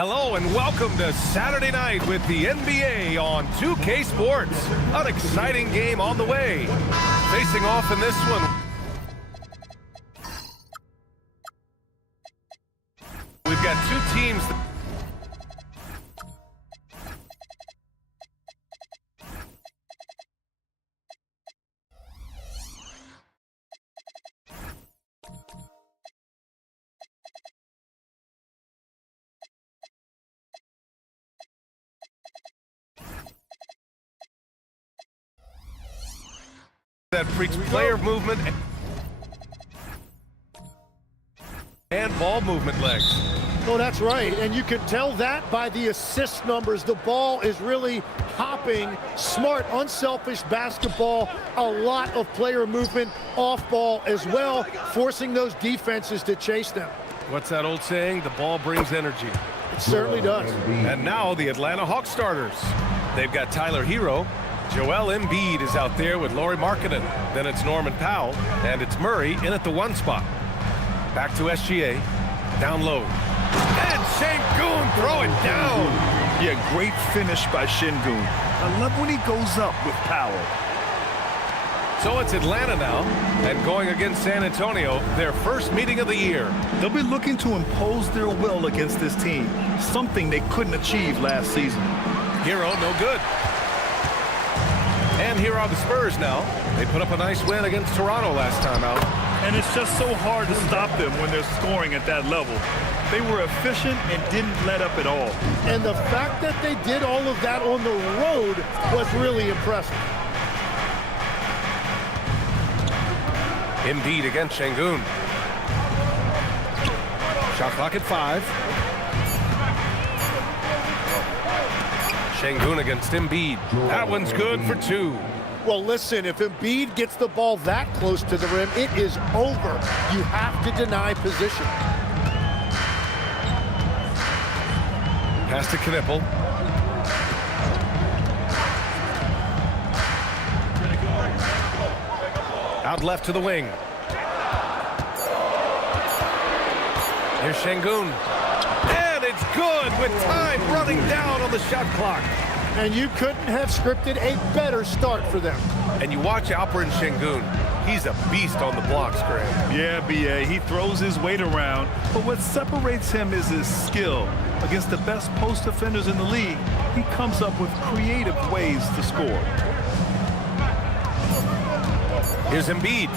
Hello and welcome to Saturday night with the NBA on 2K Sports. An exciting game on the way. Facing off in this one, we've got two teams that freaks player movement and ball movement legs. Oh, that's right, and you can tell that by the assist numbers. The ball is really hopping, smart, unselfish basketball, a lot of player movement off ball as well, forcing those defenses to chase them. What's that old saying? The ball brings energy. It certainly does. And now the Atlanta Hawks starters. They've got Tyler Hero. Joel Embiid is out there with Lauri Markkanen. Then it's Norman Powell, and it's Murray in at the 1 spot. Back to SGA. Down low. And Sengun throw it down. Yeah, great finish by Sengun. I love when he goes up with power. So it's Atlanta now, and going against San Antonio, their first meeting of the year. They'll be looking to impose their will against this team, something they couldn't achieve last season. Hero, no good. And here are the Spurs now. They put up a nice win against Toronto last time out. And it's just so hard to stop them when they're scoring at that level. They were efficient and didn't let up at all. And the fact that they did all of that on the road was really impressive. Embiid against Sengun. Shot clock at 5. Sengun against Embiid. That one's good for 2. Well, listen, if Embiid gets the ball that close to the rim, it is over. You have to deny position. Pass to Knipple. Out left to the wing. Here's Sengun. And it's good with time running down on the shot clock. And you couldn't have scripted a better start for them. And you watch Alperen Sengun. He's a beast on the blocks, Graham. Yeah, B.A., he throws his weight around, but what separates him is his skill. Against the best post defenders in the league, he comes up with creative ways to score. Here's Embiid.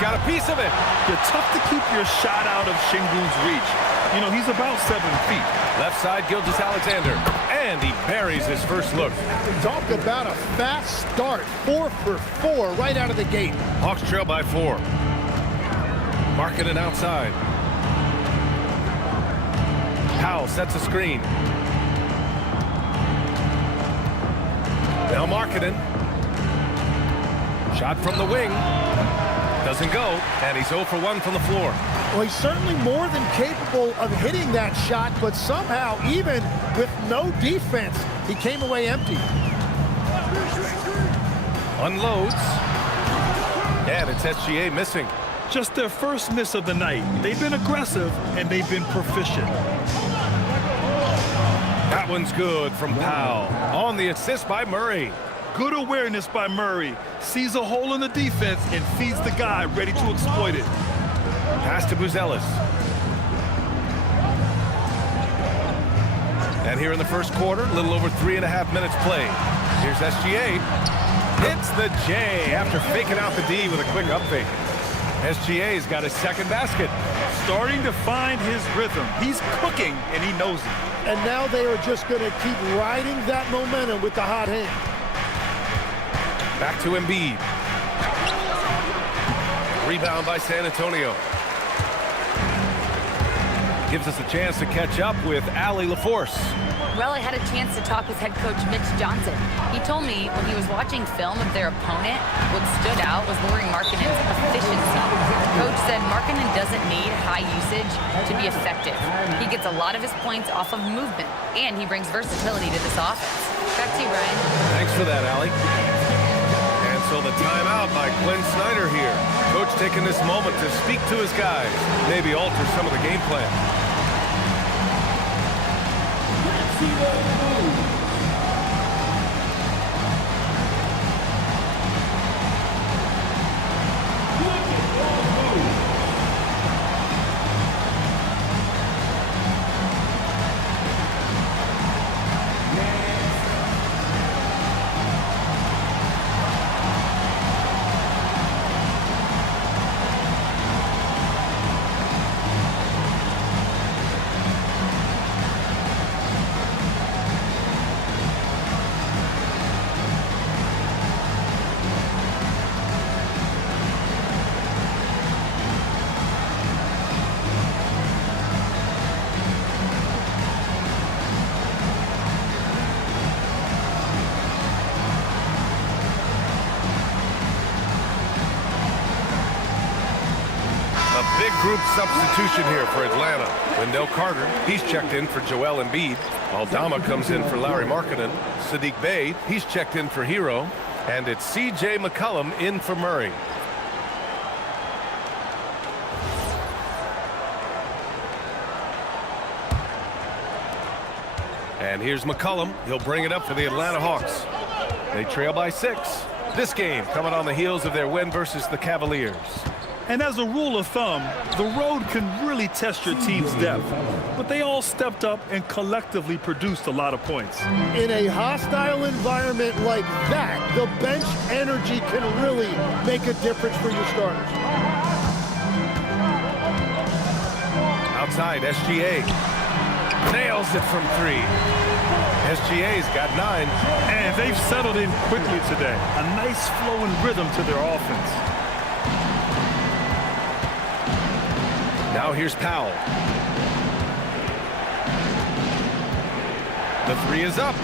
Got a piece of it. You're tough to keep your shot out of Sengun's reach. You know, he's about 7 feet. Left side, Gilgeous-Alexander. And he buries his first look. Talk about a fast start. 4 for 4 right out of the gate. Hawks trail by 4. Markkanen outside. Powell sets a screen. Now Markkanen. Shot from the wing. Doesn't go, and he's 0 for 1 from the floor. Well, he's certainly more than capable of hitting that shot, but somehow, even with no defense, he came away empty. Unloads. And it's SGA missing. Just their first miss of the night. They've been aggressive, and they've been proficient. That one's good from Powell. On the assist by Murray. Good awareness by Murray. Sees a hole in the defense and feeds the guy ready to exploit it. Pass to Buzelis. And here in the first quarter, a little over 3.5 minutes played. Here's SGA. Hits the J after faking out the D with a quick up fake. SGA's got his second basket. Starting to find his rhythm. He's cooking, and he knows it. And now they are just going to keep riding that momentum with the hot hand. Back to Embiid. Rebound by San Antonio. Gives us a chance to catch up with Allie LaForce. Well, I had a chance to talk with head coach Mitch Johnson. He told me when he was watching film of their opponent, what stood out was Lauri Markkanen's efficiency. The coach said Markkanen doesn't need high usage to be effective. He gets a lot of his points off of movement, and he brings versatility to this offense. Back to you, Brian. Thanks for that, Allie. And so the timeout by Quinn Snyder here. Coach taking this moment to speak to his guys, maybe alter some of the game plan. group substitution here for Atlanta. Wendell Carter, he's checked in for Joel Embiid. Aldama comes in for Lauri Markkanen. Saddiq Bey, he's checked in for Hero. And it's C.J. McCollum in for Murray. And here's McCollum. He'll bring it up for the Atlanta Hawks. They trail by 6. This game coming on the heels of their win versus the Cavaliers. And as a rule of thumb, the road can really test your team's depth. But they all stepped up and collectively produced a lot of points. In a hostile environment like that, the bench energy can really make a difference for your starters. Outside, SGA. Nails it from 3. SGA's got 9. And they've settled in quickly today. A nice flowing rhythm to their offense. Now here's Powell. The 3 is up.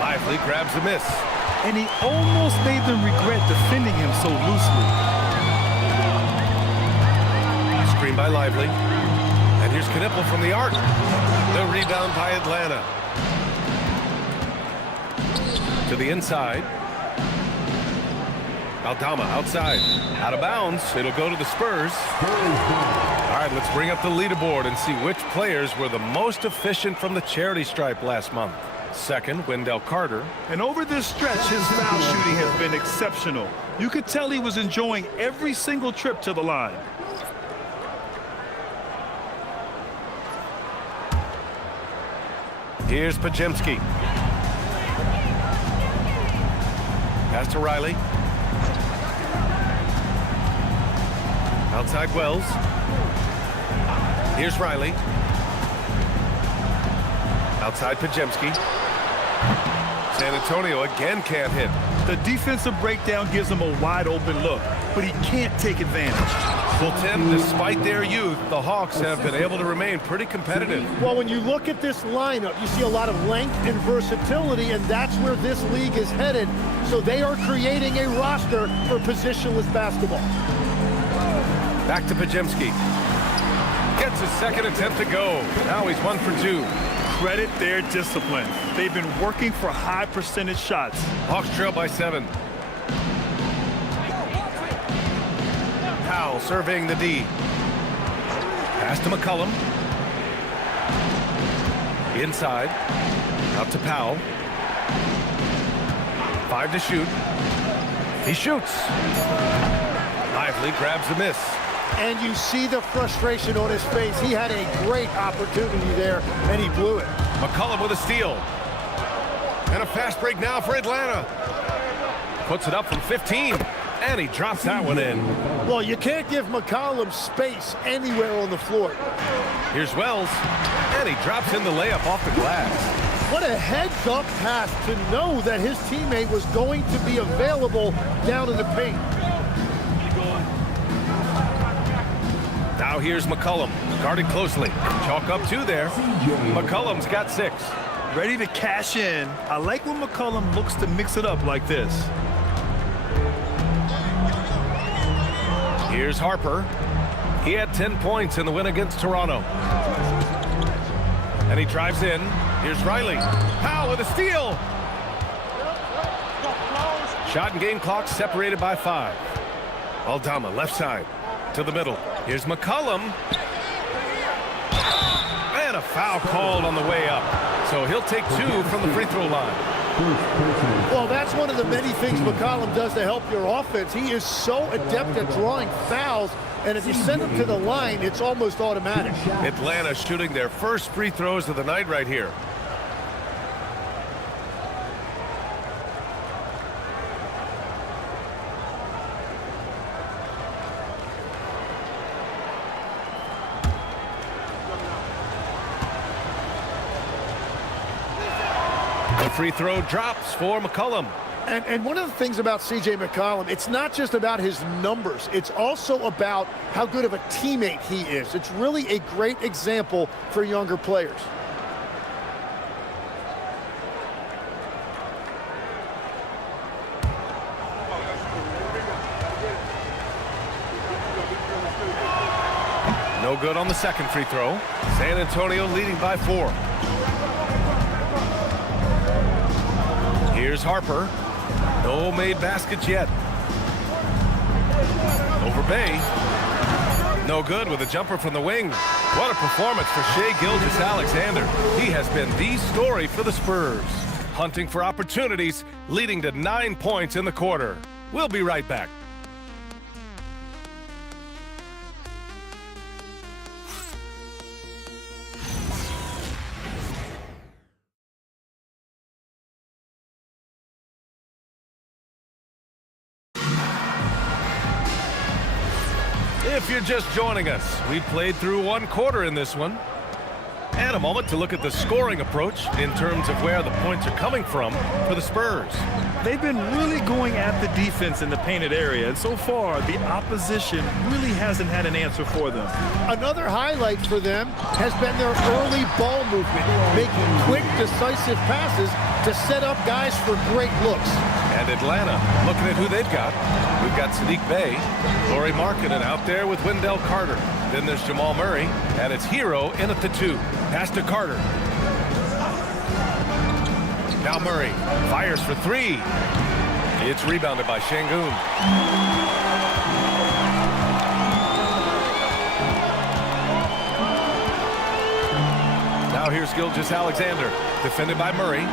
Lively grabs a miss. And he almost made them regret defending him so loosely. Screen by Lively. And here's Knipple from the arc. The rebound by Atlanta. To the inside. Aldama outside. Out of bounds. It'll go to the Spurs. All right, let's bring up the leaderboard and see which players were the most efficient from the charity stripe last month. Second, Wendell Carter. And over this stretch, his foul shooting has been exceptional. You could tell he was enjoying every single trip to the line. Here's Podziemski. Pass to Riley. Outside Wells. Here's Riley. Outside Podziemski. San Antonio again can't hit. The defensive breakdown gives him a wide open look, but he can't take advantage. Well, Tim, despite their youth, the Hawks have been able to remain pretty competitive. Well, when you look at this lineup, you see a lot of length and versatility, and that's where this league is headed. So they are creating a roster for positionless basketball. Back to Podziemski. Gets his second attempt to go. Now he's 1 for 2. Credit their discipline. They've been working for high percentage shots. Hawks trail by 7. Powell surveying the D. Pass to McCollum. Inside. Out to Powell. 5 to shoot. He shoots. Lively grabs a miss. And you see the frustration on his face. He had a great opportunity there, and he blew it. McCollum with a steal. And a fast break now for Atlanta. Puts it up from 15. And he drops that one in. Well, you can't give McCollum space anywhere on the floor. Here's Wells. And he drops in the layup off the glass. What a heads-up pass to know that his teammate was going to be available down in the paint. Now here's McCollum, guarded closely. Chalk up 2 there. McCollum's got 6. Ready to cash in. I like when McCollum looks to mix it up like this. Here's Harper. He had 10 points in the win against Toronto. And he drives in. Here's Riley. Powell with a steal. Shot and game clock separated by 5. Aldama left side to the middle. Here's McCollum. And a foul called on the way up. So he'll take 2 from the free throw line. Well, that's one of the many things McCollum does to help your offense. He is so adept at drawing fouls, and if you send him to the line, it's almost automatic. Atlanta shooting their first free throws of the night right here. The free throw drops for McCollum. And one of the things about C.J. McCollum, it's not just about his numbers. It's also about how good of a teammate he is. It's really a great example for younger players. No good on the second free throw. San Antonio leading by 4. Here's Harper. No made baskets yet. Over Bay. No good with a jumper from the wing. What a performance for Shai Gilgeous-Alexander. He has been the story for the Spurs. Hunting for opportunities, leading to 9 points in the quarter. We'll be right back. If you're just joining us, we played through 1 quarter in this one. And a moment to look at the scoring approach in terms of where the points are coming from for the Spurs. They've been really going at the defense in the painted area, and so far the opposition really hasn't had an answer for them. Another highlight for them has been their early ball movement, making quick, decisive passes to set up guys for great looks. And Atlanta, looking at who they've got. We've got Saddiq Bey, Lauri Markkanen out there with Wendell Carter. Then there's Jamal Murray, and it's Hero in at the 2. Pass to Carter. Now Murray fires for 3. It's rebounded by Şengün. Now here's Gilgeous-Alexander, defended by Murray.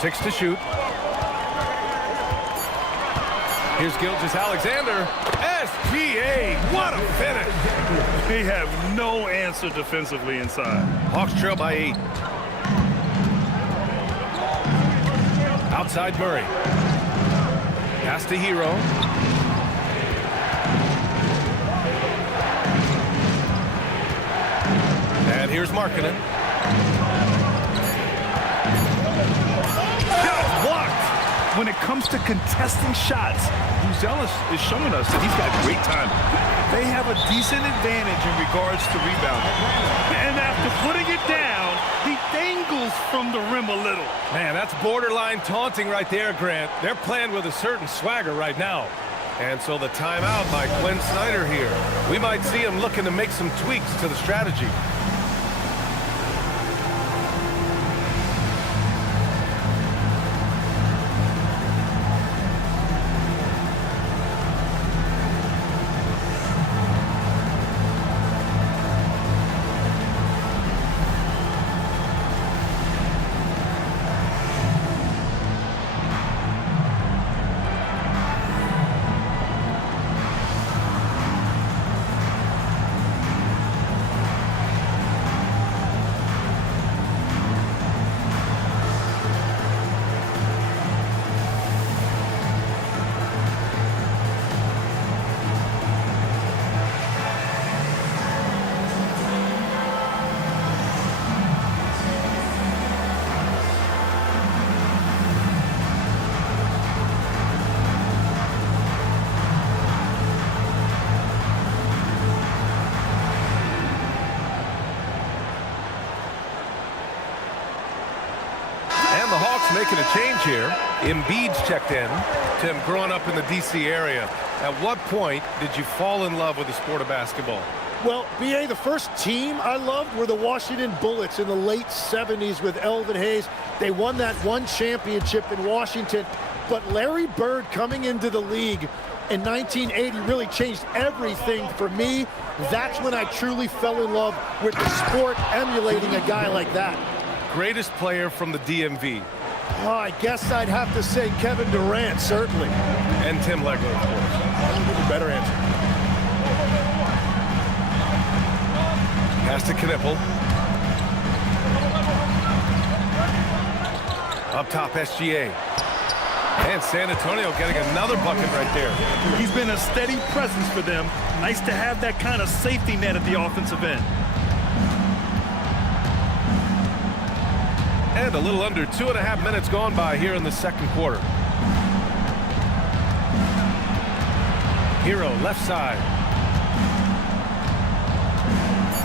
6 to shoot. Here's Gilgeous-Alexander. SGA, what a finish! They have no answer defensively inside. Hawks trail by 8. Outside Murray. Pass to Hero. And here's Markkanen. Shot blocked! When it comes to contesting shots, Buzelis is showing us that he's got great timing. They have a decent advantage in regards to rebounding. And after putting it down, he dangles from the rim a little. Man, that's borderline taunting right there, Grant. They're playing with a certain swagger right now. And so the timeout by Quinn Snyder here. We might see him looking to make some tweaks to the strategy. And the Hawks making a change here. Embiid's checked in. Tim, growing up in the D.C. area, at what point did you fall in love with the sport of basketball? Well, B.A., the first team I loved were the Washington Bullets in the late 70s with Elvin Hayes. They won that one championship in Washington. But Larry Bird coming into the league in 1980 really changed everything for me. That's when I truly fell in love with the sport, emulating a guy like that. Greatest player from the DMV. Oh, I guess I'd have to say Kevin Durant, certainly. And Tim Legler, of course. Better answer. Pass to Knipple. Up top, SGA. And San Antonio getting another bucket right there. He's been a steady presence for them. Nice to have that kind of safety net at the offensive end. And a little under 2.5 minutes gone by here in the second quarter. Hero, left side.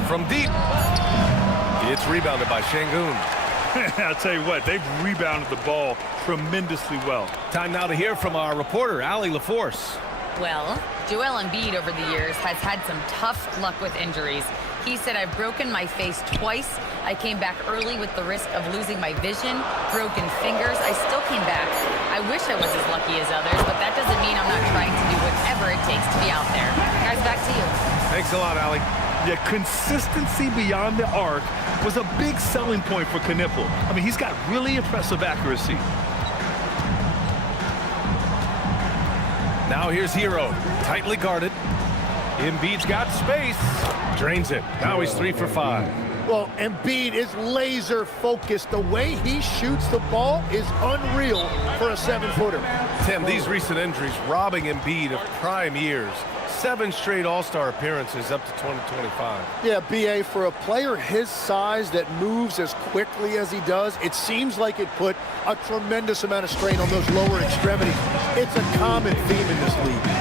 From deep. It's rebounded by Şengün. I'll tell you what, they've rebounded the ball tremendously well. Time now to hear from our reporter, Allie LaForce. Well, Joel Embiid over the years has had some tough luck with injuries. He said, "I've broken my face twice. I came back early with the risk of losing my vision, broken fingers. I still came back. I wish I was as lucky as others, but that doesn't mean I'm not trying to do whatever it takes to be out there." Guys, back to you. Thanks a lot, Allie. Yeah, consistency beyond the arc was a big selling point for Knipple. I mean, he's got really impressive accuracy. Now here's Hero, tightly guarded. Embiid's got space. Drains it. Now he's 3 for 5. Well, Embiid is laser focused. The way he shoots the ball is unreal for a 7-footer. Tim, these recent injuries robbing Embiid of prime years. 7 straight All-Star appearances up to 2025. Yeah, BA, for a player his size that moves as quickly as he does, it seems like it put a tremendous amount of strain on those lower extremities. It's a common theme in this league.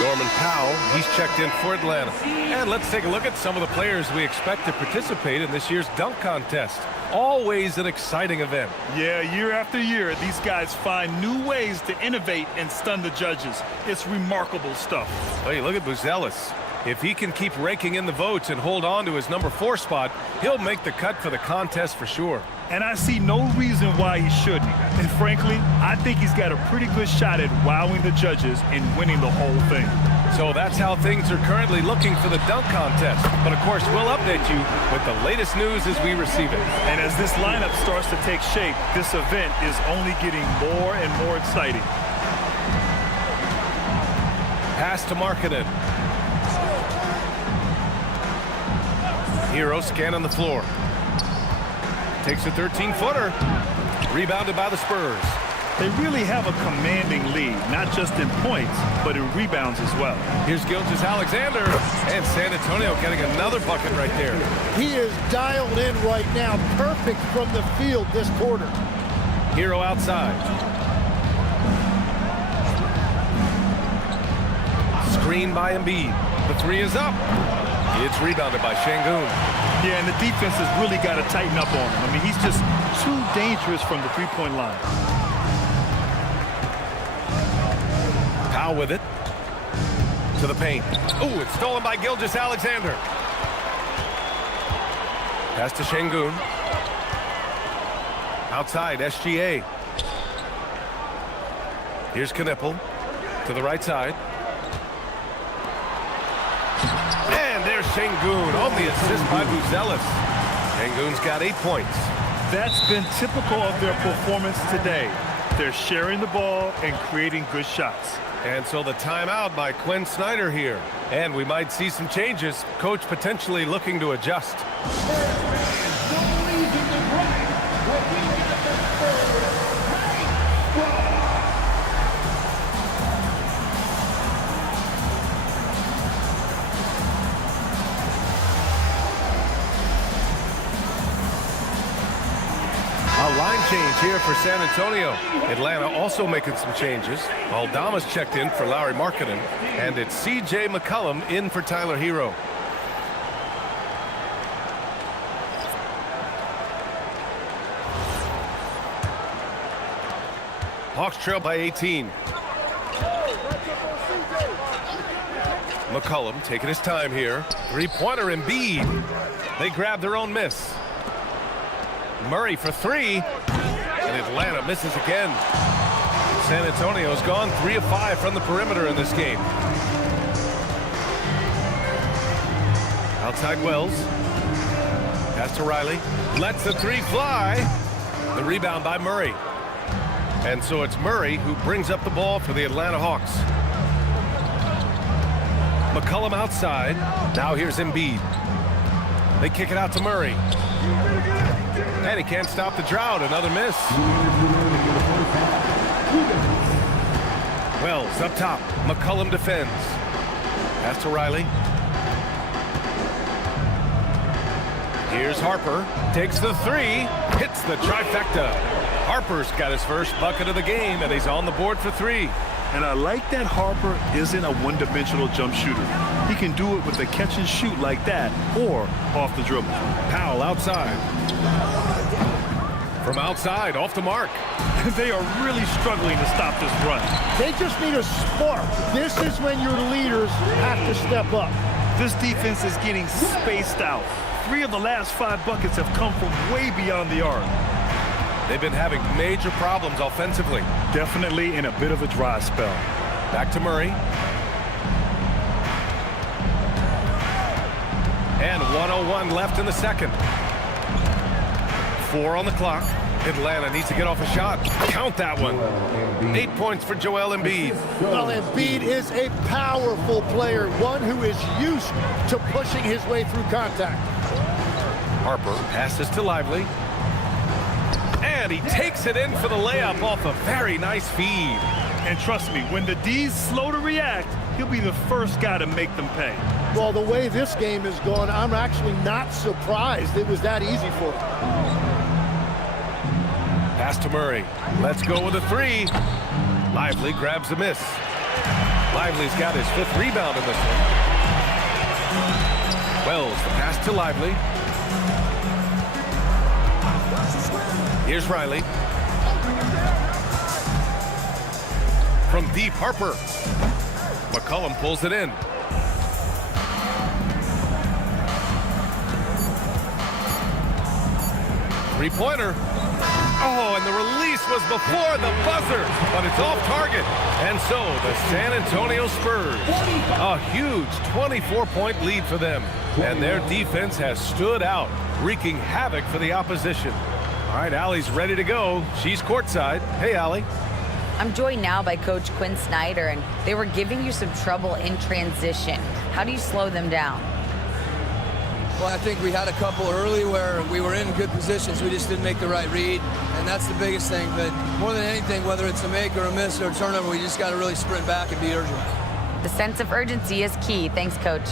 Norman Powell, he's checked in for Atlanta. And let's take a look at some of the players we expect to participate in this year's dunk contest. Always an exciting event. Yeah, year after year, these guys find new ways to innovate and stun the judges. It's remarkable stuff. Hey, look at Buzelis. If he can keep raking in the votes and hold on to his number 4 spot, he'll make the cut for the contest for sure. And I see no reason why he shouldn't. And frankly, I think he's got a pretty good shot at wowing the judges and winning the whole thing. So that's how things are currently looking for the dunk contest. But of course, we'll update you with the latest news as we receive it. And as this lineup starts to take shape, this event is only getting more and more exciting. Pass to Markkanen. Hero scanning the floor. Takes a 13-footer. Rebounded by the Spurs. They really have a commanding lead, not just in points, but in rebounds as well. Here's Gilgeous-Alexander, and San Antonio getting another bucket right there. He is dialed in right now, perfect from the field this quarter. Hero outside. Screen by Embiid. The 3 is up. It's rebounded by Şengün. Yeah, and the defense has really got to tighten up on him. I mean, he's just too dangerous from the three-point line. Powell with it. To the paint. Oh, it's stolen by Gilgeous-Alexander. Pass to Şengün. Outside, SGA. Here's Knipple. To the right side. And there's Şengün on the assist by Buzelis. Şengün's got 8 points. That's been typical of their performance today. They're sharing the ball and creating good shots. And so the timeout by Quinn Snyder here. And we might see some changes. Coach potentially looking to adjust. A line change here for San Antonio. Atlanta also making some changes. Aldama's checked in for Lauri Markkanen. And it's C.J. McCollum in for Tyler Hero. Hawks trail by 18. McCollum taking his time here. 3-pointer Embiid. They grab their own miss. Murray for 3, and Atlanta misses again. San Antonio's gone 3 of 5 from the perimeter in this game. Outside Wells. Pass to Riley. Lets the 3 fly. The rebound by Murray. And so it's Murray who brings up the ball for the Atlanta Hawks. McCollum outside. Now here's Embiid. They kick it out to Murray. And he can't stop the drought. Another miss. Wells up top. McCollum defends. Pass to Riley. Here's Harper. Takes the 3. Hits the trifecta. Harper's got his first bucket of the game, and he's on the board for 3. And I like that Harper isn't a one-dimensional jump shooter. He can do it with a catch and shoot like that or off the dribble. Powell outside. From outside, off the mark. They are really struggling to stop this run. They just need a spark. This is when your leaders have to step up. This defense is getting spaced out. 3 of the last 5 buckets have come from way beyond the arc. They've been having major problems offensively. Definitely in a bit of a dry spell. Back to Murray. And 1:01 left in the second. 4 on the clock. Atlanta needs to get off a shot. Count that one. 8 points for Joel Embiid. Well, Embiid is a powerful player, one who is used to pushing his way through contact. Harper passes to Lively. And he takes it in for the layup off a very nice feed. And trust me, when the D's slow to react, he'll be the first guy to make them pay. Well, the way this game is going, I'm actually not surprised it was that easy for him. Pass to Murray. Let's go with a 3. Lively grabs a miss. Lively's got his 5th rebound in this one. Wells, the pass to Lively. Here's Riley. From deep, Harper. McCollum pulls it in. Three-pointer. Oh, and the release was before the buzzer, but it's off target. And so the San Antonio Spurs, a huge 24-point lead for them. And their defense has stood out, wreaking havoc for the opposition. All right, Allie's ready to go. She's courtside. Hey, Allie. I'm joined now by Coach Quinn Snyder, and they were giving you some trouble in transition. How do you slow them down? Well, I think we had a couple early where we were in good positions. We just didn't make the right read, and that's the biggest thing. But more than anything, whether it's a make or a miss or a turnover, we just got to really sprint back and be urgent. The sense of urgency is key. Thanks, Coach.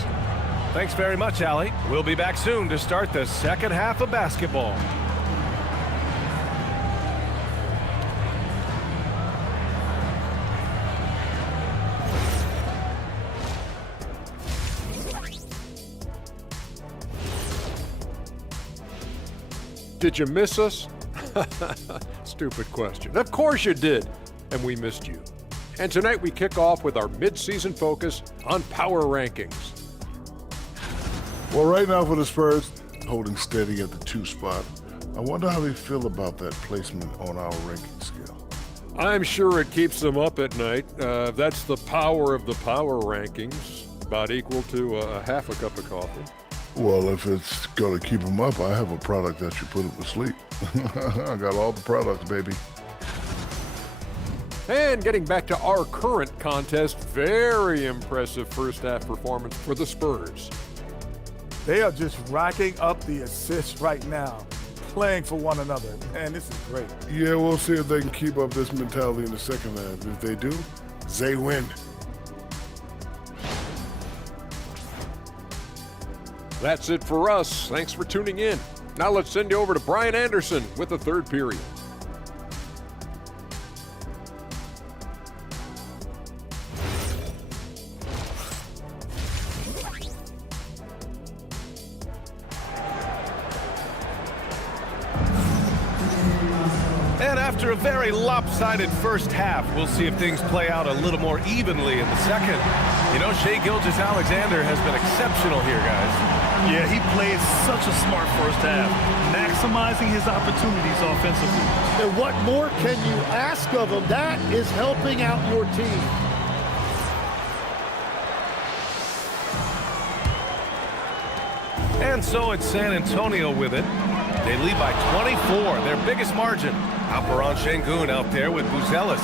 Thanks very much, Allie. We'll be back soon to start the second half of basketball. Did you miss us? Stupid question. Of course you did, and we missed you. And tonight we kick off with our mid-season focus on power rankings. Well, right now for the Spurs, holding steady at the 2 spot. I wonder how they feel about that placement on our ranking scale. I'm sure it keeps them up at night. That's the power of the power rankings, about equal to a half a cup of coffee. Well, if it's going to keep them up, I have a product that should put them to sleep. I got all the products, baby. And getting back to our current contest, very impressive first half performance for the Spurs. They are just racking up the assists right now, playing for one another. Man, this is great. Yeah, we'll see if they can keep up this mentality in the second half. If they do, they win. That's it for us. Thanks for tuning in. Now let's send you over to Brian Anderson with the third period. And after a very lopsided first half, we'll see if things play out a little more evenly in the second. You know, Shai Gilgeous-Alexander has been exceptional here, guys. Yeah, he played such a smart first half, maximizing his opportunities offensively. And what more can you ask of him? That is helping out your team. And so it's San Antonio with it. They lead by 24, their biggest margin. Alperen Sengun out there with Buzelis.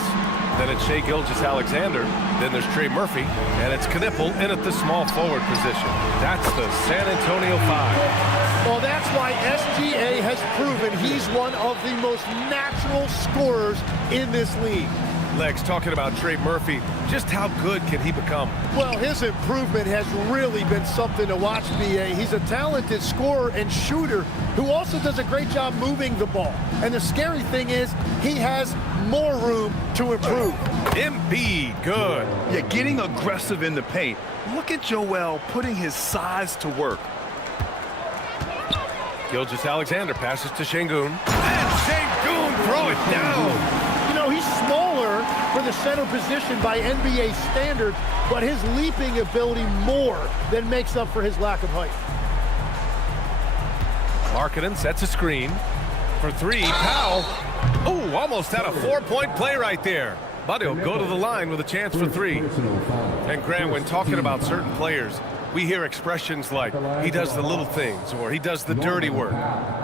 Then it's Shai Gilgeous-Alexander. Then there's Trey Murphy. And it's Knipple in at the small forward position. That's the San Antonio 5. Well, that's why SGA has proven he's one of the most natural scorers in this league. Legs talking about Trey Murphy. Just how good can he become? Well, his improvement has really been something to watch, B.A. He's a talented scorer and shooter who also does a great job moving the ball. And the scary thing is he has more room to improve. Embiid, good. Yeah, getting aggressive in the paint. Look at Joel putting his size to work. Gilgeous-Alexander passes to Sengun. And Sengun throw it down. You know, he's smaller for the center position by NBA standards, but his leaping ability more than makes up for his lack of height. Markkanen sets a screen. For three, Powell. Oh, almost had a 4-point play right there. But he'll go to the line with a chance for three. And Graham, when talking about certain players, we hear expressions like, he does the little things, or he does the dirty work.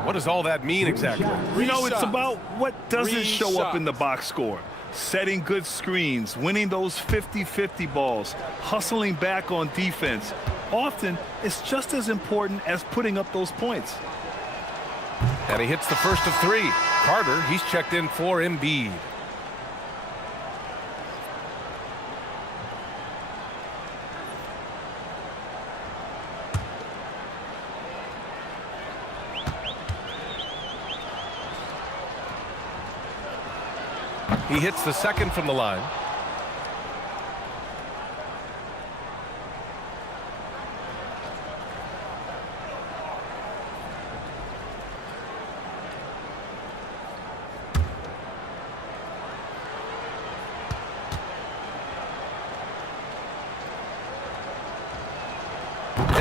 What does all that mean exactly? You know, it's about what doesn't show up in the box score. Setting good screens, winning those 50-50 balls, hustling back on defense. Often, it's just as important as putting up those points. And he hits the first of three. Carter, he's checked in for Embiid. He hits the second from the line.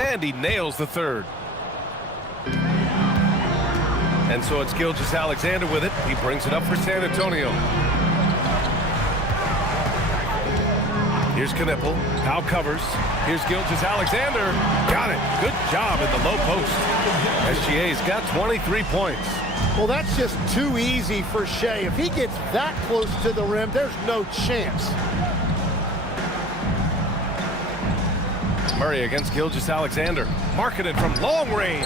And he nails the third. And so it's Gilgeous-Alexander with it. He brings it up for San Antonio. Here's Knipple. Powell covers. Here's Gilgeous-Alexander. Got it. Good job in the low post. SGA's got 23 points. Well, that's just too easy for Shea. If he gets that close to the rim, there's no chance. Murray against Gilgeous-Alexander. Markkanen from long range.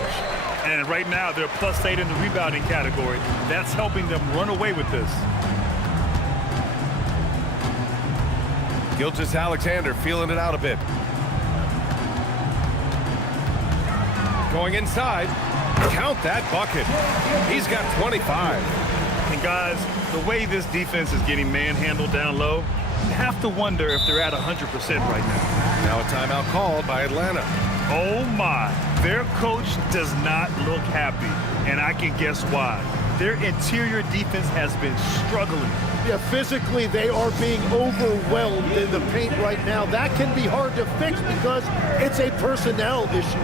And right now, they're +8 in the rebounding category. That's helping them run away with this. Gilgeous-Alexander feeling it out a bit. Going inside. Count that bucket. He's got 25. And guys, the way this defense is getting manhandled down low, you have to wonder if they're at 100% right now. Now a timeout called by Atlanta. Oh my, their coach does not look happy, and I can guess why. Their interior defense has been struggling. Yeah, physically they are being overwhelmed in the paint right now. That can be hard to fix because it's a personnel issue.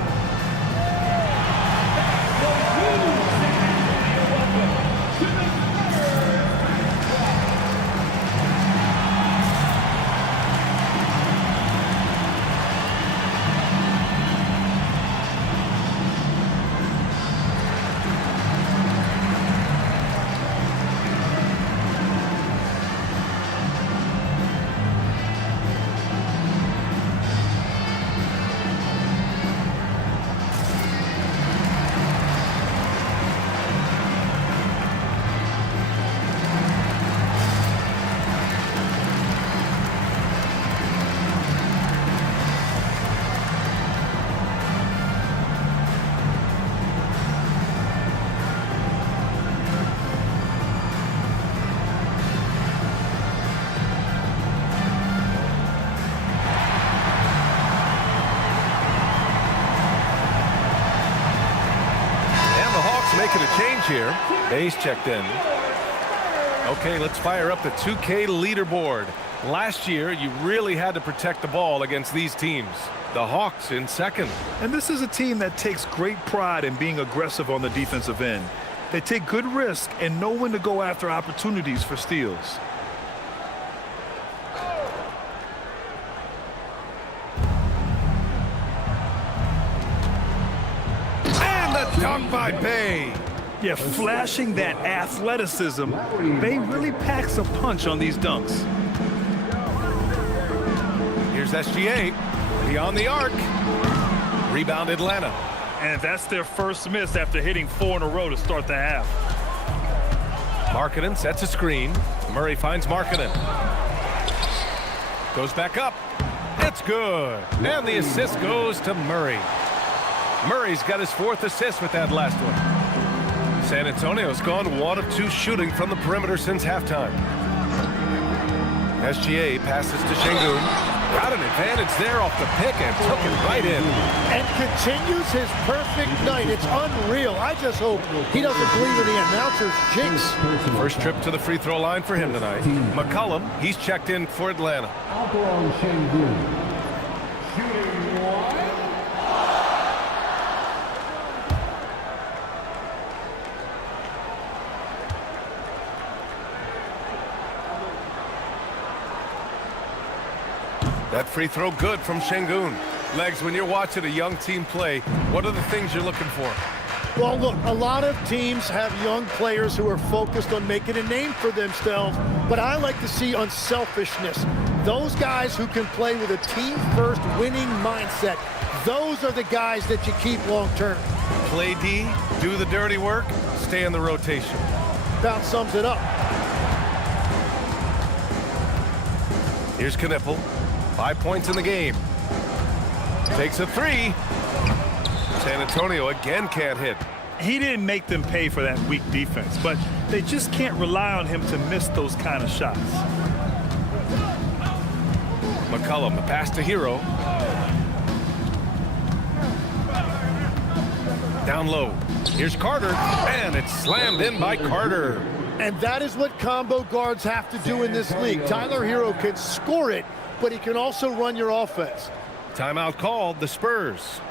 Making a change here. Bayes checked in. Okay, let's fire up the 2K leaderboard. Last year, you really had to protect the ball against these teams. The Hawks in second. And this is a team that takes great pride in being aggressive on the defensive end. They take good risk and know when to go after opportunities for steals. Dunk by Bay. Yeah, flashing that athleticism. Bay really packs a punch on these dunks. Here's SGA. Beyond the arc. Rebound Atlanta. And that's their first miss after hitting 4 in a row to start the half. Markkanen sets a screen. Murray finds Markkanen. Goes back up. It's good. And the assist goes to Murray. Murray's got his 4th assist with that last one. San Antonio's gone 1 of 2 shooting from the perimeter since halftime. SGA passes to Sengun. Got an advantage there off the pick and took it right in. And continues his perfect night. It's unreal. I just hope he doesn't believe in the announcer's jinx. First trip to the free throw line for him tonight. McCollum, he's checked in for Atlanta. That free throw good from Şengün. Legs, when you're watching a young team play, what are the things you're looking for? Well, look, a lot of teams have young players who are focused on making a name for themselves, but I like to see unselfishness. Those guys who can play with a team-first winning mindset, those are the guys that you keep long-term. Play D, do the dirty work, stay in the rotation. About sums it up. Here's Knipple. 5 points in the game. Takes a three. San Antonio again can't hit. He didn't make them pay for that weak defense, but they just can't rely on him to miss those kind of shots. McCollum, the pass to Hero. Down low. Here's Carter, and it's slammed in by Carter. And that is what combo guards have to do in this league. Tyler Hero can score it, but he can also run your offense. Timeout called, the Spurs.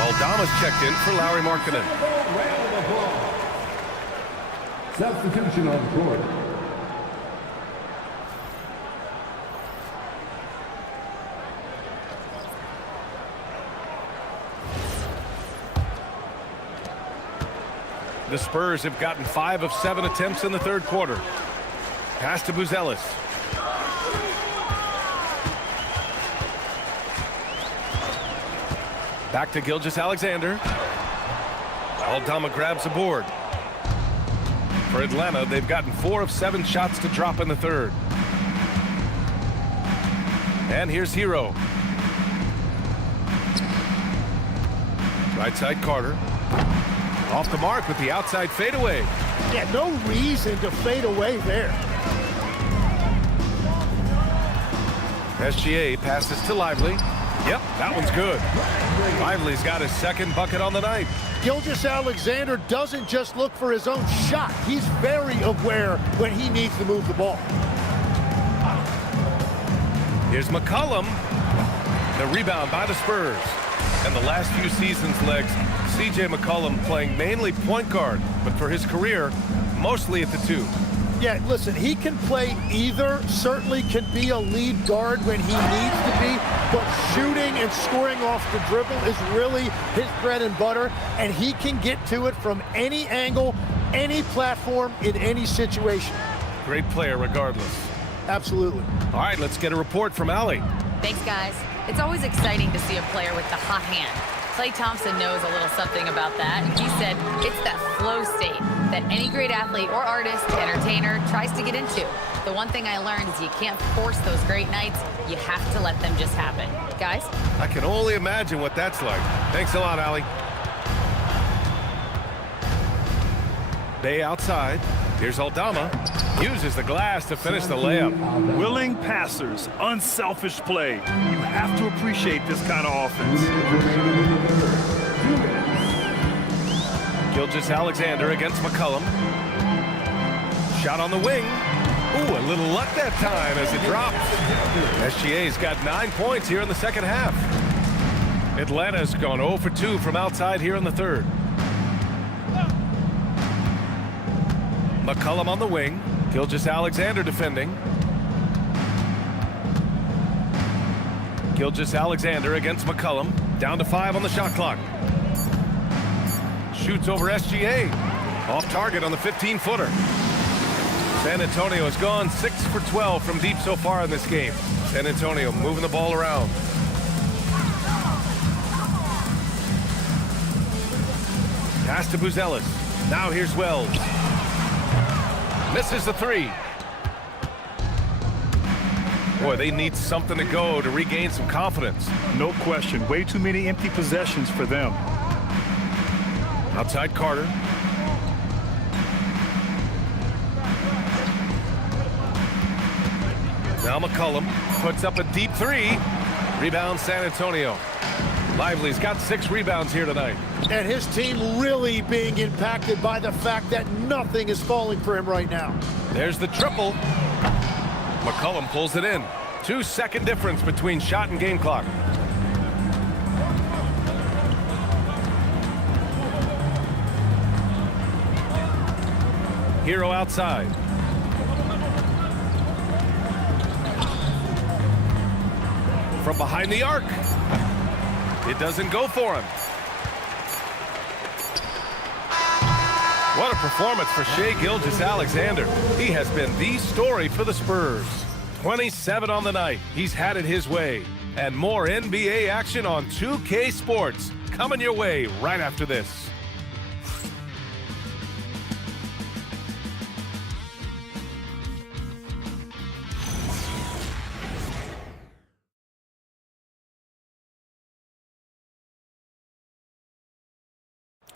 Aldama's checked in for Lauri Markkanen. Substitution on the court. The Spurs have gotten 5 of 7 attempts in the third quarter. Pass to Buzelis. Back to Gilgeous-Alexander. Aldama grabs the board. For Atlanta, they've gotten 4 of 7 shots to drop in the third. And here's Hero. Right side Carter. Off the mark with the outside fadeaway. Yeah, no reason to fade away there. SGA passes to Lively. Yep, that one's good. Lively's got his second bucket on the night. Gilgeous-Alexander doesn't just look for his own shot. He's very aware when he needs to move the ball. Here's McCollum. The rebound by the Spurs. And the last few seasons, Legs, C.J. McCollum playing mainly point guard, but for his career, mostly at the 2. Yeah, listen, he can play either, certainly can be a lead guard when he needs to be, but shooting and scoring off the dribble is really his bread and butter, and he can get to it from any angle, any platform, in any situation. Great player regardless. Absolutely. All right, let's get a report from Allie. Thanks, guys. It's always exciting to see a player with the hot hand. Klay Thompson knows a little something about that, and he said it's that flow state that any great athlete or artist, entertainer, tries to get into. The one thing I learned is you can't force those great nights. You have to let them just happen. Guys? I can only imagine what that's like. Thanks a lot, Allie. Bay outside. Here's Aldama. Uses the glass to finish the layup. Willing passers, unselfish play. You have to appreciate this kind of offense. Gilgeous-Alexander against McCollum. Shot on the wing. Ooh, a little luck that time as it drops. SGA's got 9 points here in the second half. Atlanta's gone 0 for 2 from outside here in the third. McCollum on the wing. Gilgeous-Alexander defending. Gilgeous-Alexander against McCollum. Down to 5 on the shot clock. Shoots over SGA. Off target on the 15-footer. San Antonio has gone 6 for 12 from deep so far in this game. San Antonio moving the ball around. Pass to Buzelis. Now here's Wells. Misses the three. Boy, they need something to go to regain some confidence. No question. Way too many empty possessions for them. Outside Carter. Now McCollum puts up a deep three. Rebound San Antonio. Lively's got 6 rebounds here tonight. And his team really being impacted by the fact that nothing is falling for him right now. There's the triple. McCollum pulls it in. 2-second difference between shot and game clock. Hero outside. From behind the arc. It doesn't go for him. What a performance for Shai Gilgeous-Alexander. He has been the story for the Spurs. 27 on the night. He's had it his way. And more NBA action on 2K Sports coming your way right after this.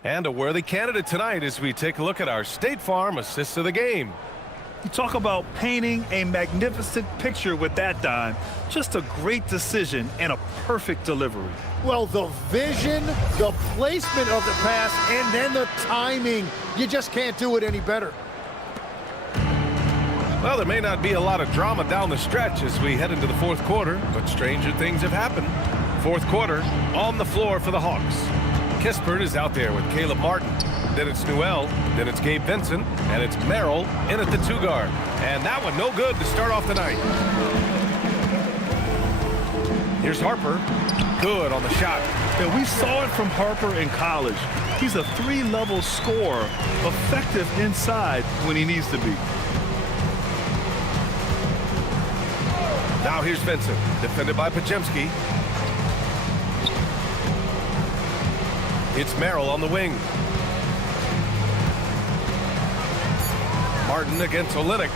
And a worthy candidate tonight as we take a look at our State Farm assists of the game. You talk about painting a magnificent picture with that dime. Just a great decision and a perfect delivery. Well, the vision, the placement of the pass, and then the timing. You just can't do it any better. Well, there may not be a lot of drama down the stretch as we head into the fourth quarter, but stranger things have happened. Fourth quarter on the floor for the Hawks. Kispert is out there with Caleb Martin. Then it's Newell, then it's Gabe Vincent, and it's Merrill in at the 2-guard. And that one no good to start off the night. Here's Harper. Good on the shot. And we saw it from Harper in college. He's a 3-level scorer, effective inside when he needs to be. Now here's Vincent, defended by Podziemski. It's Merrill on the wing. Martin against Olynyk.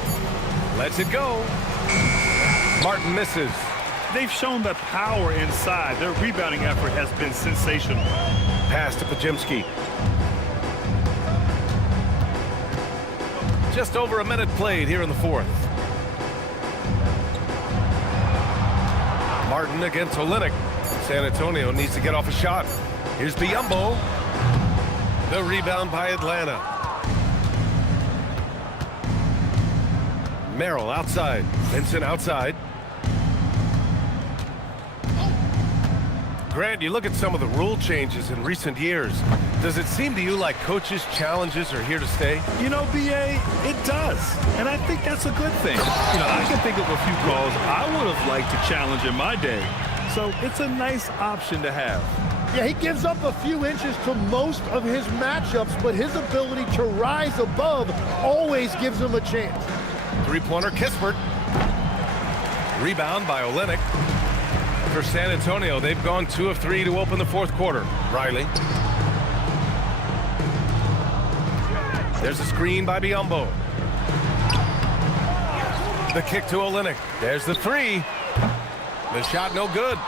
Lets it go. Martin misses. They've shown the power inside. Their rebounding effort has been sensational. Pass to Podziemski. Just over a minute played here in the fourth. Martin against Olynyk. San Antonio needs to get off a shot. Here's Biyombo. The rebound by Atlanta. Merrill outside. Vincent outside. Grant, you look at some of the rule changes in recent years. Does it seem to you like coaches' challenges are here to stay? You know, B.A., it does. And I think that's a good thing. You know, I can think of a few calls I would have liked to challenge in my day. So it's a nice option to have. Yeah, he gives up a few inches to most of his matchups, but his ability to rise above always gives him a chance. Three-pointer Kispert. Rebound by Olynyk. For San Antonio, they've gone 2 of 3 to open the fourth quarter. Riley. There's a screen by Biyombo. The kick to Olynyk. There's the three. The shot no good.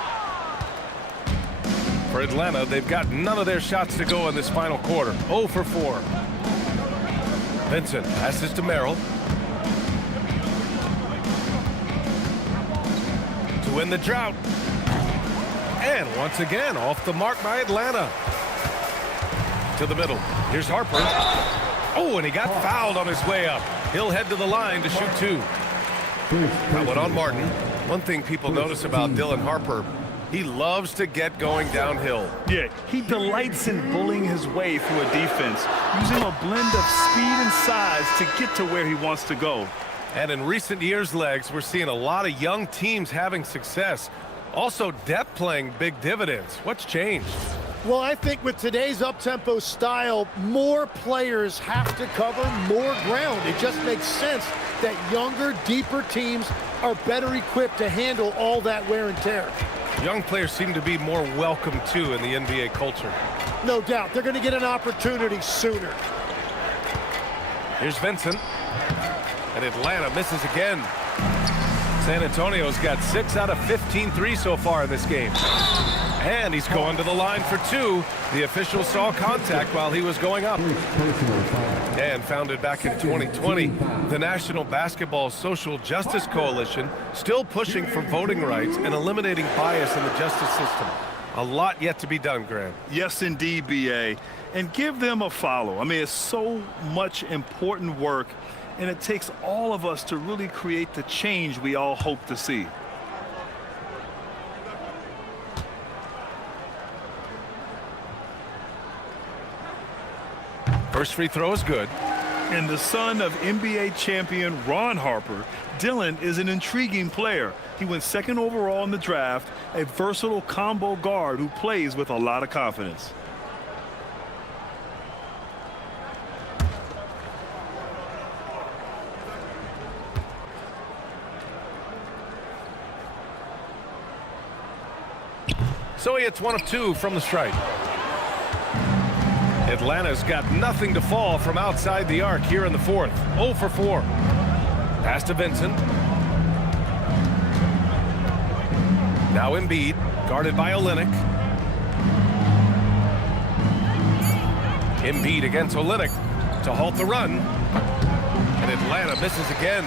For Atlanta, they've got none of their shots to go in this final quarter. 0 for 4. Vincent passes to Merrill. To win the drought. And once again, off the mark by Atlanta. To the middle. Here's Harper. Oh, and he got fouled on his way up. He'll head to the line to shoot 2. That one on Martin. One thing people notice about Dylan Harper, he loves to get going downhill. Yeah, he delights in bullying his way through a defense, using a blend of speed and size to get to where he wants to go. And in recent years, Legs, we're seeing a lot of young teams having success. Also, depth playing big dividends. What's changed? Well, I think with today's up-tempo style, more players have to cover more ground. It just makes sense that younger, deeper teams are better equipped to handle all that wear and tear. Young players seem to be more welcome, too, in the NBA culture. No doubt. They're going to get an opportunity sooner. Here's Vincent. And Atlanta misses again. San Antonio's got 6 out of 15 threes so far in this game. And he's going to the line for 2. The official saw contact while he was going up. And founded back in 2020, the National Basketball Social Justice Coalition still pushing for voting rights and eliminating bias in the justice system. A lot yet to be done, Graham. Yes, indeed, B.A. And give them a follow. I mean, it's so much important work, and it takes all of us to really create the change we all hope to see. First free throw is good. And the son of NBA champion Ron Harper, Dylan is an intriguing player. He went 2nd overall in the draft, a versatile combo guard who plays with a lot of confidence. So he hits 1 of 2 from the stripe. Atlanta's got nothing to fall from outside the arc here in the 4th. 0 for 4. Pass to Vincent. Now Embiid, guarded by Olynyk. Embiid against Olynyk to halt the run. And Atlanta misses again.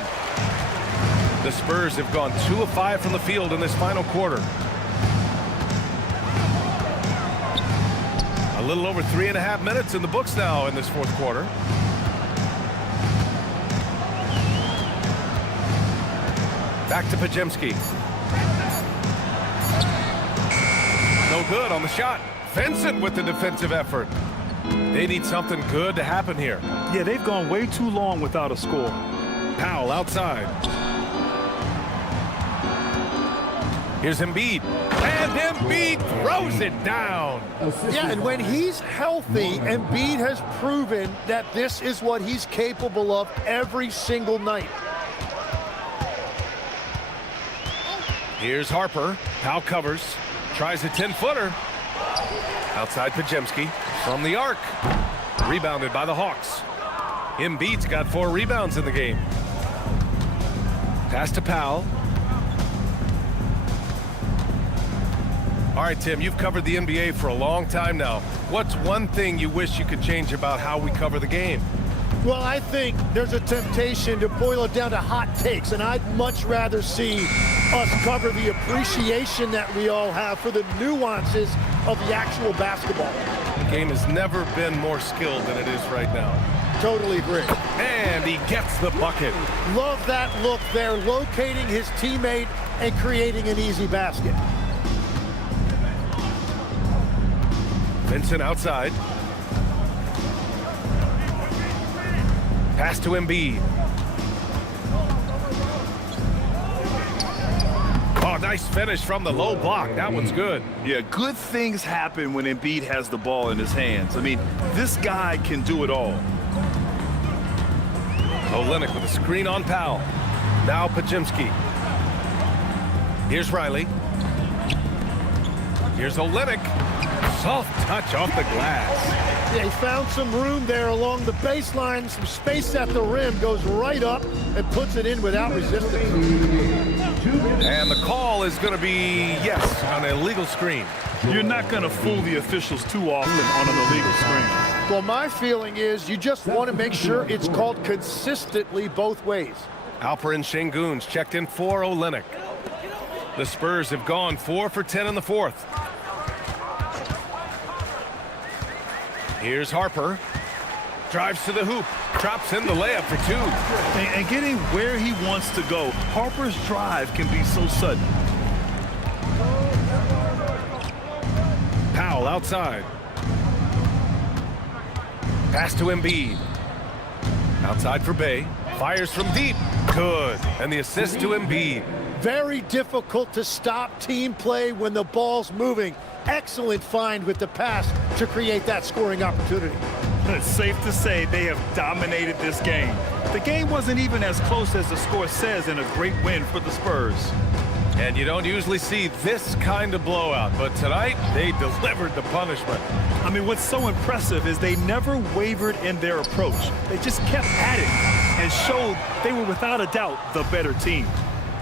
The Spurs have gone 2 of 5 from the field in this final quarter. A little over 3.5 minutes in the books now in this 4th quarter. Back to Podziemski. No good on the shot. Vincent with the defensive effort. They need something good to happen here. Yeah, they've gone way too long without a score. Powell outside. Here's Embiid. And Embiid throws it down. Yeah, and when he's healthy, Embiid has proven that this is what he's capable of every single night. Here's Harper. Powell covers. Tries a 10-footer. Outside Podziemski. From the arc. Rebounded by the Hawks. Embiid's got 4 rebounds in the game. Pass to Powell. All right, Tim, you've covered the NBA for a long time now. What's one thing you wish you could change about how we cover the game? Well, I think there's a temptation to boil it down to hot takes, and I'd much rather see us cover the appreciation that we all have for the nuances of the actual basketball. The game has never been more skilled than it is right now. Totally agree. And he gets the bucket. Love that look there, locating his teammate and creating an easy basket. Vincent outside. Pass to Embiid. Oh, nice finish from the low block. That one's good. Yeah, good things happen when Embiid has the ball in his hands. I mean, this guy can do it all. Olynyk with a screen on Powell. Now Podziemski. Here's Riley. Here's Olynyk. Soft touch off the glass. Yeah, he found some room there along the baseline, some space at the rim, goes right up and puts it in without resistance. And the call is going to be, yes, on an illegal screen. You're not going to fool the officials too often on an illegal screen. Well, my feeling is you just want to make sure it's called consistently both ways. Alperen Şengün's checked in for Olynyk. The Spurs have gone 4 for 10 in the 4th. Here's Harper. Drives to the hoop. Drops in the layup for two. And getting where he wants to go, Harper's drive can be so sudden. Powell outside. Pass to Embiid. Outside for Bey. Fires from deep. Good. And the assist to Embiid. Very difficult to stop team play when the ball's moving. Excellent find with the pass to create that scoring opportunity. It's safe to say they have dominated this game. The game wasn't even as close as the score says, and a great win for the Spurs. And you don't usually see this kind of blowout, but tonight they delivered the punishment. I mean, what's so impressive is they never wavered in their approach. They just kept at it and showed they were without a doubt the better team.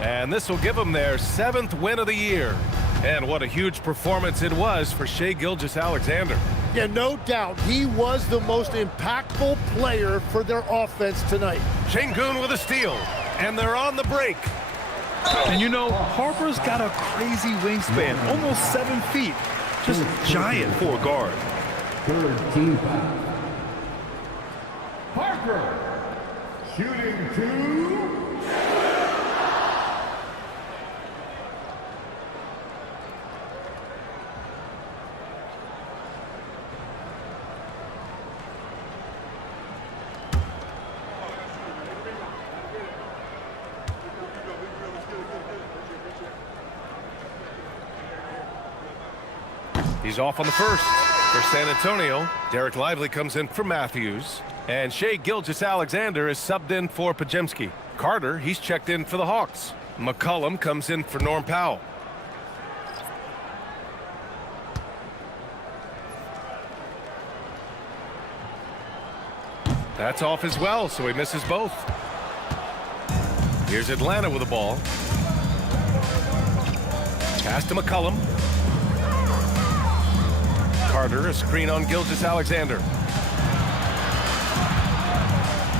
And this will give them their 7th win of the year. And what a huge performance it was for Shai Gilgeous-Alexander. Yeah, no doubt. He was the most impactful player for their offense tonight. Şengün with a steal. And they're on the break. And you know, Harper's got a crazy wingspan, almost 7 feet. Just giant for a guard. Third team foul. Parker, shooting 2. He's off on the first. For San Antonio, Derek Lively comes in for Matthews. And Shai Gilgeous-Alexander is subbed in for Podziemski. Carter, he's checked in for the Hawks. McCollum comes in for Norm Powell. That's off as well, so he misses both. Here's Atlanta with the ball. Pass to McCollum. Carter, a screen on Gilgeous-Alexander.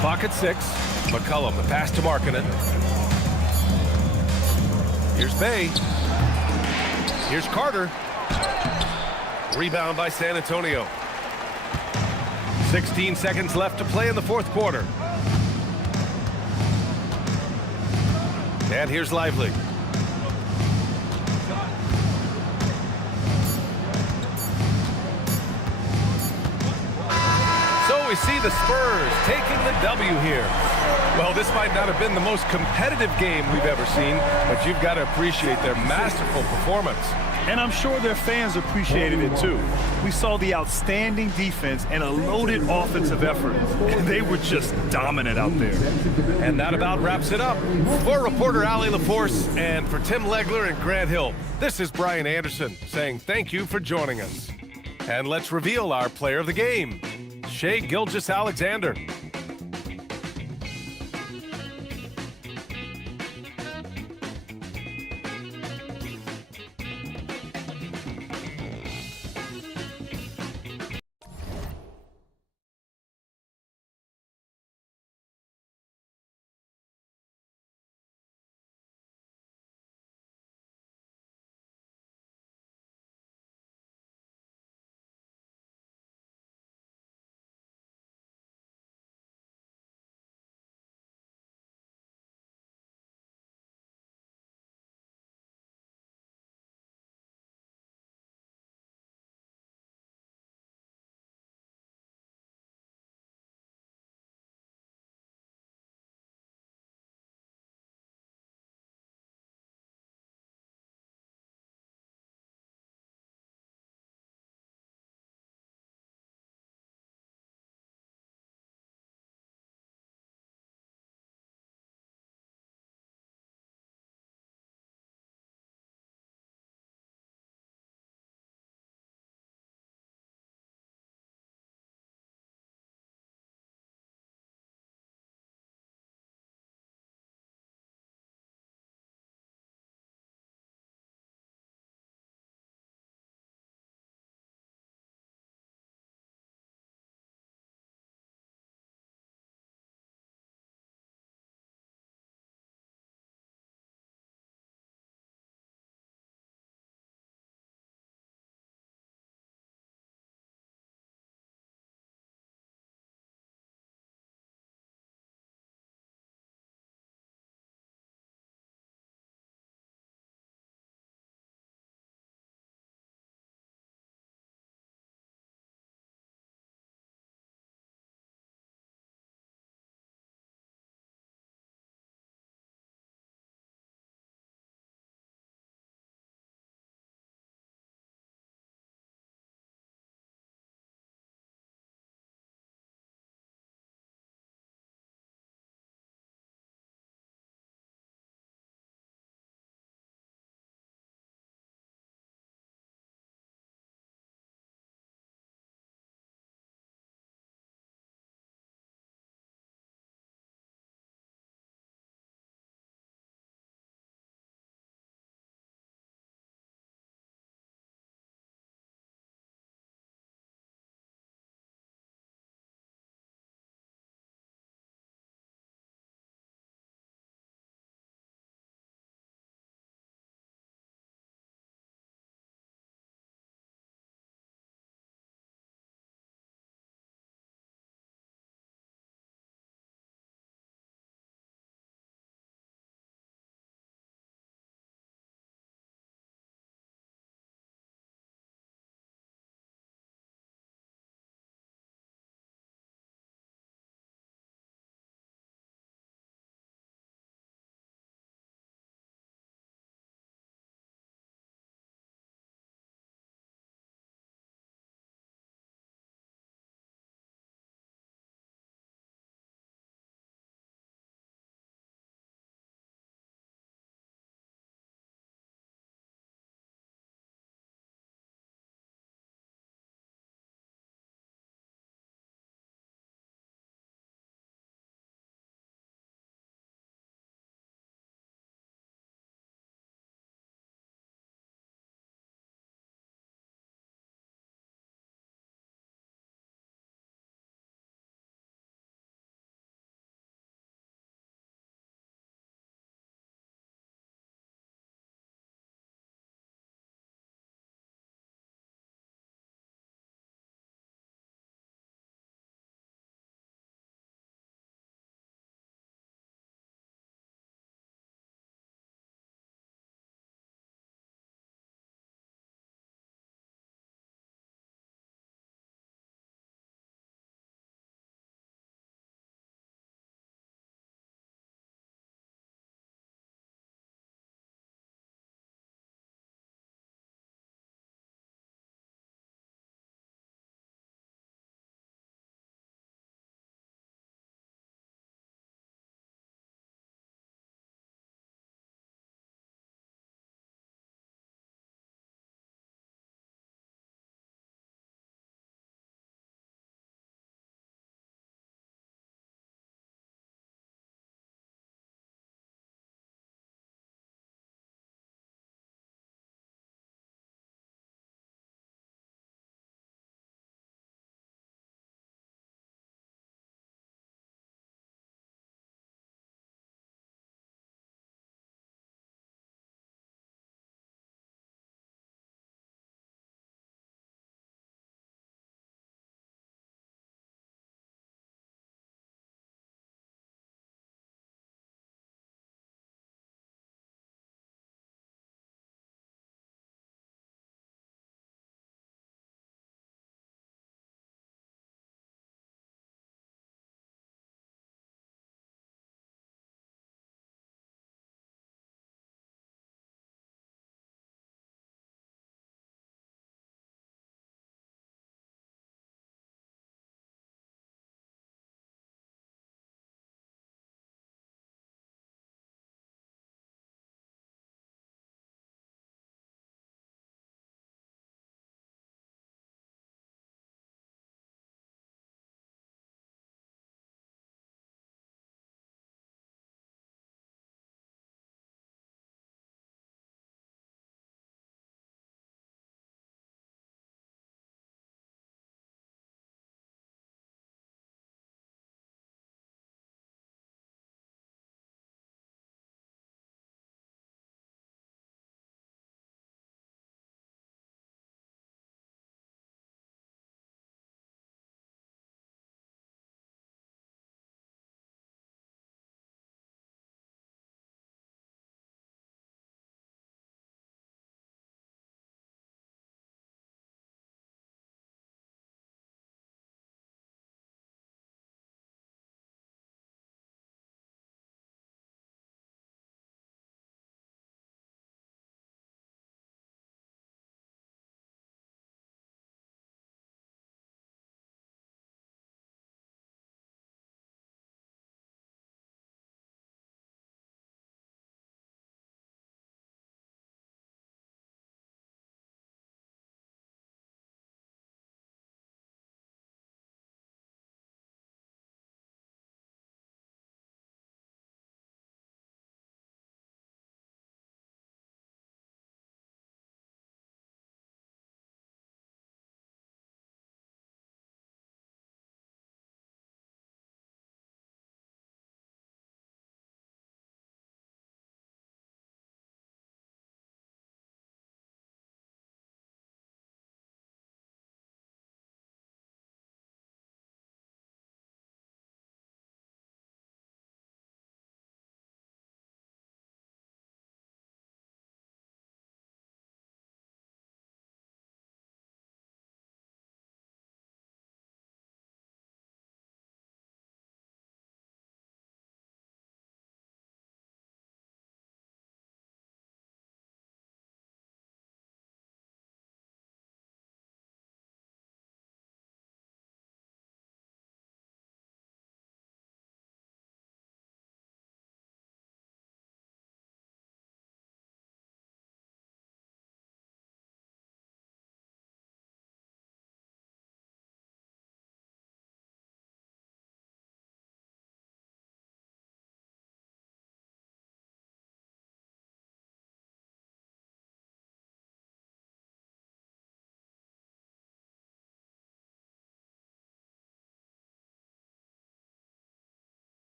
Clock at 6. McCollum, the pass to Markkanen. Here's Bey. Here's Carter. Rebound by San Antonio. 16 seconds left to play in the 4th quarter. And here's Lively. We see the Spurs taking the W here. Well, this might not have been the most competitive game we've ever seen, but you've got to appreciate their masterful performance. And I'm sure their fans appreciated it too. We saw the outstanding defense and a loaded offensive effort. They were just dominant out there. And that about wraps it up. For reporter Allie LaForce and for Tim Legler and Grant Hill, this is Brian Anderson saying thank you for joining us. And let's reveal our player of the game, Shai Gilgeous-Alexander.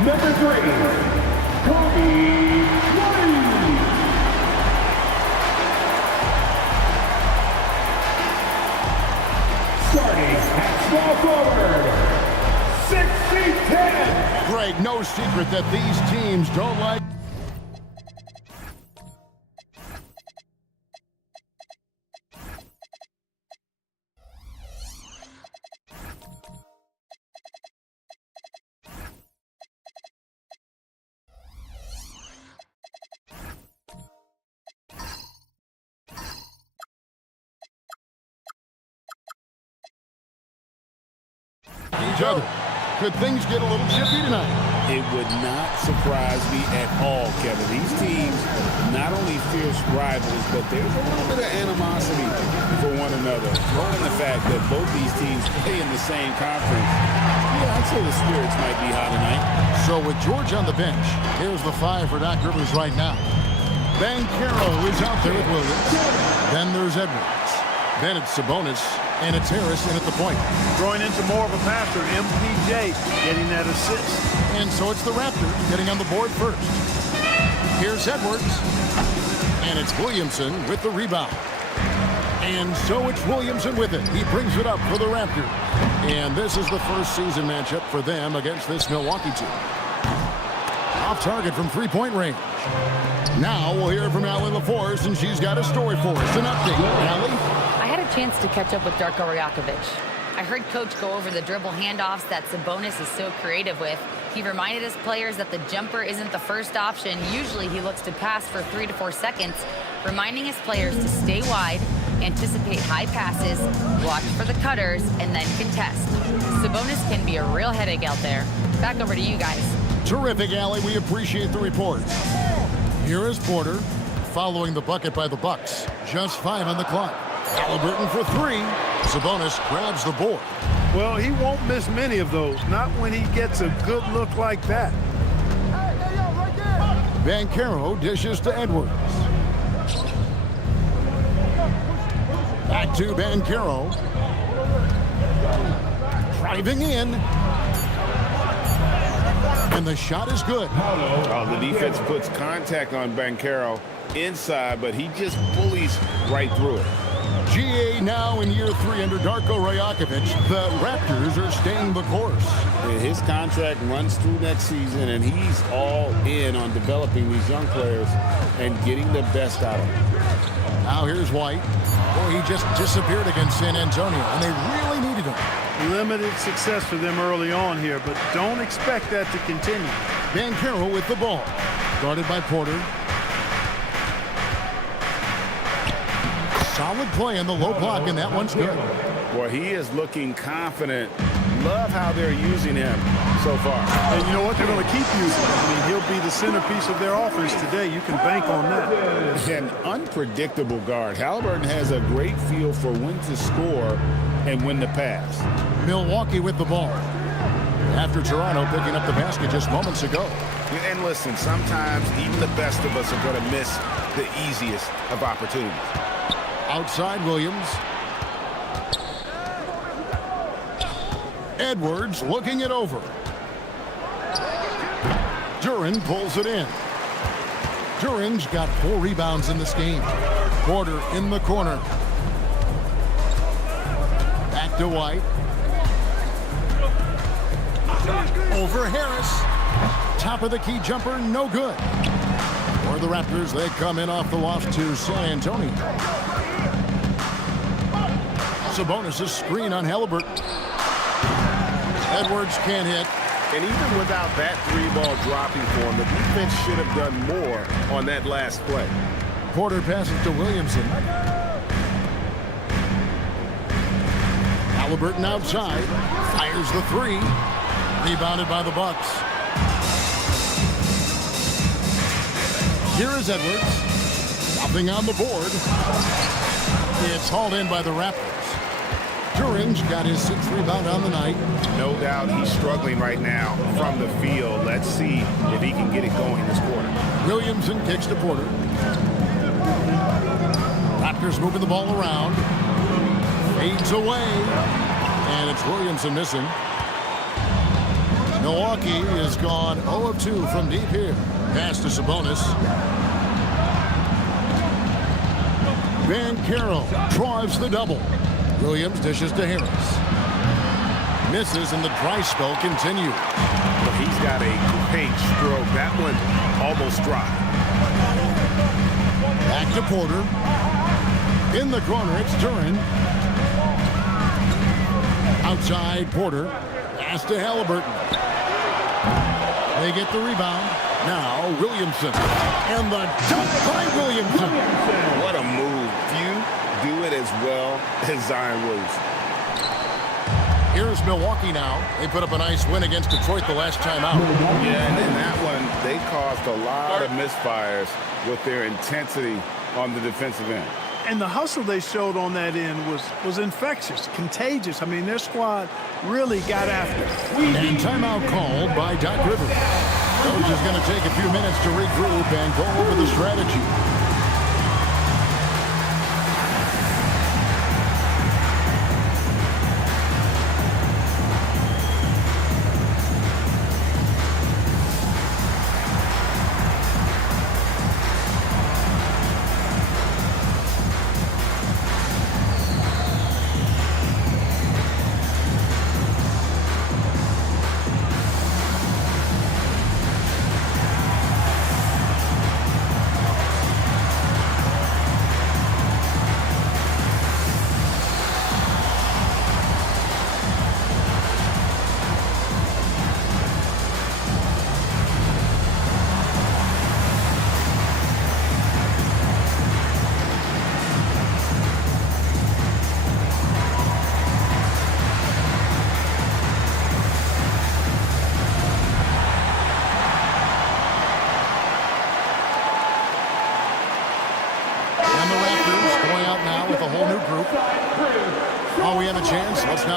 Number 3, Kobe White. Starting at small forward, 6'10". Greg, no secret that these teams don't like. Each other. Could things get a little chippy tonight? It would not surprise me at all, Kevin. These teams, not only fierce rivals, but there's a little bit of animosity for one another. Knowing the fact that both these teams play in the same conference, yeah, I'd say the spirits might be high tonight. So with George on the bench, here's the 5 for Doc Rivers right now. Banchero is out there with Williams. Then there's Edwards. Then it's Sabonis, and it's Harris in at the point. Growing into more of a passer, MPJ getting that assist. And so it's the Raptors getting on the board first. Here's Edwards. And it's Williamson with the rebound. And so it's Williamson with it. He brings it up for the Raptors. And this is the first season matchup for them against this Milwaukee team. Off target from three-point range. Now we'll hear from Allie LaForce, and she's got a story for us. An update. Allie? I had a chance to catch up with Darko Rajakovic. I heard Coach go over the dribble handoffs that Sabonis is so creative with. He reminded his players that the jumper isn't the first option. Usually he looks to pass for 3 to 4 seconds, reminding his players to stay wide, anticipate high passes, watch for the cutters, and then contest. Sabonis can be a real headache out there. Back over to you guys. Terrific, Allie. We appreciate the report. Here is Porter, following the bucket by the Bucks. Just 5 on the clock. Halliburton for 3. Sabonis grabs the board. Well, he won't miss many of those, not when he gets a good look like that. Banchero dishes to Edwards. Back to Banchero. Driving in. And the shot is good. The defense puts contact on Banchero inside, but he just bullies right through it. GA now in year 3 under Darko Rajakovic. The Raptors are staying the course. His contract runs through next season, and he's all in on developing these young players and getting the best out of them. Now here's White. Boy, he just disappeared against San Antonio, and they really needed him. Limited success for them early on here, but don't expect that to continue. Banchero with the ball. Guarded by Porter. Solid play in the low block, and that one's good. Boy, he is looking confident. Love how they're using him so far. And you know what? They're going to keep using him. I mean, he'll be the centerpiece of their offense today. You can bank on that. An unpredictable guard. Halliburton has a great feel for when to score and when to pass. Milwaukee with the ball. After Toronto picking up the basket just moments ago. And listen, sometimes even the best of us are going to miss the easiest of opportunities. Outside Williams. Edwards looking it over. Duren pulls it in. Duren's got 4 rebounds in this game. Porter in the corner. Back to White. Over Harris. Top of the key jumper, no good. For the Raptors, they come in off the loft to San Antonio. Sabonis' screen on Halliburton. Edwards can't hit. And even without that 3-ball dropping for him, the defense should have done more on that last play. Porter passes to Williamson. Halliburton outside. Fires the 3. Rebounded by the Bucks. Here is Edwards. Nothing on the board. It's hauled in by the Raptors. Duren's got his 6th rebound on the night. No doubt he's struggling right now from the field. Let's see if he can get it going this quarter. Williamson kicks to Porter. Raptors moving the ball around. Fades away. And it's Williamson missing. Milwaukee has gone 0 of 2 from deep here. Pass to Sabonis. Banchero drives the double. Williams dishes to Harris. Misses, and the dry spell continues. Well, he's got a great stroke. That one almost dropped. Back to Porter. In the corner, it's Duren. Outside, Porter. Pass to Halliburton. They get the rebound. Now, Williamson. And the dunk by Williamson. What a move. Few do it as well as Zion Williamson. Here's Milwaukee now. They put up a nice win against Detroit the last time out. Yeah, and in that one, they caused a lot of misfires with their intensity on the defensive end. And the hustle they showed on that end was infectious, contagious. I mean, their squad really got after it. And timeout called by Doc Rivers. Coach is going to take a few minutes to regroup and go over the strategy.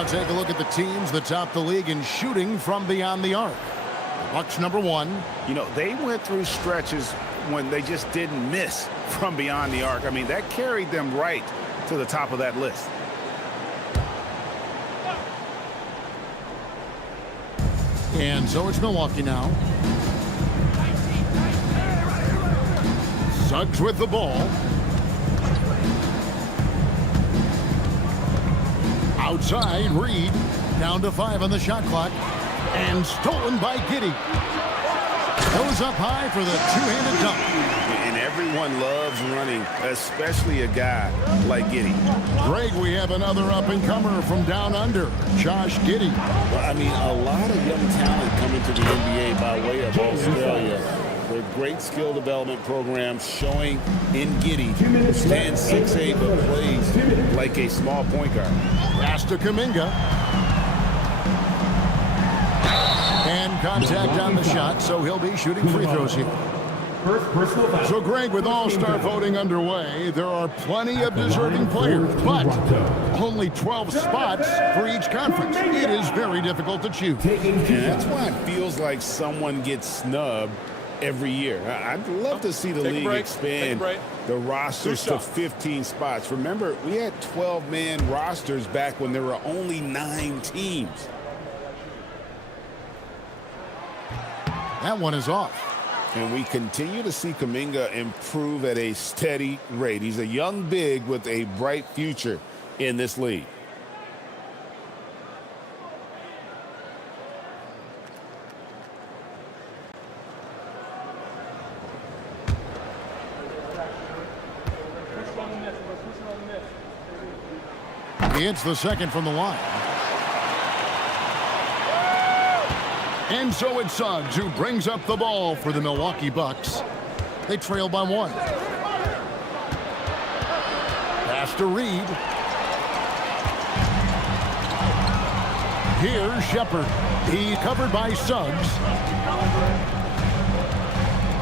Take a look at the teams that top the league in shooting from beyond the arc. The Bucks #1. You know, they went through stretches when they just didn't miss from beyond the arc. I mean, that carried them right to the top of that list. And so it's Milwaukee now. Suggs with the ball. Outside, Reed. Down to 5 on the shot clock. And stolen by Giddey. Goes up high for the two-handed dunk. And everyone loves running, especially a guy like Giddey. Greg, we have another up-and-comer from down under, Josh Giddey. Well, I mean, a lot of young talent coming to the NBA by way of Australia. With great skill development programs showing in Giddey. Stands 6'8", but plays like a small point guard. Pass to Kuminga. And contact on the shot, so he'll be shooting free throws here. So, Greg, with All-Star voting underway, there are plenty of deserving players, but only 12 spots for each conference. It is very difficult to choose. And that's why it feels like someone gets snubbed every year. I'd love to see the league expand the rosters to 15 spots. Remember, we had 12-man rosters back when there were only 9 teams. That one is off. And we continue to see Kuminga improve at a steady rate. He's a young big with a bright future in this league. He hits the second from the line. And so it's Suggs who brings up the ball for the Milwaukee Bucks. They trail by 1. Pass to Reed. Here's Shepherd. He covered by Suggs.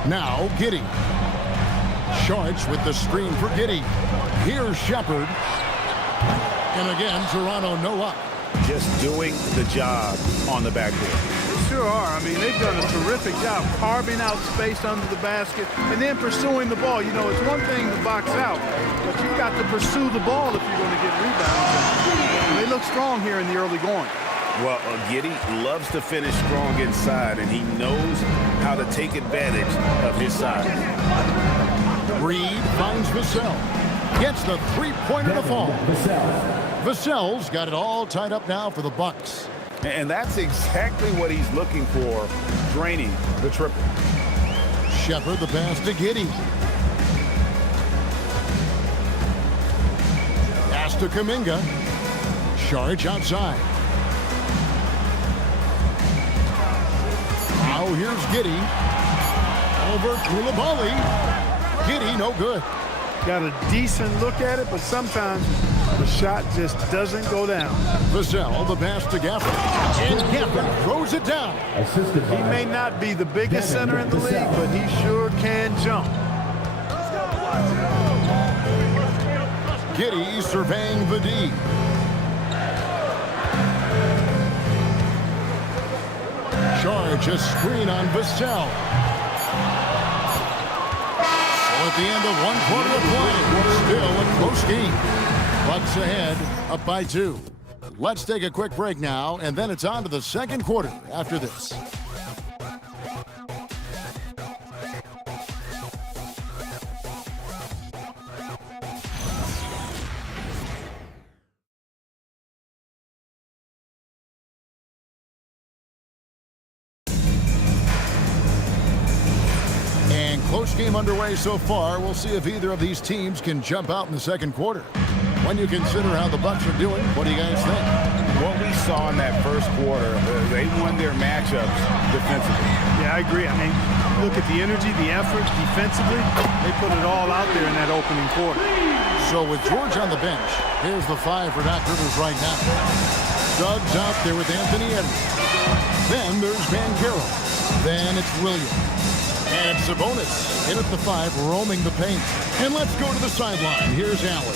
Now Giddey. Shorts with the screen for Giddey. Here's Shepherd. And again, Toronto no luck. Just doing the job on the backboard. They sure are. I mean, they've done a terrific job carving out space under the basket and then pursuing the ball. You know, it's one thing to box out, but you've got to pursue the ball if you're going to get rebounds. And they look strong here in the early going. Well, Giddey loves to finish strong inside, and he knows how to take advantage of his size. Reed finds Vassell. Gets the three-pointer to fall. Vassell's got it all tied up now for the Bucks. And that's exactly what he's looking for, draining the triple. Shepherd the pass to Giddey. Pass to Kuminga. Charge outside. Now here's Giddey. Over Koulibaly. Giddey no good. Got a decent look at it, but sometimes the shot just doesn't go down. Vassell the pass to Gafford. And Gafford throws it down. He may not be the biggest center in the league, but he sure can jump. Giddey surveying the D. Charge a screen on Vassell. So at the end of one quarter of play, still a close game. Bucks ahead, up by 2. Let's take a quick break now, and then it's on to the second quarter after this. Close game underway so far. We'll see if either of these teams can jump out in the second quarter. When you consider how the Bucks are doing, what do you guys think? What we saw in that first quarter, they won their matchups defensively. Yeah, I agree. I mean, look at the energy, the effort defensively. They put it all out there in that opening quarter. So with George on the bench, here's the 5 for Doc Rivers right now. Suggs out there with Anthony Edwards. Then there's Banchero. Then it's Williams. And Sabonis in at the 5, roaming the paint. And let's go to the sideline. Here's Allen.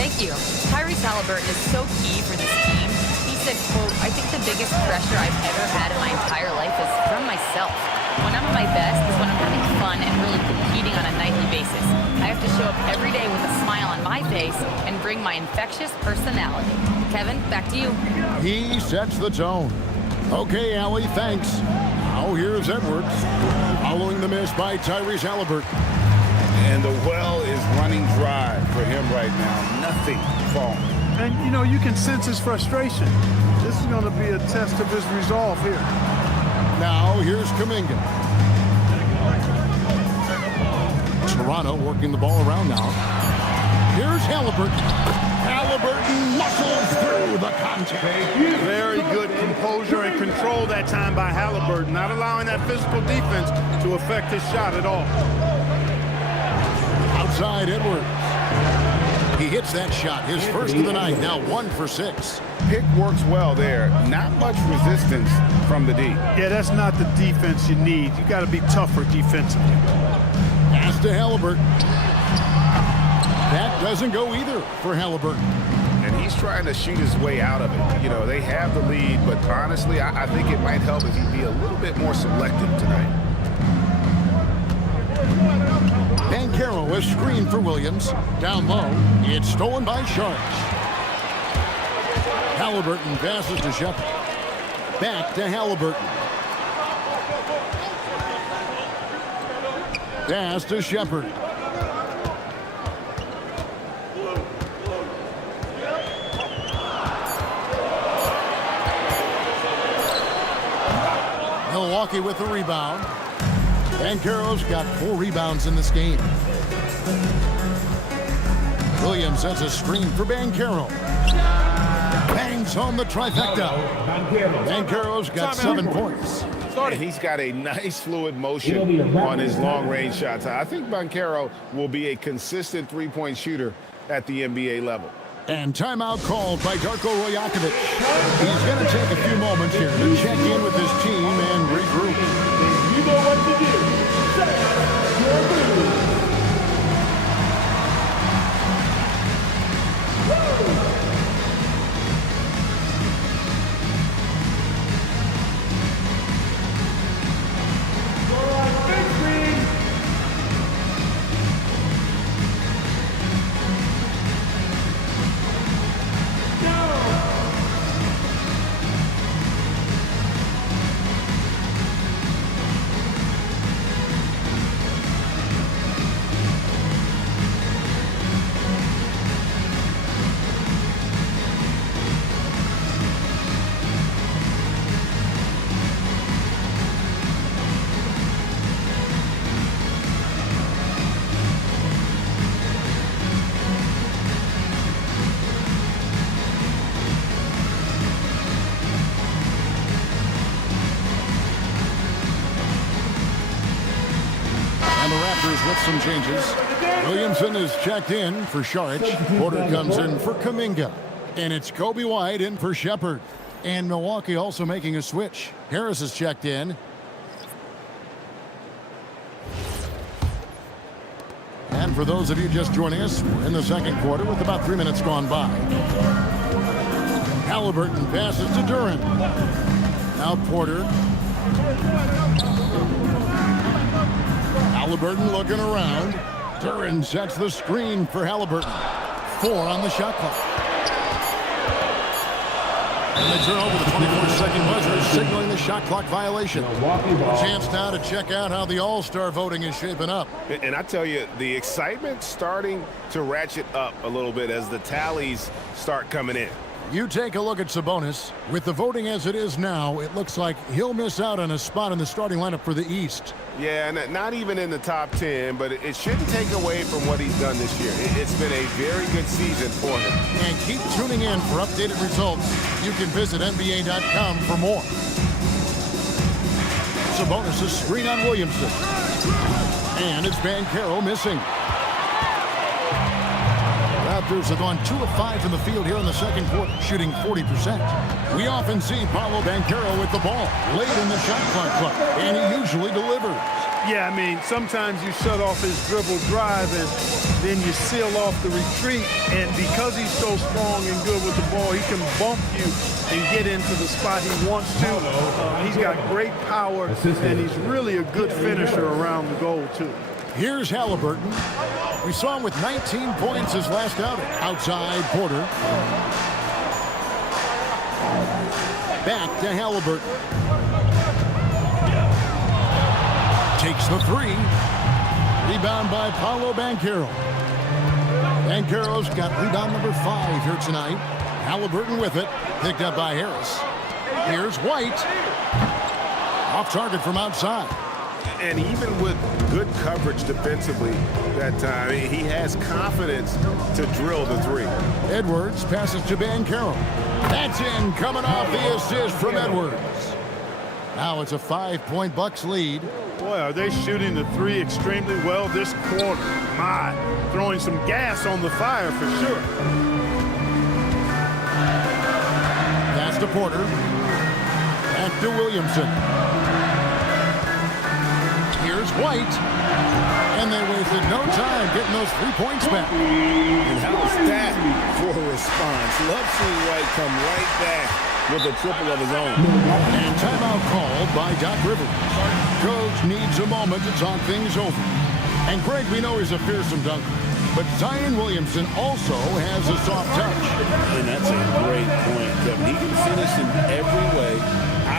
Thank you. Tyrese Halliburton is so key for this team. He said, quote, "I think the biggest pressure I've ever had in my entire life is from myself. When I'm at my best is when I'm having fun and really competing on a nightly basis. I have to show up every day with a smile on my face and bring my infectious personality." Kevin, back to you. He sets the tone. Okay, Allie, thanks. Now here's Edwards. Following the miss by Tyrese Halliburton. And the well is running dry for him right now. Nothing falling. And, you know, you can sense his frustration. This is going to be a test of his resolve here. Now here's Kuminga. Toronto working the ball around now. Here's Halliburton. Halliburton muscles through the contact. Very good composure and control that time by Halliburton, not allowing that physical defense to affect his shot at all. Outside Edwards. He hits that shot, his first of the night, now 1 for 6. Pick works well there. Not much resistance from the D. Yeah, that's not the defense you need. You got to be tougher defensively. Pass to Halliburton. That doesn't go either for Halliburton. And he's trying to shoot his way out of it. You know, they have the lead, but honestly, I think it might help if he'd be a little bit more selective tonight. Banchero, a screen for Williams. Down low, it's stolen by Sharp. Halliburton passes to Shepherd. Back to Halliburton. Pass to Shepherd. Milwaukee with the rebound. Banchero's got 4 rebounds in this game. Williams has a screen for Banchero. Bangs home the trifecta. Banchero's got 7 points. And he's got a nice fluid motion on his long-range shots. I think Banchero will be a consistent three-point shooter at the NBA level. And timeout called by Darko Rajakovic. He's going to take a few moments here to check in with his team and regroup. You know what to do. Set your move. with some changes. Williamson is checked in for Saric. Porter comes in for Kuminga. And it's Kobe White in for Shepherd. And Milwaukee also making a switch. Harris is checked in. And for those of you just joining us, we're in the second quarter with about 3 minutes gone by. Halliburton passes to Duren. Now Porter. Halliburton looking around. Duren sets the screen for Halliburton. 4 on the shot clock. And they turn over the 24-second buzzer, signaling the shot clock violation. A chance now to check out how the All-Star voting is shaping up. And I tell you, the excitement's starting to ratchet up a little bit as the tallies start coming in. You take a look at Sabonis. With the voting as it is now, it looks like he'll miss out on a spot in the starting lineup for the East. Yeah, not even in the top 10, but it shouldn't take away from what he's done this year. It's been a very good season for him. And keep tuning in for updated results. You can visit NBA.com for more. Sabonis' screen on Williamson. And it's Banchero missing. Raptors have gone 2 of 5 from the field here in the second quarter, shooting 40%. We often see Paolo Banchero with the ball late in the shot clock, and he usually delivers. Yeah, I mean, sometimes you shut off his dribble drive and then you seal off the retreat. And because he's so strong and good with the ball, he can bump you and get into the spot he wants to. He's got great power, and he's really a good finisher around the goal, too. Here's Halliburton. We saw him with 19 points his last outing. Outside, Porter. Back to Halliburton. Takes the 3. Rebound by Paolo Banchero. Banchero's got rebound number 5 here tonight. Halliburton with it. Picked up by Harris. Here's White. Off target from outside. And even with good coverage defensively that time, he has confidence to drill the 3. Edwards passes to Banchero. That's in, coming off the assist from Edwards. Now it's a 5-point Bucks lead. Boy, are they shooting the 3 extremely well this quarter. My, throwing some gas on the fire for sure. Pass to Porter. Back to Williamson. Here's White. And they wasted no time getting those 3 points back. And how's that for a response? Love seeing White come right back with a triple of his own. And timeout called by Doc Rivers. Coach needs a moment to talk things over. And Greg, we know he's a fearsome dunker, but Zion Williamson also has a soft touch. And that's a great point, Kevin. He can finish in every way,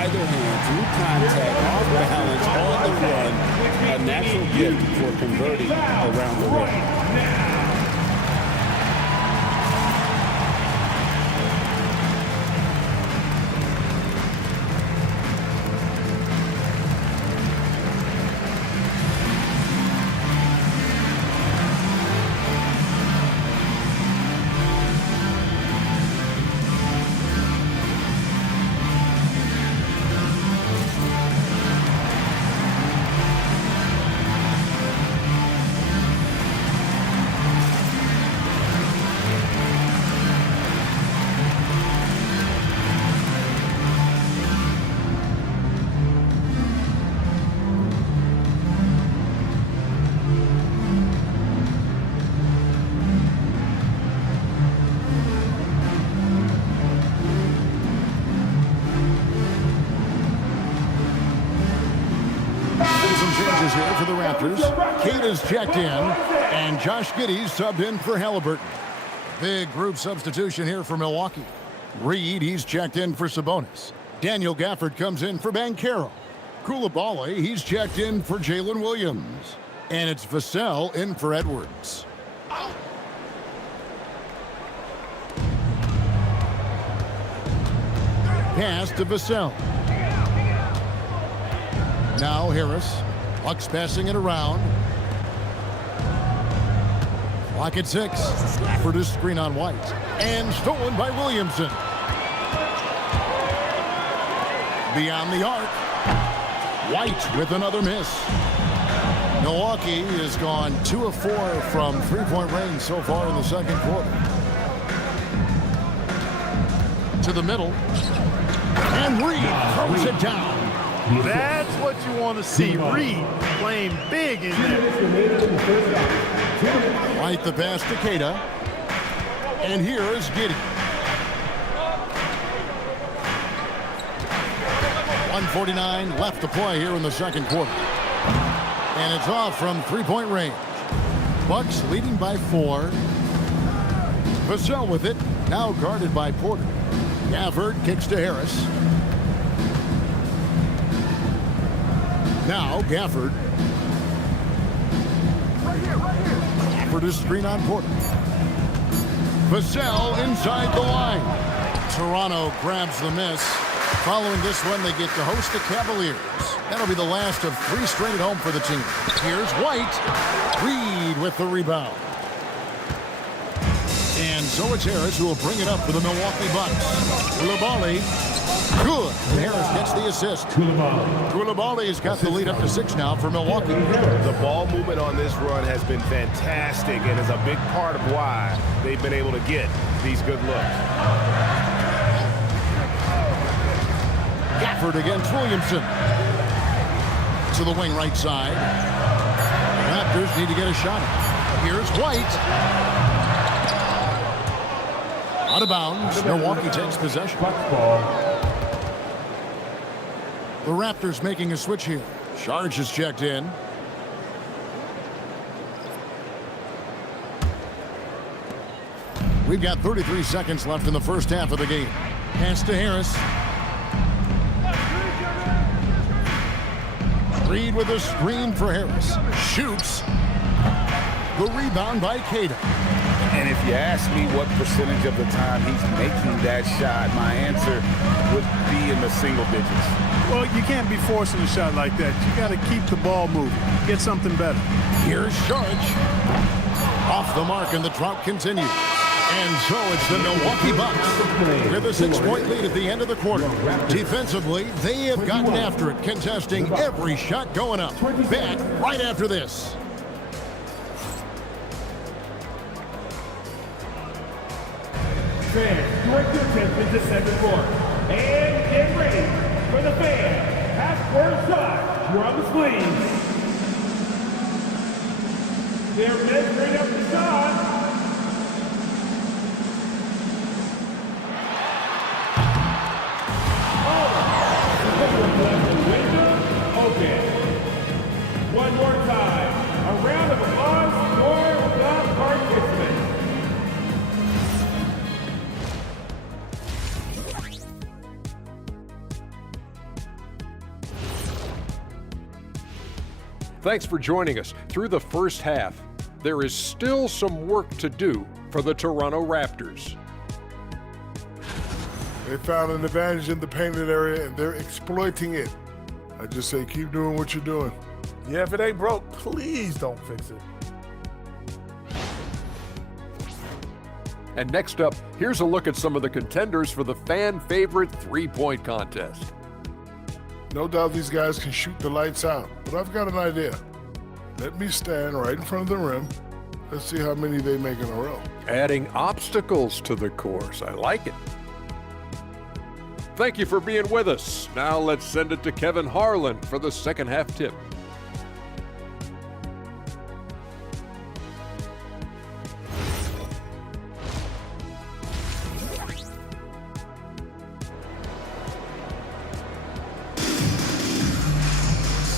either hand, through contact, off balance, on the run. A natural gift for converting around the rim. Here for the Raptors. Kate is checked in, and Josh Giddey subbed in for Halliburton. Big group substitution here for Milwaukee. Reed, he's checked in for Sabonis. Daniel Gafford comes in for Banchero. Coulibaly, he's checked in for Jalen Williams. And it's Vassell in for Edwards. Pass to Vassell. Now Harris. Bucks passing it around. Clock at 6. For the screen on White. And stolen by Williamson. Beyond the arc. White with another miss. Milwaukee has gone 2 of 4 from three-point range so far in the second quarter. To the middle. And Reed throws it down. That's what you want to see. Reed playing big in there. Right the pass to Queta. And here is Giddey. 1:49 left to play here in the second quarter. And it's off from three-point range. Bucks leading by 4. Vassell with it. Now guarded by Porter. Gafford kicks to Harris. Now Gafford. Gafford is screen on Porter. Vassell inside the line. Toronto grabs the miss. Following this one, they get to host the Cavaliers. That'll be the last of 3 straight at home for the team. Here's White. Reed with the rebound. And so it's Harris who will bring it up for the Milwaukee Bucks. Coulibaly. Good. And Harris gets the assist. Coulibaly's got the lead up to 6 now for Milwaukee. The ball movement on this run has been fantastic and is a big part of why they've been able to get these good looks. Gafford against Williamson. To the wing right side. Raptors need to get a shot. Here's White. Out of bounds. Milwaukee takes possession. The Raptors making a switch here. Sharge is checked in. We've got 33 seconds left in the first half of the game. Pass to Harris. Reed with a screen for Harris. Shoots. The rebound by Queta. And if you ask me what percentage of the time he's making that shot, my answer would be in the single digits. Well, you can't be forcing a shot like that. You got to keep the ball moving. Get something better. Here's Sharge. Off the mark, and the drought continues. And so it's the Milwaukee Bucks with a 6-point lead at the end of the quarter. Defensively, they have gotten after it, contesting every shot going up. Back right after this. Fans, direct your attention to second court. And get ready for the fan. Half-court shot. Drum the sleeves. They're measuring up the shot. Okay. One more time. A round of applause for the participants. Thanks for joining us. Through the first half, there is still some work to do for the Toronto Raptors. They found an advantage in the painted area, and they're exploiting it. I just say keep doing what you're doing. Yeah, if it ain't broke, please don't fix it. And next up, here's a look at some of the contenders for the fan-favorite three-point contest. No doubt these guys can shoot the lights out, but I've got an idea. Let me stand right in front of the rim. Let's see how many they make in a row. Adding obstacles to the course. I like it. Thank you for being with us. Now let's send it to Kevin Harlan for the second half tip.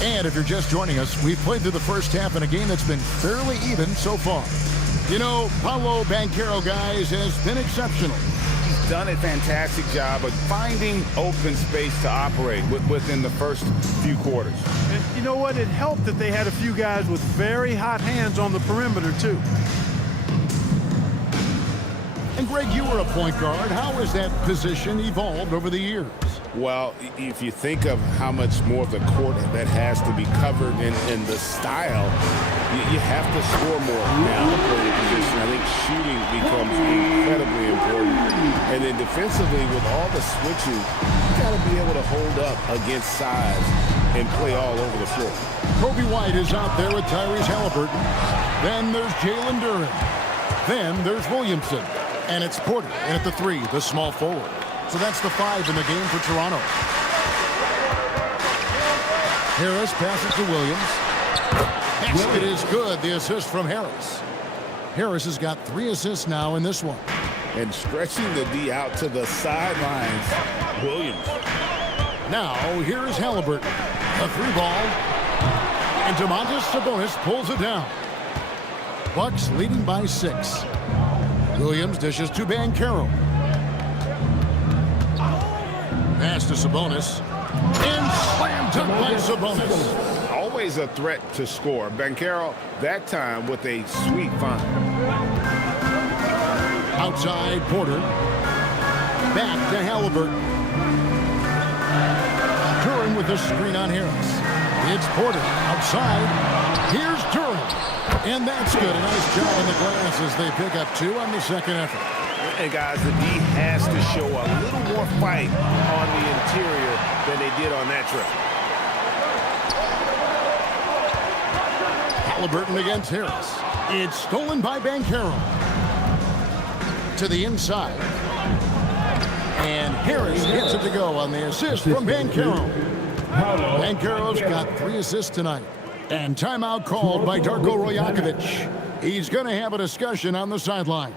And if you're just joining us, we've played through the first half in a game that's been fairly even so far. You know, Paolo Banchero, guys, has been exceptional. He's done a fantastic job of finding open space to operate within the first few quarters. And you know what? It helped that they had a few guys with very hot hands on the perimeter, too. And Greg, you were a point guard. How has that position evolved over the years? Well, if you think of how much more of the court that has to be covered in the style, You have to score more down the play position. I think shooting becomes incredibly important. And then defensively, with all the switching, you got to be able to hold up against size and play all over the floor. Kobe White is out there with Tyrese Halliburton. Then there's Jalen Duren. Then there's Williamson. And it's Porter. And at the 3, the small forward. So that's the 5 in the game for Toronto. Harris passes to Williams. Basket is good. The assist from Harris. Harris has got 3 assists now in this one. And stretching the D out to the sidelines, Williams. Now, here's Halliburton. A 3 ball. And Domantas Sabonis pulls it down. Bucks leading by 6. Williams dishes to Banchero. Pass to Sabonis. And slam dunk by Sabonis. Always a threat to score. Banchero, that time with a sweet find. Outside, Porter. Back to Halliburton. Duren with the screen on Harris. It's Porter. Outside. Here's Duren. And that's good. A nice job on the glass as they pick up 2 on the second effort. And guys, the D has to show a little more fight on the interior than they did on that trip. Halliburton against Harris. It's stolen by Banchero. To the inside. And Harris gets it to go on the assist from Banchero. Banchero's got 3 assists tonight. And timeout called by Darko Rajakovic. He's going to have a discussion on the sideline.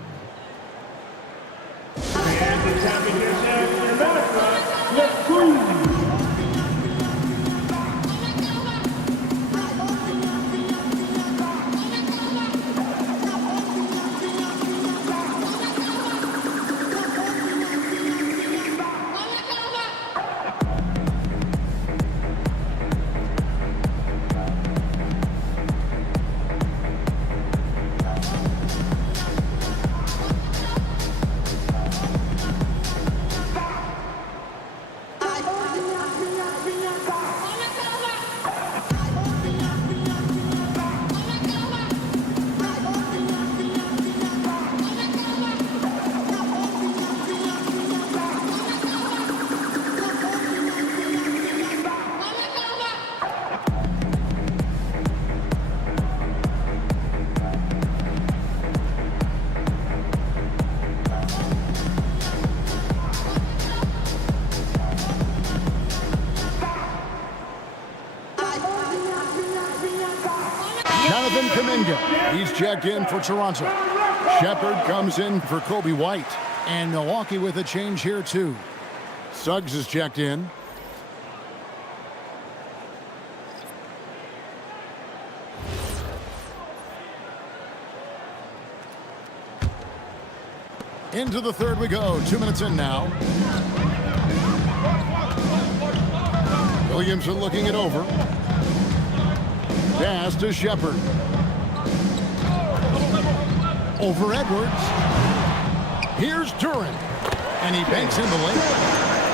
And the championship for America, let's go. Jonathan Kuminga. He's checked in for Toronto. Shepard comes in for Kobe White. And Milwaukee with a change here, too. Suggs is checked in. Into the third we go. 2 minutes in now. Williamson looking it over. Pass to Shepard. Over Edwards. Here's Duren. And he banks in the lane.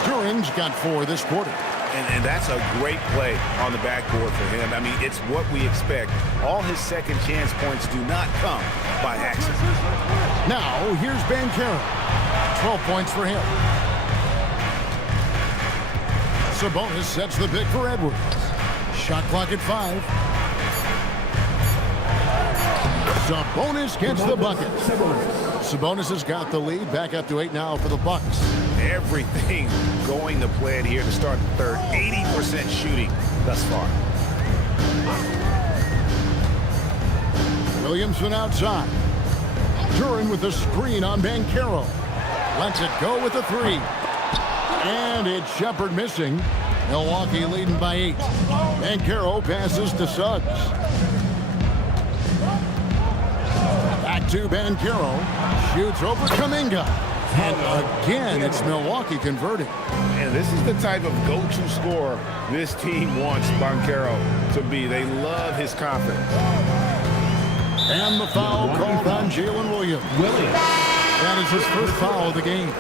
Duren's got 4 this quarter. And that's a great play on the backboard for him. I mean, it's what we expect. All his second chance points do not come by accident. Now, here's Banchero. 12 points for him. Sabonis sets the pick for Edwards. Shot clock at 5. Sabonis gets the bucket. Sabonis has got the lead. Back up to 8 now for the Bucks. Everything going to plan here to start the third. 80% shooting thus far. Williamson outside. Duren with the screen on Banchero. Lets it go with the 3. And it's Shepard missing. Milwaukee leading by 8. Banchero passes to Suggs. Back to Banchero. Shoots over Kuminga. And again, it's Milwaukee converting. And this is the type of go-to scorer this team wants Banchero to be. They love his confidence. And the foul called on Jalen Williams. That is his first foul of the game.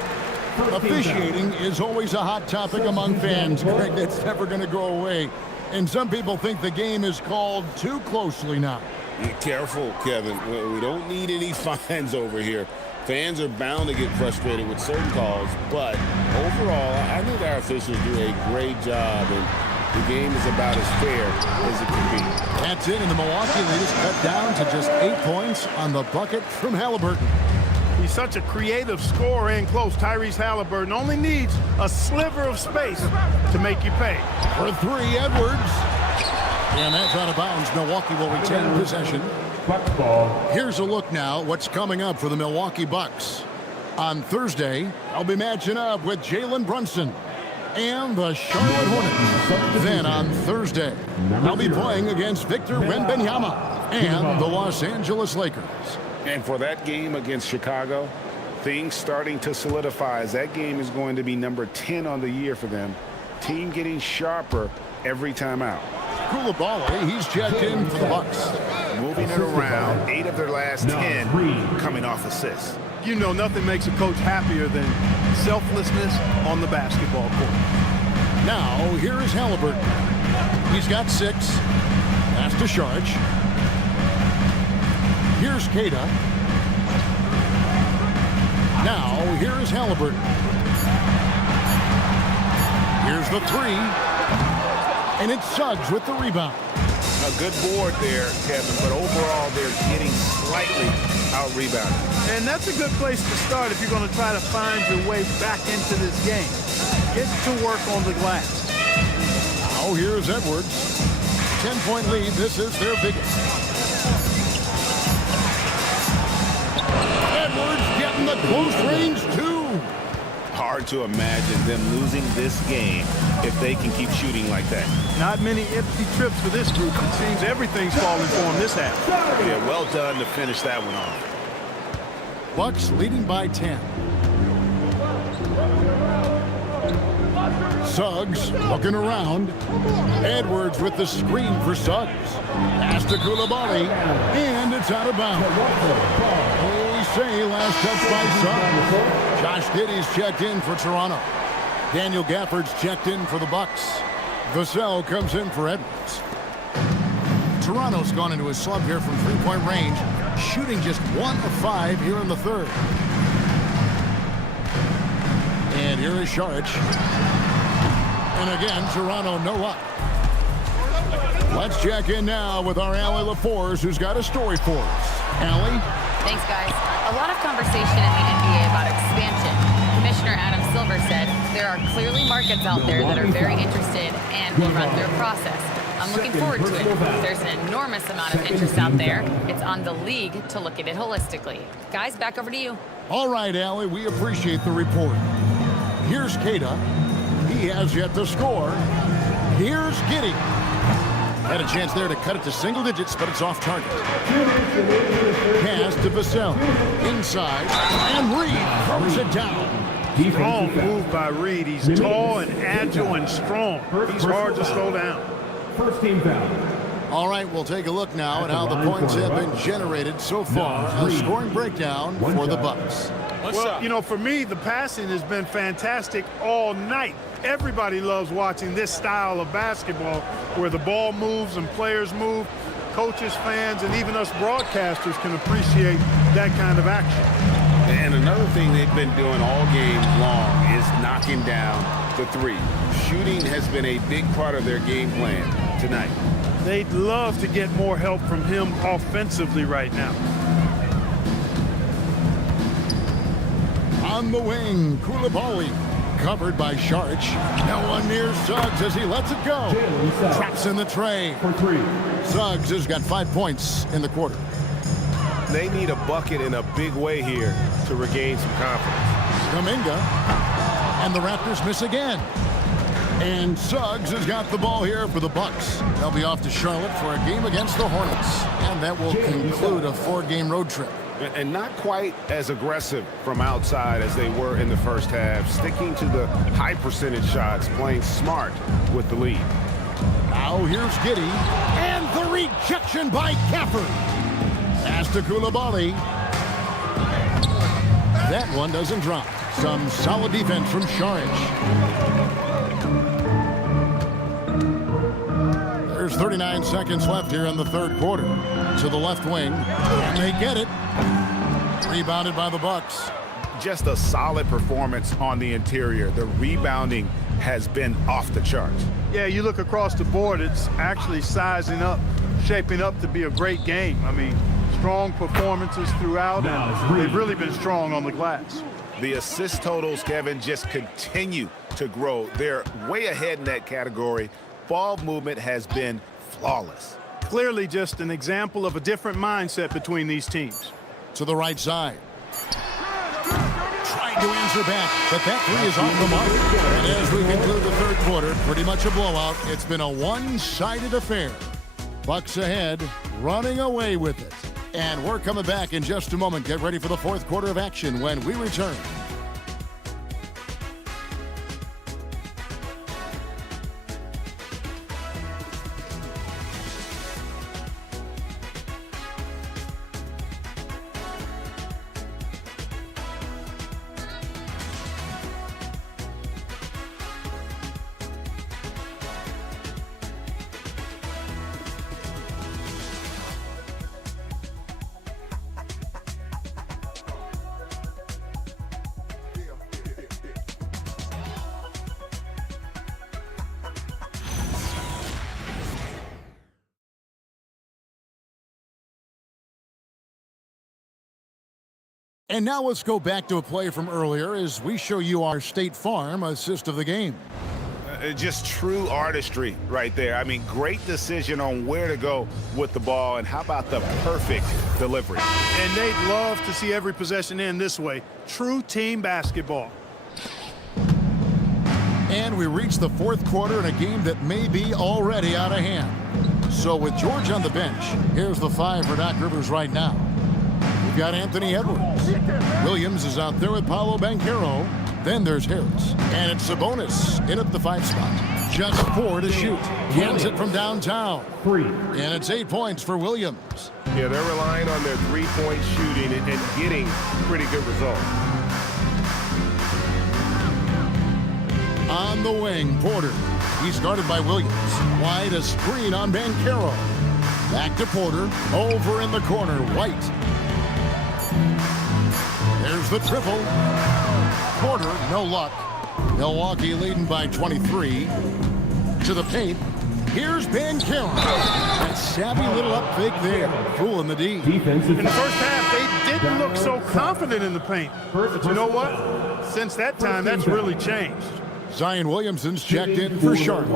Officiating is always a hot topic among fans, Greg. That's never going to go away. And some people think the game is called too closely now. Be careful, Kevin. We don't need any fines over here. Fans are bound to get frustrated with certain calls, but overall, I think our officials do a great job, and the game is about as fair as it can be. That's it, and the Milwaukee leaders cut down to just 8 points on the bucket from Halliburton. He's such a creative scorer in close. Tyrese Halliburton only needs a sliver of space to make you pay. For 3, Edwards. And that's out of bounds. Milwaukee will retain possession. Bucks ball. Here's a look now what's coming up for the Milwaukee Bucks. On Thursday, I'll be matching up with Jalen Brunson and the Charlotte Hornets. Then on Thursday, I'll be playing against Victor Wembanyama and the Los Angeles Lakers. And for that game against Chicago, things starting to solidify as that game is going to be number 10 on the year for them. Team getting sharper every time out. Koulibaly, he's checked in for the Bucks. Moving it around, 8 of their last 10 coming off assists. You know, nothing makes a coach happier than selflessness on the basketball court. Now, here is Halliburton. He's got 6. Pass to Saric. Here's Queta. Now, here is Halliburton. Here's the 3. And it's Suggs with the rebound. A good board there, Kevin, but overall they're getting slightly out-rebounded. And that's a good place to start if you're going to try to find your way back into this game. Get to work on the glass. Now here's Edwards. 10-point lead. This is their biggest. Edwards getting the close range 2. Hard to imagine them losing this game if they can keep shooting like that. Not many empty trips for this group. It seems everything's falling for them this half. Yeah, well done to finish that one off. Bucks leading by 10. Suggs looking around. Edwards with the screen for Suggs. Pass to Koulibaly, and it's out of bounds. Say last touch by Suggs. Josh Giddey's checked in for Toronto. Daniel Gafford's checked in for the Bucks. Vassell comes in for Edwards. Toronto's gone into a slump here from 3-point range, shooting just 1 of 5 here in the third. And here is Saric. And again, Toronto no luck. Let's check in now with our Allie LaForce, who's got a story for us. Allie? Thanks, guys. A lot of conversation in the NBA about expansion. Commissioner Adam Silver said there are clearly markets out there that are very interested and will run their process. I'm looking forward to it. There's an enormous amount of interest out there. It's on the league to look at it holistically. Guys, back over to you. All right, Allie, we appreciate the report. Here's Queta. He has yet to score. Here's Giddey. Had a chance there to cut it to single digits, but it's off target. Pass to Vassell. Inside, and Reed throws it down. Strong move by Reed. He's tall and agile and strong. He's hard to slow down. First team foul. All right, we'll take a look now at how the points have been generated so far. A scoring breakdown for the Bucks. Well, you know, for me, the passing has been fantastic all night. Everybody loves watching this style of basketball where the ball moves and players move. Coaches, fans, and even us broadcasters can appreciate that kind of action. And another thing they've been doing all game long is knocking down the 3. Shooting has been a big part of their game plan tonight. They'd love to get more help from him offensively right now. On the wing, Koulibaly. Covered by Saric. No one near Suggs as he lets it go. Traps in the tray. For 3. Suggs has got 5 points in the quarter. They need a bucket in a big way here to regain some confidence. Kuminga. And the Raptors miss again. And Suggs has got the ball here for the Bucks. They'll be off to Charlotte for a game against the Hornets. And that will conclude a 4-game road trip. And not quite as aggressive from outside as they were in the first half, sticking to the high percentage shots, playing smart with the lead. Now here's Giddey, and the rejection by Gafford. Pass to Koulibaly. That one doesn't drop. Some solid defense from Saric. There's 39 seconds left here in the third quarter. to the left wing, and they get it. Rebounded by the Bucks. Just a solid performance on the interior. The rebounding has been off the charts. Yeah, you look across the board, it's actually sizing up, shaping up to be a great game. I mean, strong performances throughout, and they've really been strong on the glass. The assist totals, Kevin, just continue to grow. They're way ahead in that category. Ball movement has been flawless. Clearly just an example of a different mindset between these teams. To the right side. Tried to answer back, but that three is off the mark. And as we conclude the third quarter, pretty much a blowout. It's been a one-sided affair. Bucks ahead, running away with it. And we're coming back in just a moment. Get ready for the fourth quarter of action when we return. And now let's go back to a play from earlier as we show you our State Farm assist of the game. Just true artistry right there. I mean, great decision on where to go with the ball, and how about the perfect delivery? And they'd love to see every possession end this way. True team basketball. And we reach the fourth quarter in a game that may be already out of hand. So with George on the bench, here's the five for Doc Rivers right now. We've got Anthony Edwards. Williams is out there with Paolo Banchero. Then there's Harris. And it's Sabonis in at the 5 spot. Just 4 to shoot. Cans it from downtown. And it's 8 points for Williams. Yeah, they're relying on their three-point shooting and getting pretty good results. On the wing, Porter. He's guarded by Williams. Wide, a screen on Banchero. Back to Porter. Over in the corner, White. There's the triple. Porter, no luck. Milwaukee leading by 23. To the paint. Here's Banchero. That savvy little up fake there. Fooling the D. In the first half, they didn't look so confident in the paint. But you know what? Since that time, that's really changed. Zion Williamson's checked in for Sharp.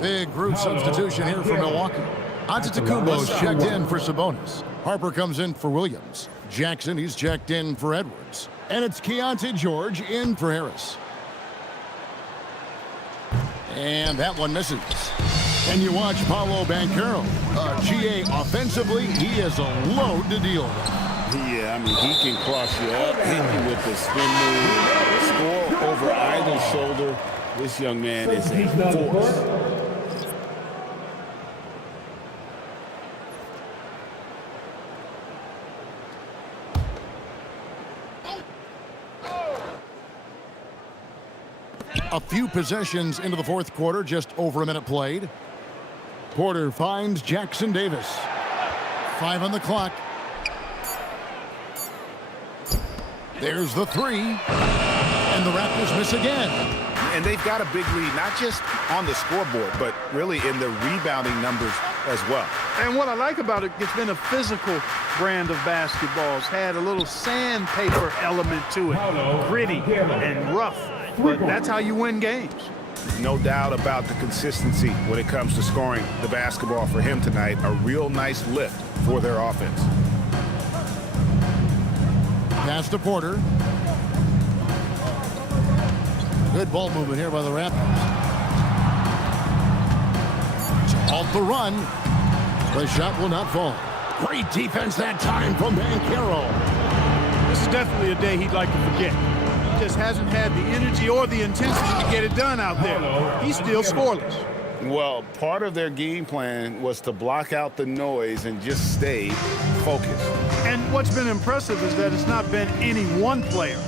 Big group substitution here for Milwaukee. Antetokounmpo's checked in for Sabonis. Harper comes in for Williams. Jackson, he's checked in for Edwards. And it's Keontae George in for Harris. And that one misses. And you watch Paolo Banchero. GA offensively, he is a load to deal with. Yeah, I mean, he can cross you up, hit you with the spin move, score over either shoulder. This young man is a force. A few possessions into the fourth quarter, just over a minute played. Porter finds Jackson Davis. 5 on the clock. There's the 3. And the Raptors miss again. And they've got a big lead, not just on the scoreboard, but really in the rebounding numbers as well. And what I like about it, it's been a physical brand of basketball. It's had a little sandpaper element to it. Gritty and rough. But that's how you win games. No doubt about the consistency when it comes to scoring the basketball for him tonight. A real nice lift for their offense. Pass to Porter. Good ball movement here by the Raptors. To halt the run. The shot will not fall. Great defense that time from Banchero. This is definitely a day he'd like to forget. He just hasn't had the energy or the intensity to get it done out there. He's still scoreless. Well, part of their game plan was to block out the noise and just stay focused. And what's been impressive is that it's not been any one player.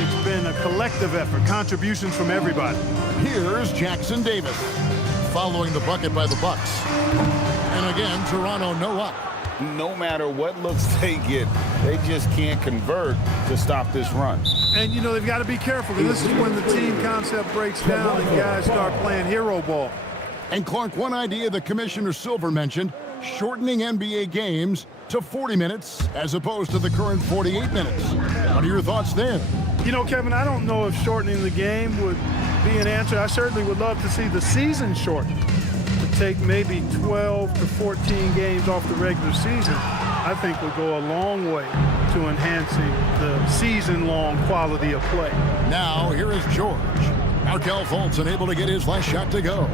It's been a collective effort, contributions from everybody. Here's Jackson Davis, following the bucket by the Bucks. And again, Toronto no up. no matter what looks they get, they just can't convert to stop this run. And, you know, they've got to be careful. This is when the team concept breaks down and guys start playing hero ball. And Clark, one idea that Commissioner Silver mentioned, shortening NBA games to 40 minutes as opposed to the current 48 minutes. What are your thoughts there? You know, Kevin, I don't know if shortening the game would be an answer. I certainly would love to see the season shortened, to take maybe 12 to 14 games off the regular season. I think would go a long way to enhancing the season-long quality of play. Now, here is George. Markelle Fultz unable to get his last shot to go.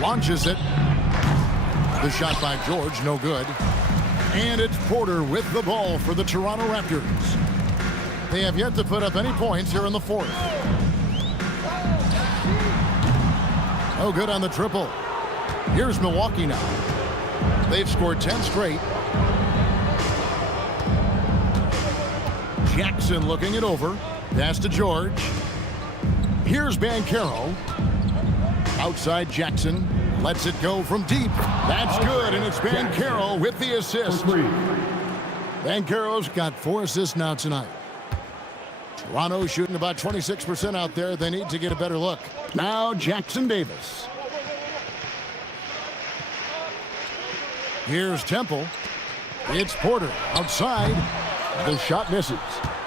Launches it. The shot by George, no good. And it's Porter with the ball for the Toronto Raptors. They have yet to put up any points here in the fourth. No good on the triple. Here's Milwaukee now. They've scored 10 straight. Jackson looking it over. Pass to George. Here's Banchero. Outside Jackson. Lets it go from deep. That's good, and it's Banchero with the assist. Banchero's got 4 assists now tonight. Toronto shooting about 26% out there. They need to get a better look. Now Jackson Davis. Here's Temple. It's Porter outside. The shot misses.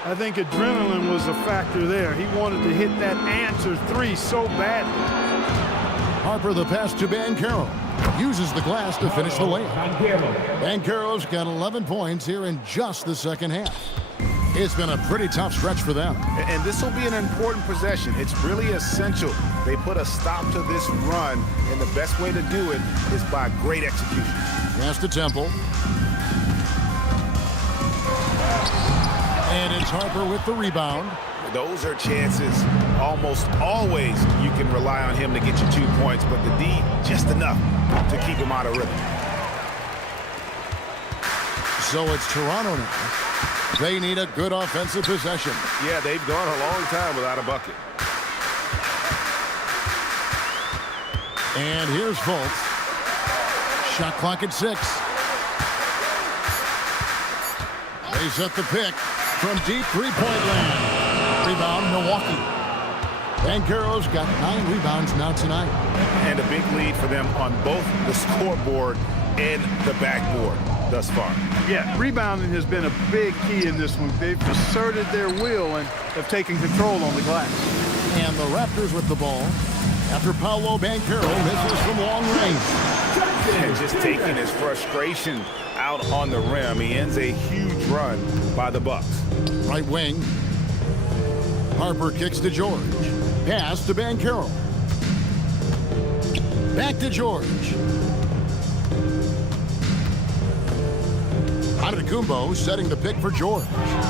I think adrenaline was a factor there. He wanted to hit that answer 3 so badly. Harper the pass to Banchero. Uses the glass to finish the layup. Banchero's got 11 points here in just the second half. It's been a pretty tough stretch for them. And this will be an important possession. It's really essential. They put a stop to this run, and the best way to do it is by great execution. Pass to Temple. And it's Harper with the rebound. Those are chances. Almost always you can rely on him to get you 2 points, but the D, just enough to keep him out of rhythm. So it's Toronto now. They need a good offensive possession. Yeah, they've gone a long time without a bucket. And here's Fultz. Shot clock at 6. They set the pick from deep three-point land. Rebound, Milwaukee. Banchero's got 9 rebounds now tonight. And a big lead for them on both the scoreboard and the backboard thus far. Yeah, rebounding has been a big key in this one. They've asserted their will and have taken control on the glass. And the Raptors with the ball after Paolo Banchero misses from long range. And just taking his frustration out on the rim. He ends a huge run by the Bucks. Right wing. Harper kicks to George. Pass to Banchero. Back to George. Antetokounmpo setting the pick for George.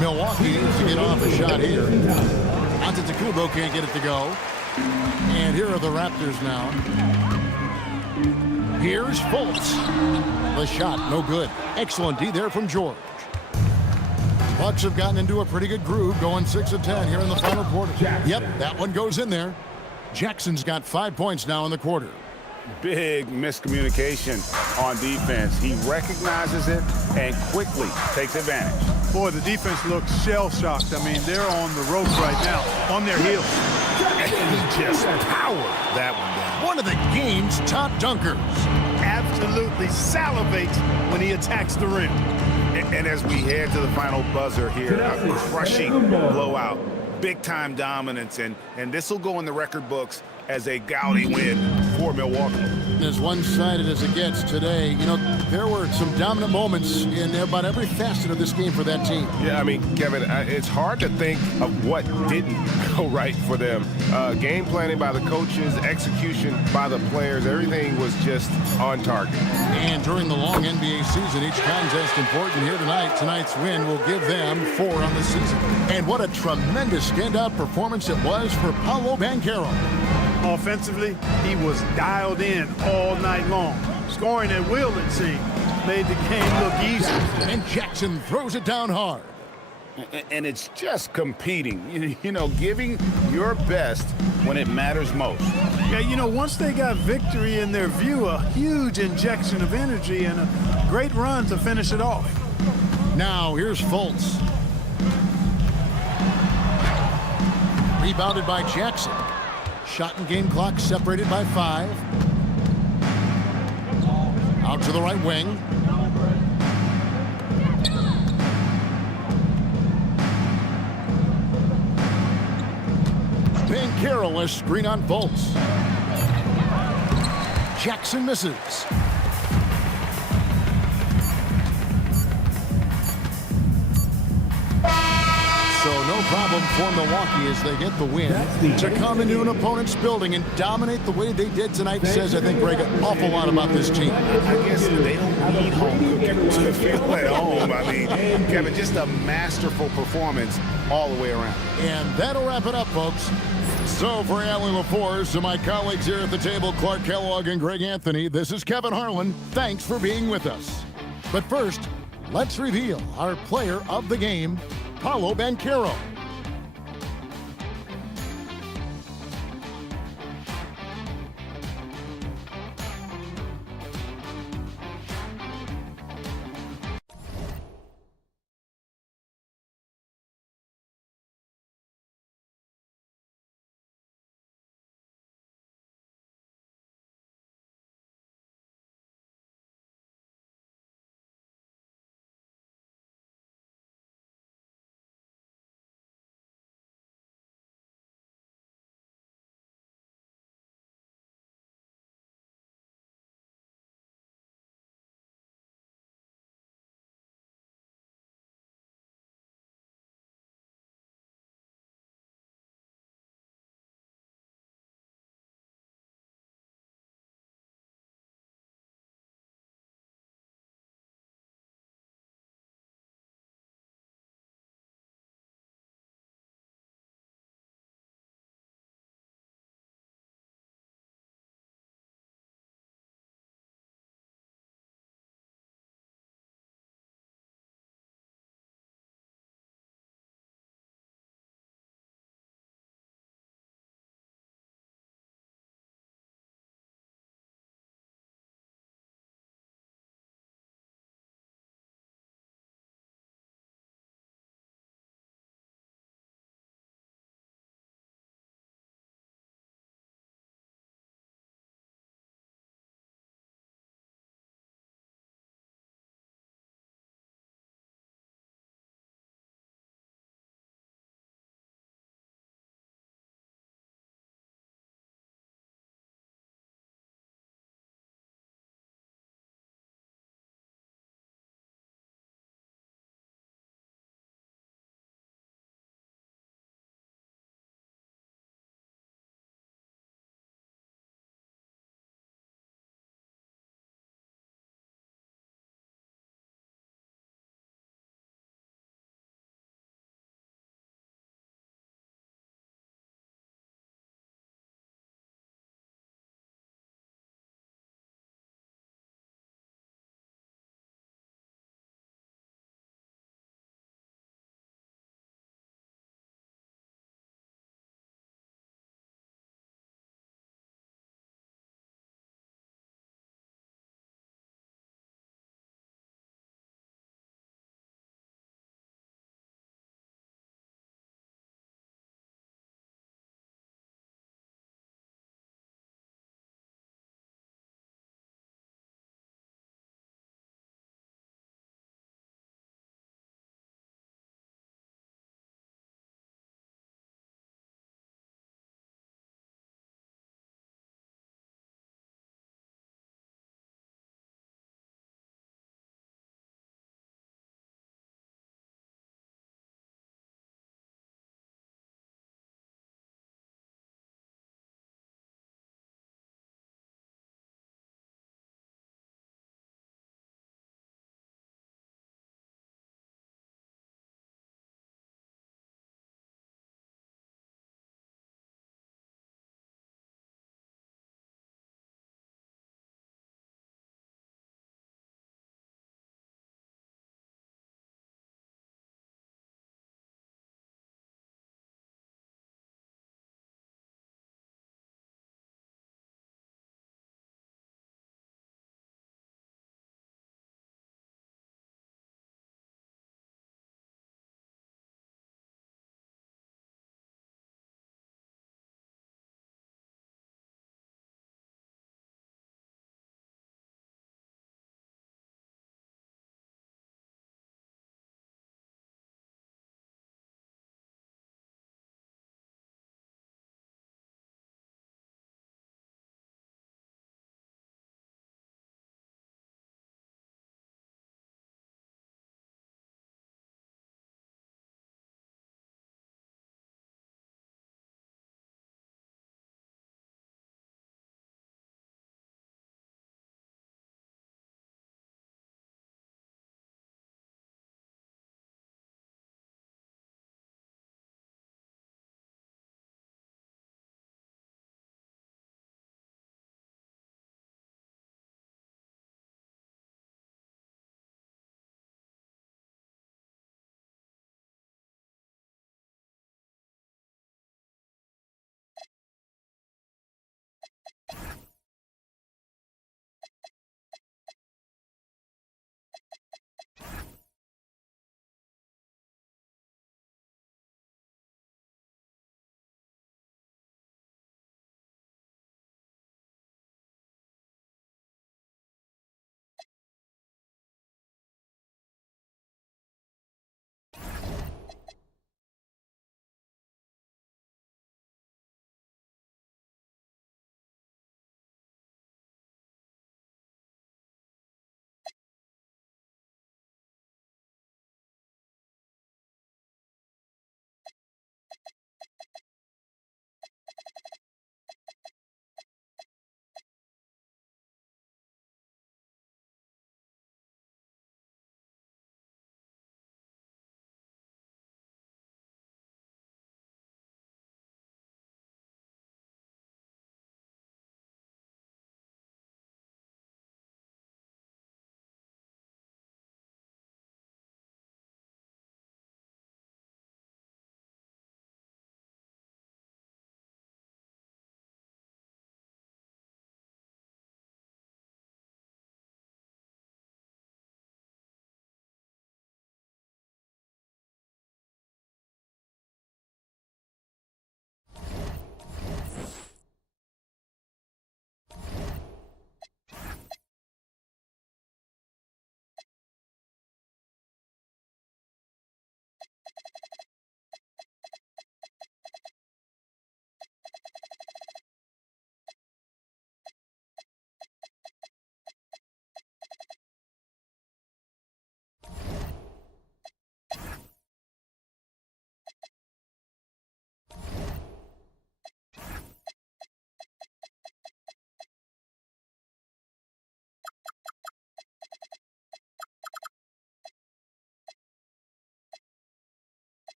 Milwaukee needs to get off a shot here. Antetokounmpo can't get it to go. And here are the Raptors now. Here's Fultz. The shot, no good. Excellent D there from George. Bucks have gotten into a pretty good groove, going 6 of 10 here in the final quarter. Yep, that one goes in there. Jackson's got 5 points now in the quarter. Big miscommunication on defense. He recognizes it and quickly takes advantage. Boy, the defense looks shell-shocked. I mean, they're on the ropes right now, on their heels. And he just powered that one down. One of the game's top dunkers. Absolutely salivates when he attacks the rim. And as we head to the final buzzer here, a crushing blowout, big-time dominance, and this will go in the record books as a gaudy win for Milwaukee. As one-sided as it gets today, you know, there were some dominant moments in about every facet of this game for that team. Yeah, I mean, Kevin, it's hard to think of what didn't go right for them. Game planning by the coaches, execution by the players, everything was just on target. And during the long NBA season, each contest important here tonight. Tonight's win will give them 4 on the season. And what a tremendous standout performance it was for Paolo Banchero. Offensively, he was dialed in all night long. Scoring at will, it seemed, made the game look easy. And Jackson throws it down hard. And it's just competing, you know, giving your best when it matters most. Yeah, you know, once they got victory in their view, a huge injection of energy and a great run to finish it off. Now here's Fultz. Rebounded by Jackson. Shot and game clock separated by 5. Out to the right wing. Banchero, a screen on Fultz. Jackson misses. So no problem for Milwaukee as they get the win. To come into an opponent's building and dominate the way they did tonight says, I think, Greg, an awful lot about this team. I guess they don't need home cooking to feel at home. I mean, Kevin, just a masterful performance all the way around. And that'll wrap it up, folks. So for Allie LaForce and my colleagues here at the table, Clark Kellogg and Greg Anthony, this is Kevin Harlan. Thanks for being with us. But first, let's reveal our player of the game, Paolo Banchero.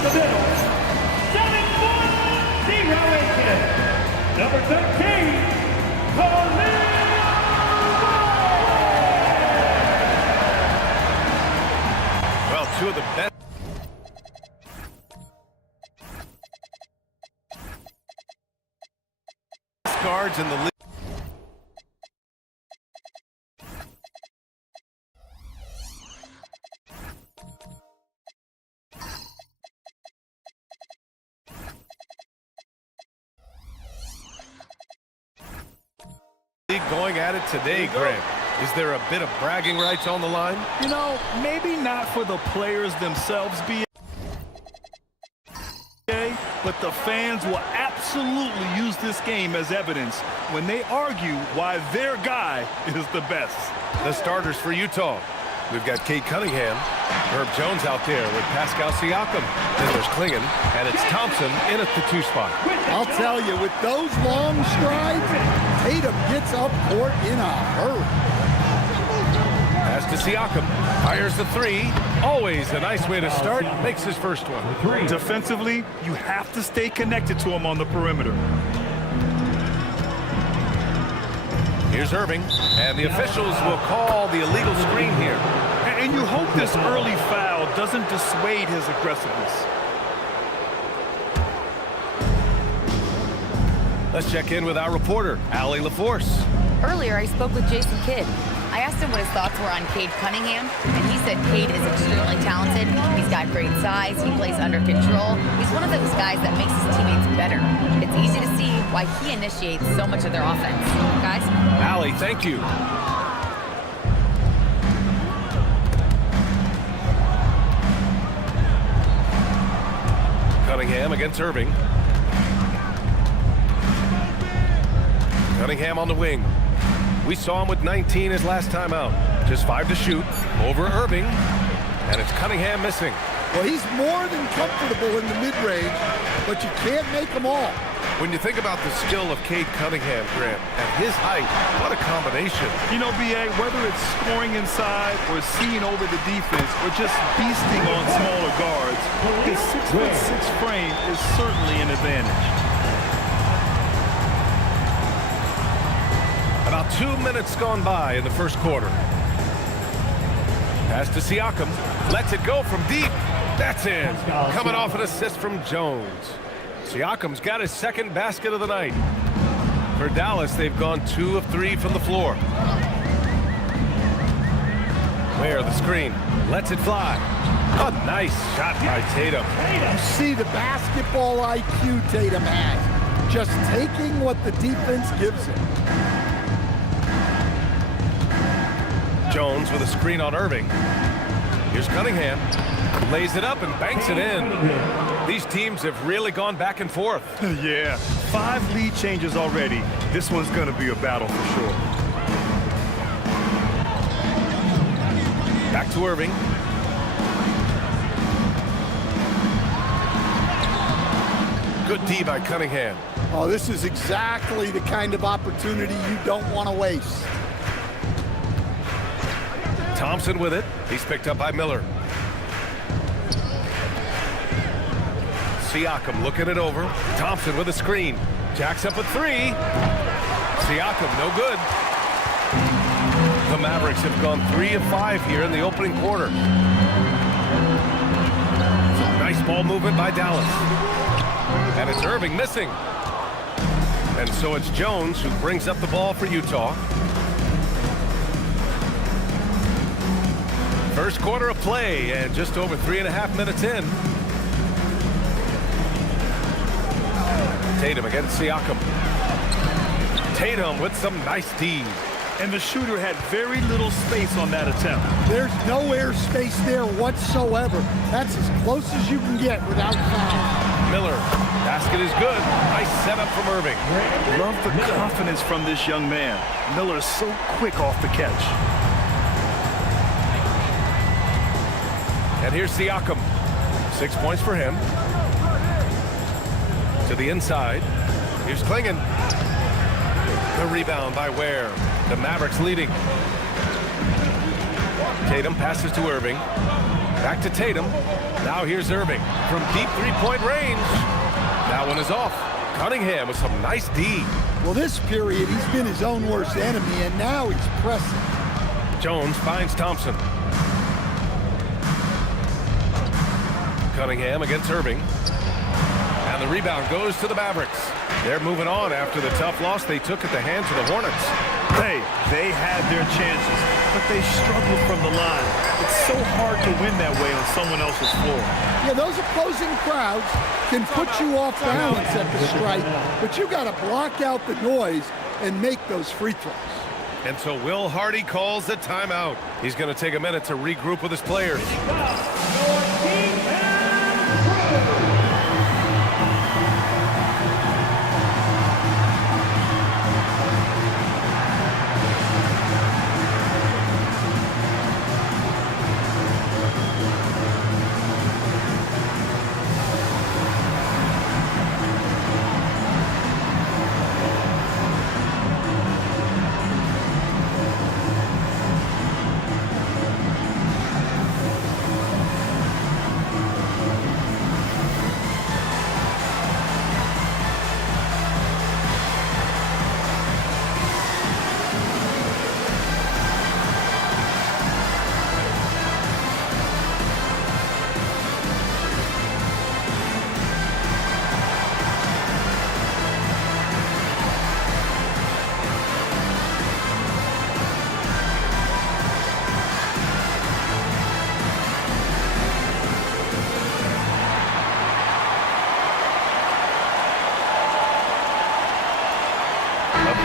in the middle, 7'0" inches, number 13, Khalil. Well, two of the best guards in the league. Going at it today, Grant. Is there a bit of bragging rights on the line? You know, maybe not for the players themselves, but the fans will absolutely use this game as evidence when they argue why their guy is the best. The starters for Utah. We've got Cade Cunningham, Herb Jones out there with Pascal Siakam. Then there's Klingon, and it's Thompson in at the 2 spot. I'll tell you, with those long strides, Tatum gets up court in a hurry. Pass to Siakam, fires the 3. Always a nice way to start. Makes his first one. Defensively, you have to stay connected to him on the perimeter. Here's Irving, and the officials will call the illegal screen here. And you hope this early foul doesn't dissuade his aggressiveness. Let's check in with our reporter, Allie LaForce. Earlier, I spoke with Jason Kidd. I asked him what his thoughts were on Cade Cunningham, and he said Cade is extremely talented. He's got great size. He plays under control. He's one of those guys that makes his teammates better. It's easy to see why he initiates so much of their offense. Guys? Allie, thank you. Cunningham against Irving. Cunningham on the wing. We saw him with 19 his last time out. Just 5 to shoot over Irving, and it's Cunningham missing. Well, he's more than comfortable in the mid-range, but you can't make them all. When you think about the skill of Cade Cunningham, Grant, at his height, what a combination. You know, B.A., whether it's scoring inside or seeing over the defense or just beasting on smaller guards, his 6'6" frame is certainly an advantage. About 2 minutes gone by in the first quarter. Pass to Siakam. Lets it go from deep. That's in. Coming off an assist from Jones. Siakam's got his second basket of the night. For Dallas, they've gone 2 of 3 from the floor. Where the screen. Lets it fly. A nice shot by Tatum. You see the basketball IQ Tatum has. Just taking what the defense gives him. Jones with a screen on Irving. Here's Cunningham. Lays it up and banks it in. These teams have really gone back and forth. Yeah, 5 lead changes already. This one's going to be a battle for sure. Back to Irving. Good D by Cunningham. Oh, this is exactly the kind of opportunity you don't want to waste. Thompson with it. He's picked up by Miller. Siakam looking it over. Thompson with a screen. Jacks up a 3. Siakam, no good. The Mavericks have gone 3 of 5 here in the opening quarter. Nice ball movement by Dallas. And it's Irving missing. And so it's Jones who brings up the ball for Utah. First quarter of play and just over 3.5 minutes in. Tatum against Siakam. Tatum with some nice D. And the shooter had very little space on that attempt. There's no air space there whatsoever. That's as close as you can get without foul. Miller, basket is good. Nice setup from Irving. Love the confidence from this young man. Miller is so quick off the catch. And here's Siakam. 6 points for him. To the inside. Here's Klingon. The rebound by Ware. The Mavericks leading. Tatum passes to Irving. Back to Tatum. Now here's Irving from deep three-point range. That one is off. Cunningham with some nice D. Well, this period, he's been his own worst enemy, and now he's pressing. Jones finds Thompson. Cunningham against Irving. And the rebound goes to the Mavericks. They're moving on after the tough loss they took at the hands of the Hornets. Hey, they had their chances, but they struggled from the line. It's so hard to win that way on someone else's floor. Yeah, those opposing crowds can put you off balance at the stripe, but you got to block out the noise and make those free throws. And so Will Hardy calls the timeout. He's going to take a minute to regroup with his players.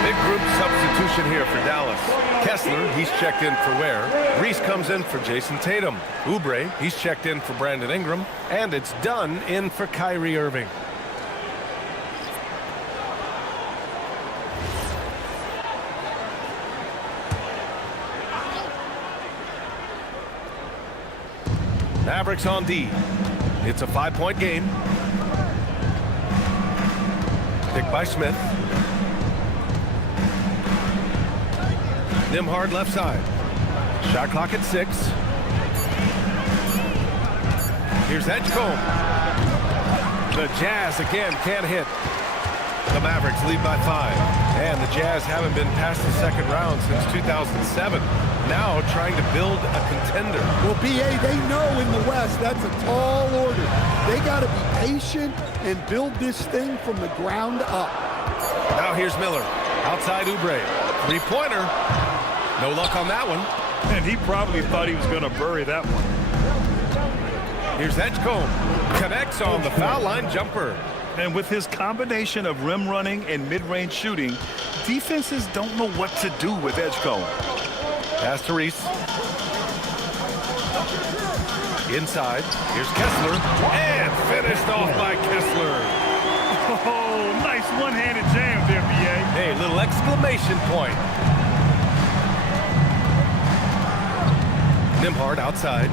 Big group substitution here for Dallas. Kessler, he's checked in for Ware. Reese comes in for Jason Tatum. Oubre, he's checked in for Brandon Ingram. And it's Dunn in for Kyrie Irving. Mavericks on D. It's a 5-point game. Picked by Smith. Nembhard left side. Shot clock at 6. Here's Edgecombe. The Jazz again can't hit. The Mavericks lead by 5. And the Jazz haven't been past the second round since 2007. Now trying to build a contender. Well, B.A., they know in the West that's a tall order. They got to be patient and build this thing from the ground up. Now here's Miller. Outside Oubre. Three-pointer. No luck on that one. And he probably thought he was going to bury that one. Here's Edgecombe. Connects on the foul line jumper. And with his combination of rim running and mid-range shooting, defenses don't know what to do with Edgecombe. Pass to Reese. Inside. Here's Kessler. And finished off by Kessler. Oh, nice one-handed jam there, B.A. Hey, little exclamation point. Nembhard outside.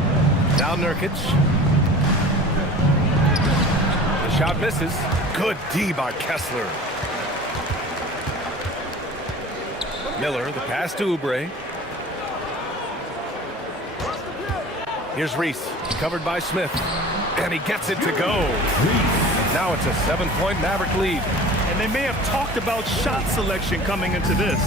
Now Nurkic. The shot misses. Good D by Kessler. Miller, the pass to Oubre. Here's Reese, covered by Smith. And he gets it to go. Now it's a 7-point Maverick lead. And they may have talked about shot selection coming into this.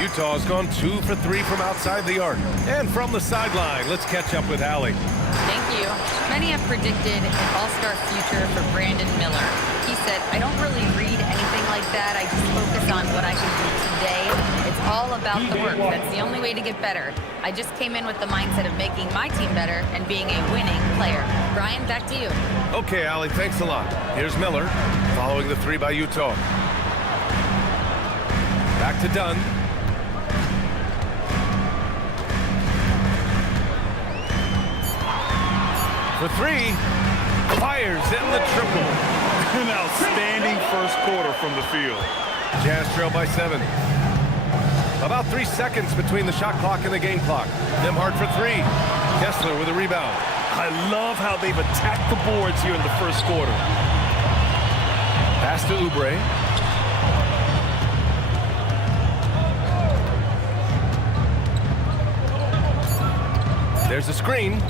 Utah's gone 2 for 3 from outside the arc. And from the sideline, let's catch up with Allie. Thank you. Many have predicted an all-star future for Brandon Miller. He said, I don't really read anything like that. I just focus on what I can do today. It's all about the work. That's the only way to get better. I just came in with the mindset of making my team better and being a winning player. Brian, back to you. Okay, Allie, thanks a lot. Here's Miller, following the 3 by Utah. Back to Dunn. For 3, fires in the triple. An outstanding first quarter from the field. Jazz trail by 7. About 3 seconds between the shot clock and the game clock. Nembhard for 3. Kessler with a rebound. I love how they've attacked the boards here in the first quarter. Pass to Oubre. There's a screen.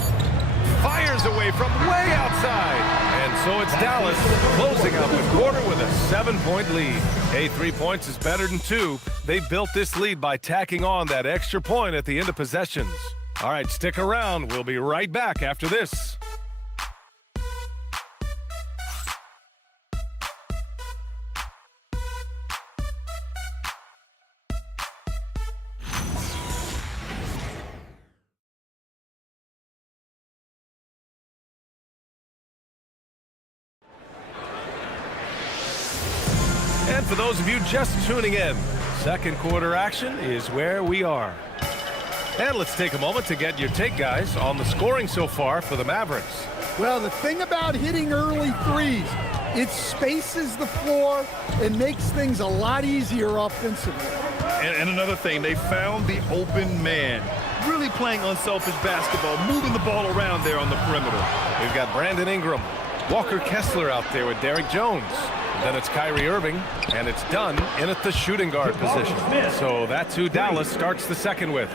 fires away from way outside. And so it's Dallas closing out the quarter with a 7-point lead. Hey, 3 points is better than 2. They built this lead by tacking on that extra point at the end of possessions. All right, stick around. We'll be right back after this. And for those of you just tuning in, second quarter action is where we are. And let's take a moment to get your take, guys, on the scoring so far for the Mavericks. Well, the thing about hitting early threes, it spaces the floor and makes things a lot easier offensively. And another thing, they found the open man. Really playing unselfish basketball, moving the ball around there on the perimeter. We've got Brandon Ingram, Walker Kessler out there with Derek Jones. Then it's Kyrie Irving, and it's Dunn in at the shooting guard position. So that's who Dallas starts the second with.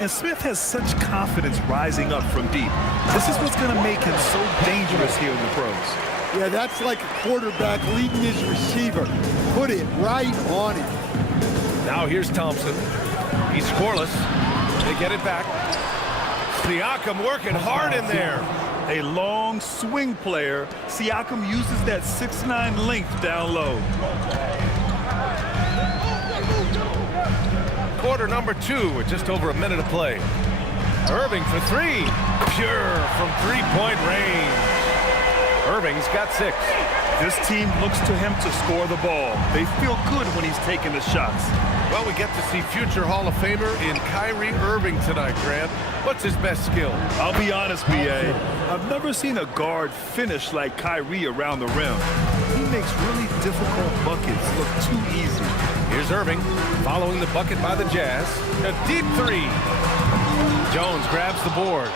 And Smith has such confidence rising up from deep. This is what's going to make him so dangerous here in the pros. Yeah, that's like a quarterback leading his receiver. Put it right on him. Now here's Thompson. He's scoreless. They get it back. Siakam working hard in there. A long swing player. Siakam uses that 6'9" length down low. Quarter number 2 with just over a minute of play. Irving for 3. Pure from three-point range. Irving's got 6. This team looks to him to score the ball. They feel good when he's taking the shots. Well, we get to see future Hall of Famer in Kyrie Irving tonight, Grant. What's his best skill? I'll be honest, B.A. I've never seen a guard finish like Kyrie around the rim. He makes really difficult buckets look too easy. Here's Irving following the bucket by the Jazz. A deep 3. Jones grabs the board.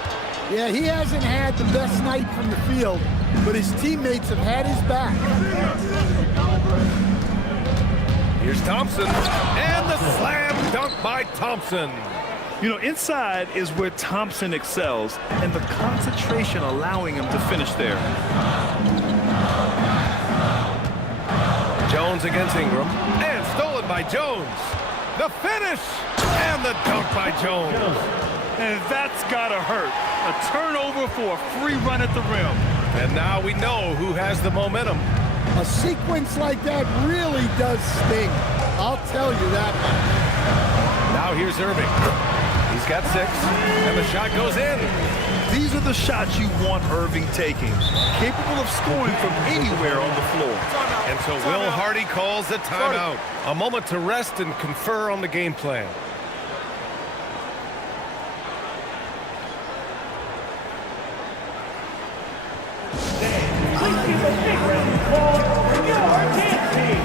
Yeah, he hasn't had the best night from the field, but his teammates have had his back. Here's Thompson, and the slam dunk by Thompson. You know, inside is where Thompson excels, and the concentration allowing him to finish there. Jones against Ingram, and stolen by Jones. The finish, and the dunk by Jones. And that's gotta hurt. A turnover for a free run at the rim. And now we know who has the momentum. A sequence like that really does sting. I'll tell you that much. Now here's Irving. He's got 6, and the shot goes in. These are the shots you want Irving taking. Capable of scoring from anywhere on the floor. And so Will Hardy calls a timeout. A moment to rest and confer on the game plan. Please give a big round of applause for your dance team.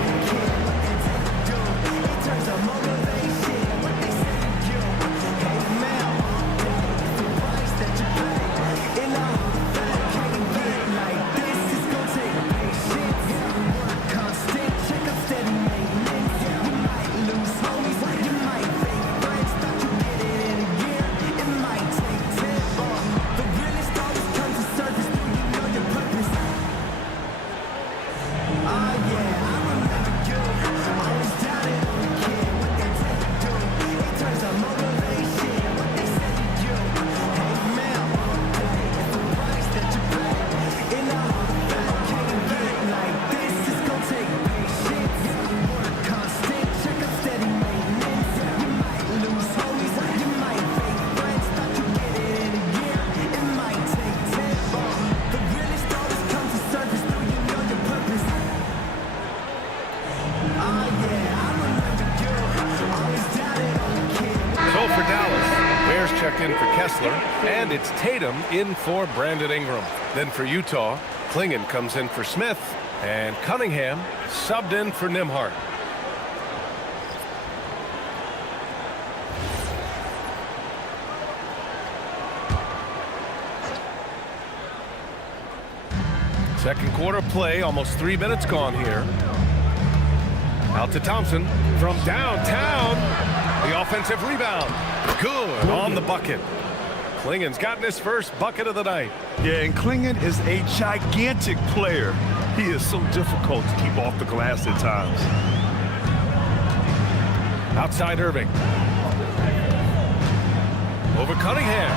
Checked in for Kessler, and it's Tatum in for Brandon Ingram. Then for Utah, Klingon comes in for Smith, and Cunningham subbed in for Nembhard. Second quarter play, almost 3 minutes gone here. Out to Thompson from downtown. The offensive rebound. Good on the bucket. Klingen's gotten his first bucket of the night. Yeah, and Klingen is a gigantic player. He is so difficult to keep off the glass at times. Outside Irving. Over Cunningham.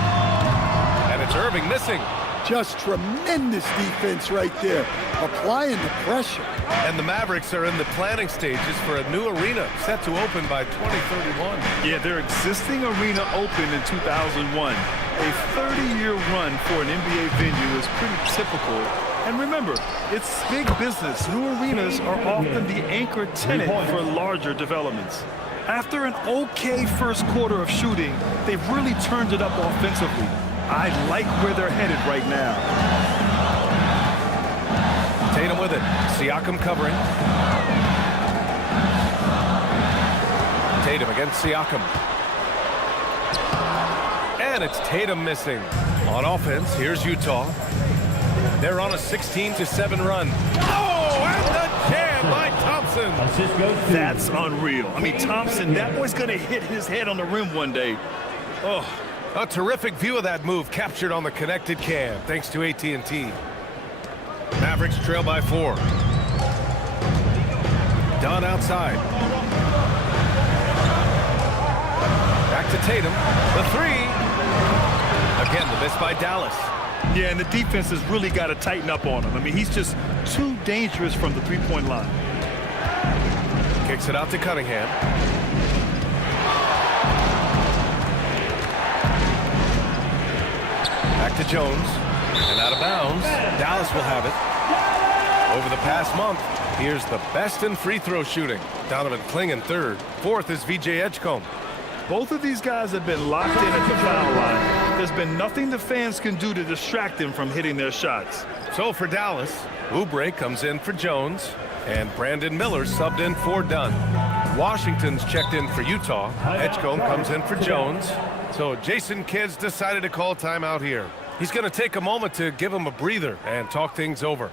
And it's Irving missing. Just tremendous defense right there, applying the pressure. And the Mavericks are in the planning stages for a new arena set to open by 2031. Yeah, their existing arena opened in 2001. A 30-year run for an NBA venue is pretty typical. And remember, it's big business. New arenas are often the anchor tenant for larger developments. After an okay first quarter of shooting, they've really turned it up offensively. I like where they're headed right now. Tatum with it. Siakam covering. Tatum against Siakam. And it's Tatum missing. On offense, here's Utah. They're on a 16-7 run. Oh, and the jam by Thompson. That's unreal. I mean, Thompson, that boy's going to hit his head on the rim one day. Oh. A terrific view of that move captured on the connected cam, thanks to AT&T. Mavericks trail by 4. Dunn outside. Back to Tatum. The 3. Again, the miss by Dallas. Yeah, and the defense has really got to tighten up on him. I mean, he's just too dangerous from the three-point line. Kicks it out to Cunningham. Back to Jones, and out of bounds. Dallas will have it. Over the past month, here's the best in free throw shooting. Donovan Klingen third. Fourth is VJ Edgecombe. Both of these guys have been locked in at the foul line. There's been nothing the fans can do to distract them from hitting their shots. So for Dallas, Oubre comes in for Jones, and Brandon Miller subbed in for Dunn. Washington's checked in for Utah. Edgecombe comes in for Jones. So Jason Kidd's decided to call timeout here. He's going to take a moment to give him a breather and talk things over.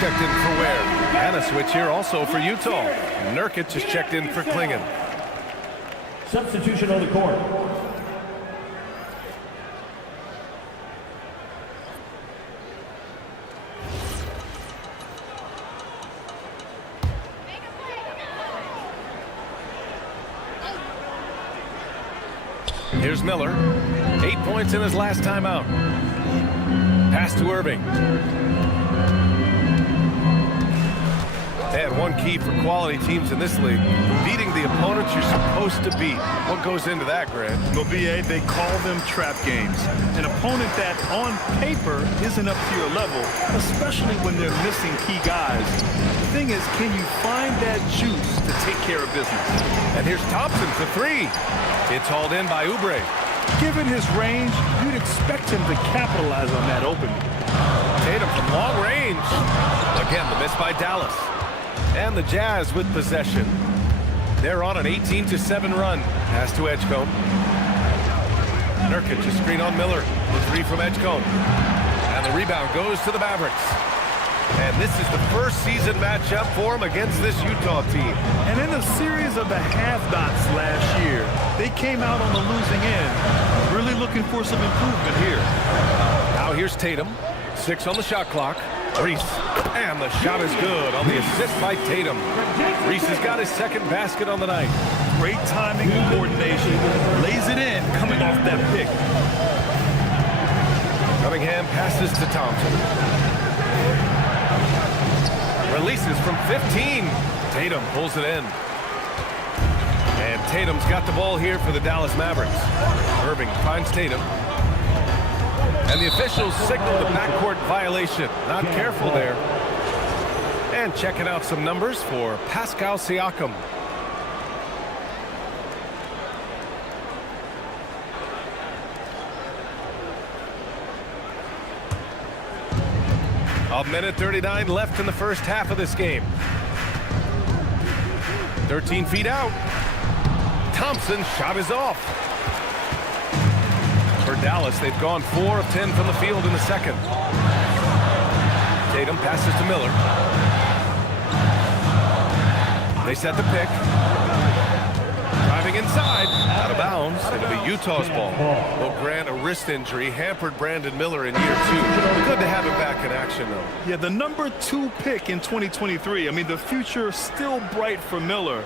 Checked in for Ware. And a switch here also for Utah. Nurkic is checked in for Klingen. Substitution on the court. Here's Miller. 8 points in his last time out. Pass to Irving. And one key for quality teams in this league, beating the opponents you're supposed to beat. What goes into that, Grant? Well, BA, they call them trap games. An opponent that, on paper, isn't up to your level, especially when they're missing key guys. The thing is, can you find that juice to take care of business? And here's Thompson for 3. It's hauled in by Oubre. Given his range, you'd expect him to capitalize on that opening. Tatum from long range. Again, the miss by Dallas. And the Jazz with possession. They're on an 18-7 run. Pass to Edgecombe. Nurkic, a screen on Miller. The 3 from Edgecombe. And the rebound goes to the Mavericks. And this is the first season matchup for him against this Utah team. And in a series of the half-dots last year, they came out on the losing end. Really looking for some improvement here. Now here's Tatum. 6 on the shot clock. Reese, and the shot is good on the assist by Tatum. Reese has got his second basket on the night. Great timing and coordination. Lays it in coming off that pick. Cunningham passes to Thompson. Releases from 15. Tatum pulls it in. And Tatum's got the ball here for the Dallas Mavericks. Irving finds Tatum. And the officials signal the backcourt violation. Not careful there. And checking out some numbers for Pascal Siakam. A minute 39 left in the first half of this game. 13 feet out. Thompson's shot is off. For Dallas, they've gone 4 of 10 from the field in the second. Tatum passes to Miller. They set the pick. Driving inside, out of bounds. It'll be Utah's ball. Will grant a wrist injury hampered Brandon Miller in year 2. Good to have him back in action, though. Yeah, the number 2 pick in 2023. I mean, the future is still bright for Miller,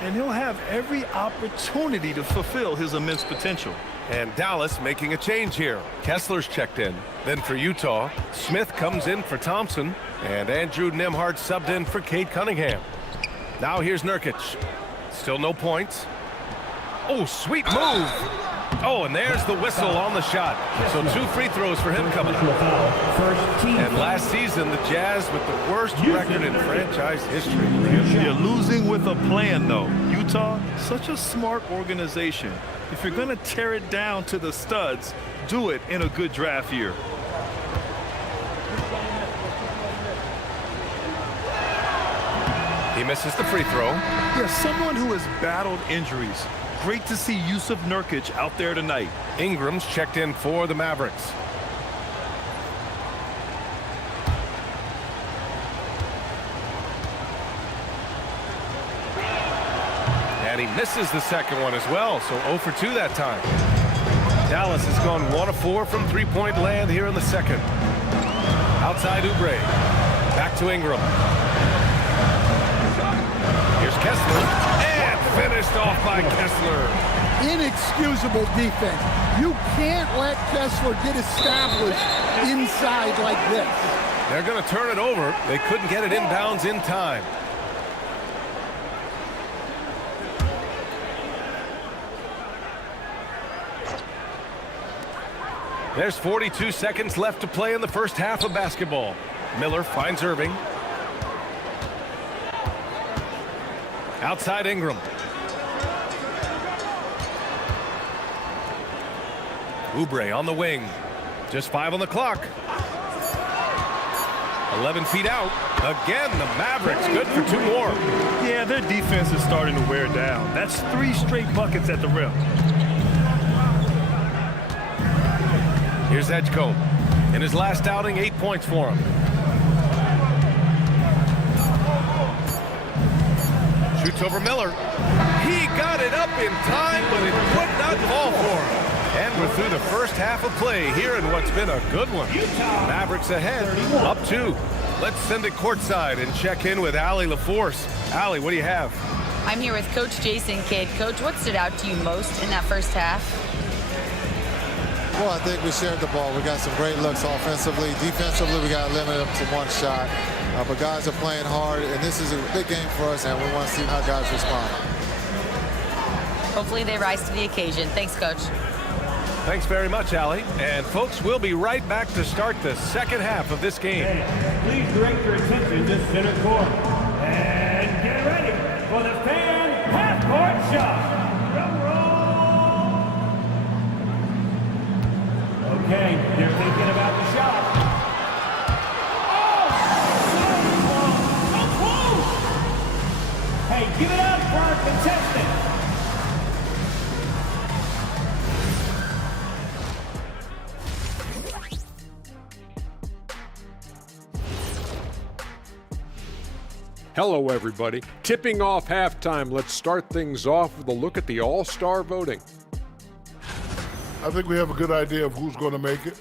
and he'll have every opportunity to fulfill his immense potential. And Dallas making a change here. Kessler's checked in. Then for Utah, Smith comes in for Thompson, and Andrew Nembhard subbed in for Cade Cunningham. Now here's Nurkic. Still no points. Oh, sweet move. Oh, and there's the whistle on the shot. So 2 free throws for him coming up. And last season, the Jazz with the worst record in franchise history. You're losing with a plan, though. Utah, such a smart organization. If you're going to tear it down to the studs, do it in a good draft year. He misses the free throw. Yeah, someone who has battled injuries. Great to see Yusuf Nurkic out there tonight. Ingram's checked in for the Mavericks. And he misses the second one as well, so 0 for 2 that time. Dallas has gone 1 of 4 from three-point land here in the second. Outside Oubre. Back to Ingram. Here's Kessler. And finished off by Kessler. Inexcusable defense. You can't let Kessler get established inside like this. They're going to turn it over. They couldn't get it inbounds in time. There's 42 seconds left to play in the first half of basketball. Miller finds Irving. Outside Ingram. Oubre on the wing. Just 5 on the clock. 11 feet out. Again, the Mavericks good for 2 more. Yeah, their defense is starting to wear down. That's 3 straight buckets at the rim. Here's Edgecombe. In his last outing, 8 points for him. Shoots over Miller. He got it up in time, but it would not fall for him. And we're through the first half of play here in what's been a good one. Mavericks ahead, up 2. Let's send it courtside and check in with Allie LaForce. Allie, what do you have? I'm here with Coach Jason Kidd. Coach, what stood out to you most in that first half? Well, I think we shared the ball. We got some great looks offensively. Defensively, we got to limit them to 1 shot. But guys are playing hard, and this is a big game for us, and we want to see how guys respond. Hopefully they rise to the occasion. Thanks, Coach. Thanks very much, Allie. And folks, we'll be right back to start the second half of this game. Please direct your attention to center court. And get ready for the fan half-court shot. Drum roll. Okay, they're thinking about the shot. Oh, so close! Hey, give it up for our contestant. Hello, everybody. Tipping off halftime. Let's start things off with a look at the All-Star voting. I think we have a good idea of who's going to make it.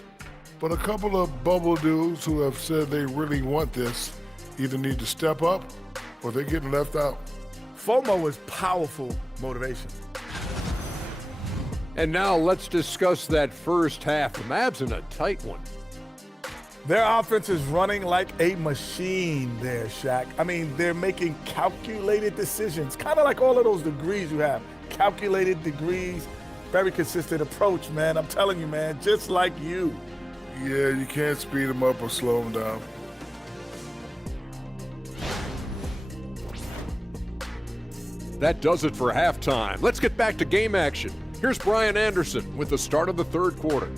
But a couple of bubble dudes who have said they really want this either need to step up or they're getting left out. FOMO is powerful motivation. And now let's discuss that first half. The Mavs in a tight one. Their offense is running like a machine there, Shaq. I mean, they're making calculated decisions, kind of like all of those degrees you have. Calculated degrees, very consistent approach, man. I'm telling you, man, just like you. Yeah, you can't speed them up or slow them down. That does it for halftime. Let's get back to game action. Here's Brian Anderson with the start of the third quarter.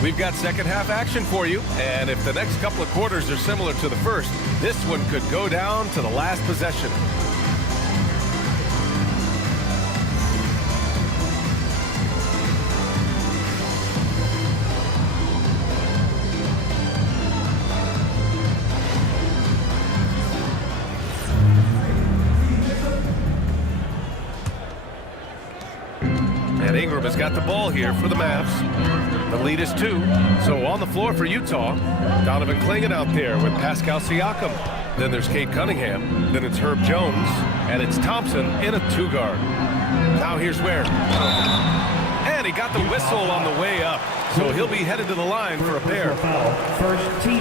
We've got second half action for you, and if the next couple of quarters are similar to the first, this one could go down to the last possession. And Ingram has got the ball here for the Mavs. The lead is 2. So on the floor for Utah, Donovan Clingan out there with Pascal Siakam. Then there's Cade Cunningham. Then it's Herb Jones. And it's Thompson in a 2-guard. Now here's Ware. And he got the whistle on the way up. So he'll be headed to the line for a pair.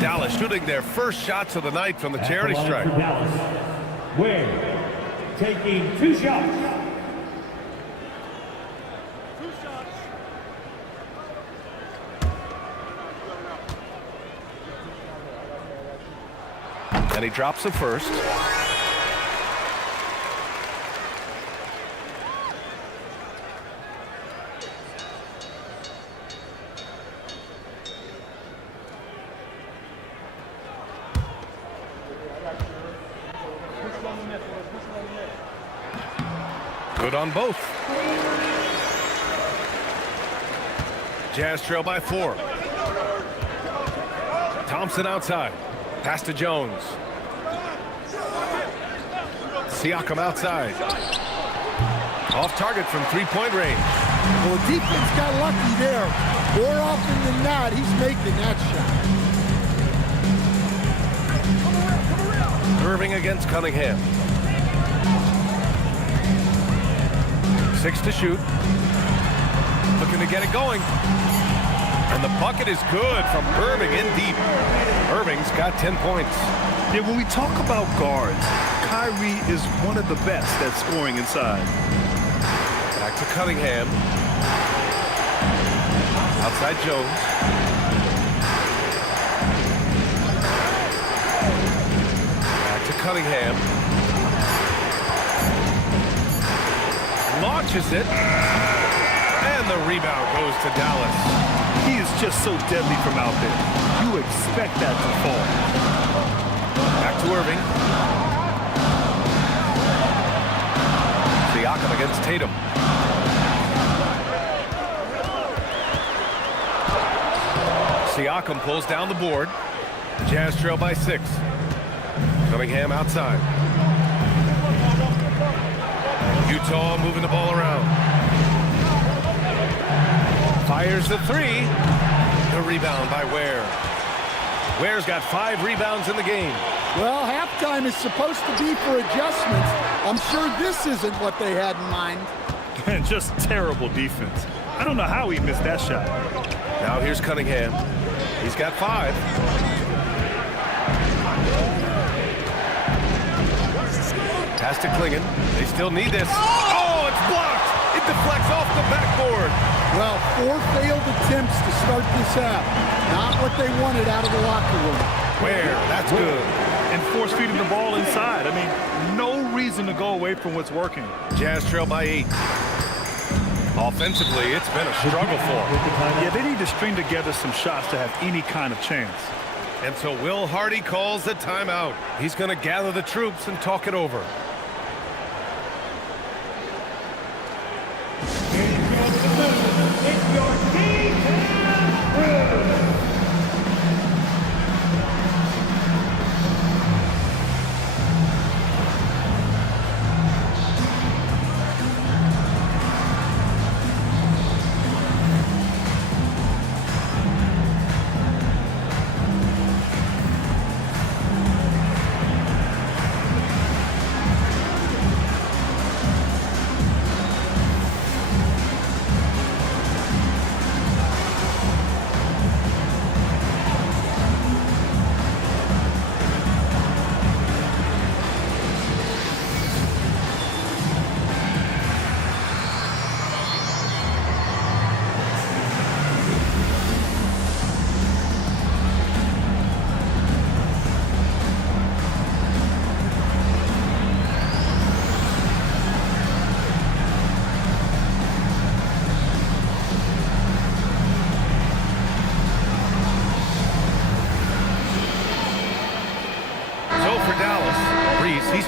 Dallas shooting their first shots of the night from the charity stripe. Ware taking 2 shots. And he drops the first. Good on both. Jazz trail by 4. Thompson outside. Pass to Jones. Siakam outside. Off target from 3-point range. Well, the defense got lucky there. More often than not, he's making that shot. Irving against Cunningham. 6 to shoot. Looking to get it going. And the bucket is good from Irving in deep. Irving's got 10 points. Yeah, when we talk about guards, Kyrie is one of the best at scoring inside. Back to Cunningham. Outside Jones. Back to Cunningham. Launches it. And the rebound goes to Dallas. He is just so deadly from out there. You expect that to fall. Back to Irving. Siakam against Tatum. Siakam pulls down the board. Jazz trail by 6. Cunningham outside. Utah moving the ball around. Fires the 3. The rebound by Ware. Ware's got 5 rebounds in the game. Well, halftime is supposed to be for adjustments. I'm sure this isn't what they had in mind. And just terrible defense. I don't know how he missed that shot. Now here's Cunningham. He's got 5. Pass to Clingan. They still need this. Oh, it's blocked. It deflects off the backboard. Well, 4 failed attempts to start this half. Not what they wanted out of the locker room. Where? That's good. And force feeding the ball inside. I mean, no reason to go away from what's working. Jazz trail by 8. Offensively, it's been a struggle for them. Yeah, they need to string together some shots to have any kind of chance. And so Will Hardy calls the timeout. He's going to gather the troops and talk it over.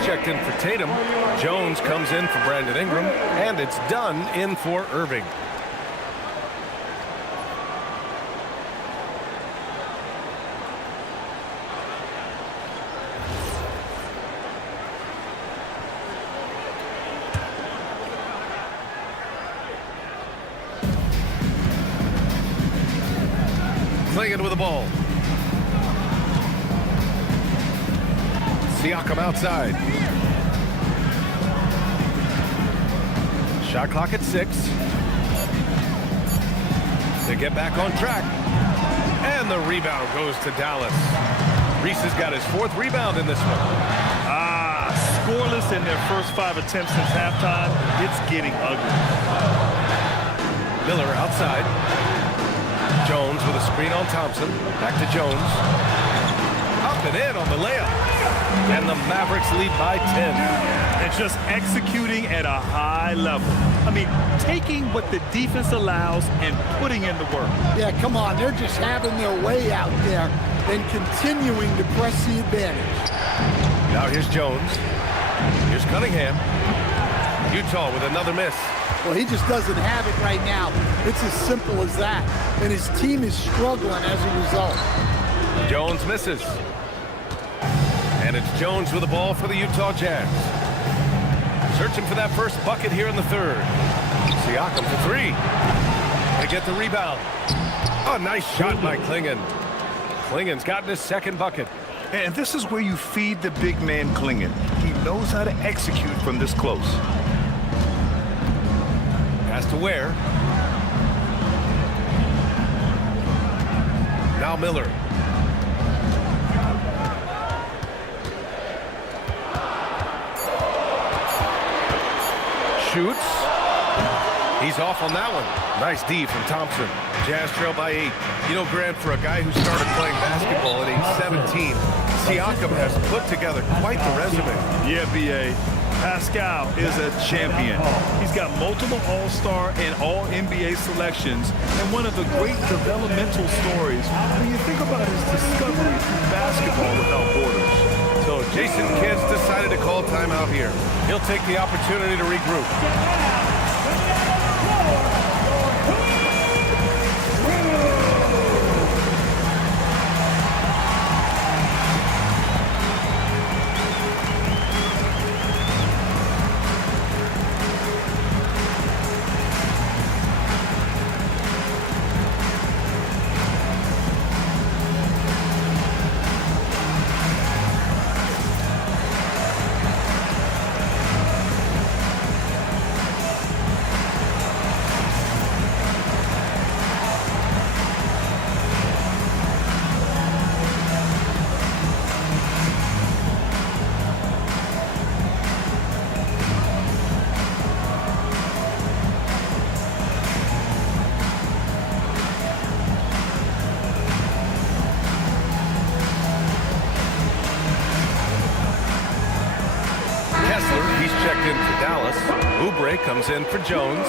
checked in for Tatum. Jones comes in for Brandon Ingram. And it's Dunn in for Irving. Clingan with the ball. Siakam outside. Shot clock at 6. They get back on track. And the rebound goes to Dallas. Reese has got his 4th rebound in this one. Scoreless in their first 5 attempts since halftime. It's getting ugly. Miller outside. Jones with a screen on Thompson. Back to Jones. Up and in on the layup. And the Mavericks lead by 10. And just executing at a high level. I mean, taking what the defense allows and putting in the work. Yeah, come on. They're just having their way out there and continuing to press the advantage. Now here's Jones. Here's Cunningham. Utah with another miss. Well, he just doesn't have it right now. It's as simple as that. And his team is struggling as a result. Jones misses. And it's Jones with the ball for the Utah Jazz. Searching for that first bucket here in the 3rd. Siakam for 3. They get the rebound. Oh, nice shot by Clingan. Clingan's gotten his 2nd bucket. And this is where you feed the big man Clingan. He knows how to execute from this close. Pass to Ware. Now Miller. Shoots. He's off on that one. Nice D from Thompson. Jazz trail by 8. You know, Grant, for a guy who started playing basketball at age 17, Siakam has put together quite the resume. Yeah, B.A. Pascal is a champion. He's got multiple All-Star and All-NBA selections, and one of the great developmental stories when you think about his discovery through basketball without borders. So Jason Kidd's decided to call timeout here. He'll take the opportunity to regroup. Oubre comes in for Jones.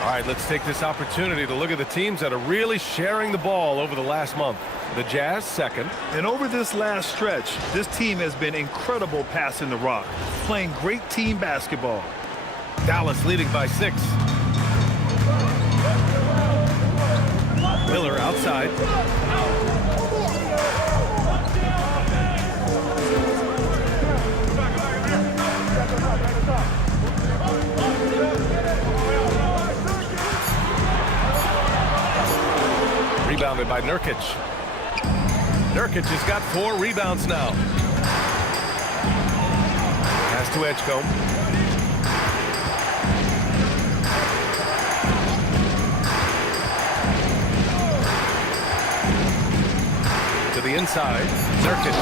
All right, let's take this opportunity to look at the teams that are really sharing the ball over the last month. The Jazz 2nd. And over this last stretch, this team has been incredible passing the rock, playing great team basketball. Dallas leading by 6. Miller outside. Rebounded by Nurkic. Nurkic has got 4 rebounds now. Pass to Edgecombe. To the inside. Nurkic.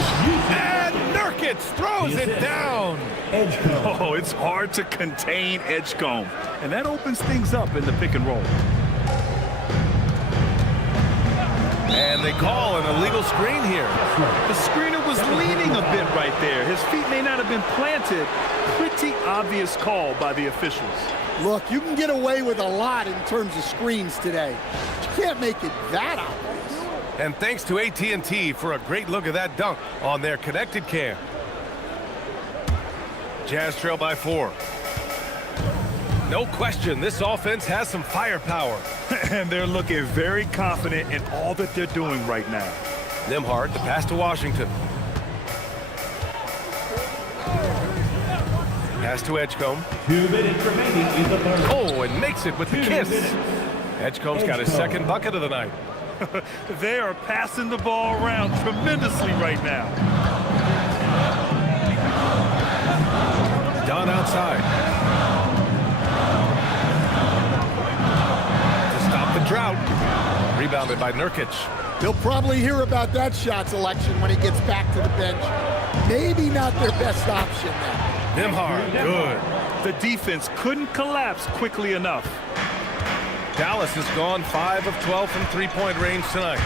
And Nurkic throws it down. Oh, it's hard to contain Edgecombe. And that opens things up in the pick and roll. And they call an illegal screen here. The screener was leaning a bit right there. His feet may not have been planted. Pretty obvious call by the officials. Look, you can get away with a lot in terms of screens today. You can't make it that obvious. And thanks to AT&T for a great look at that dunk on their connected cam. Jazz trail by 4. No question, this offense has some firepower. And they're looking very confident in all that they're doing right now. Nembhard, the pass to Washington. Pass to Edgecombe. 2 minutes remaining in the third. Oh, and makes it with the kiss. Edgecombe's got his second bucket of the night. They are passing the ball around tremendously right now. Dunn outside. To stop the drought. Rebounded by Nurkic. He'll probably hear about that shot selection when he gets back to the bench. Maybe not their best option now. Nembhard, good. The defense couldn't collapse quickly enough. Dallas has gone 5 of 12 from three-point range tonight.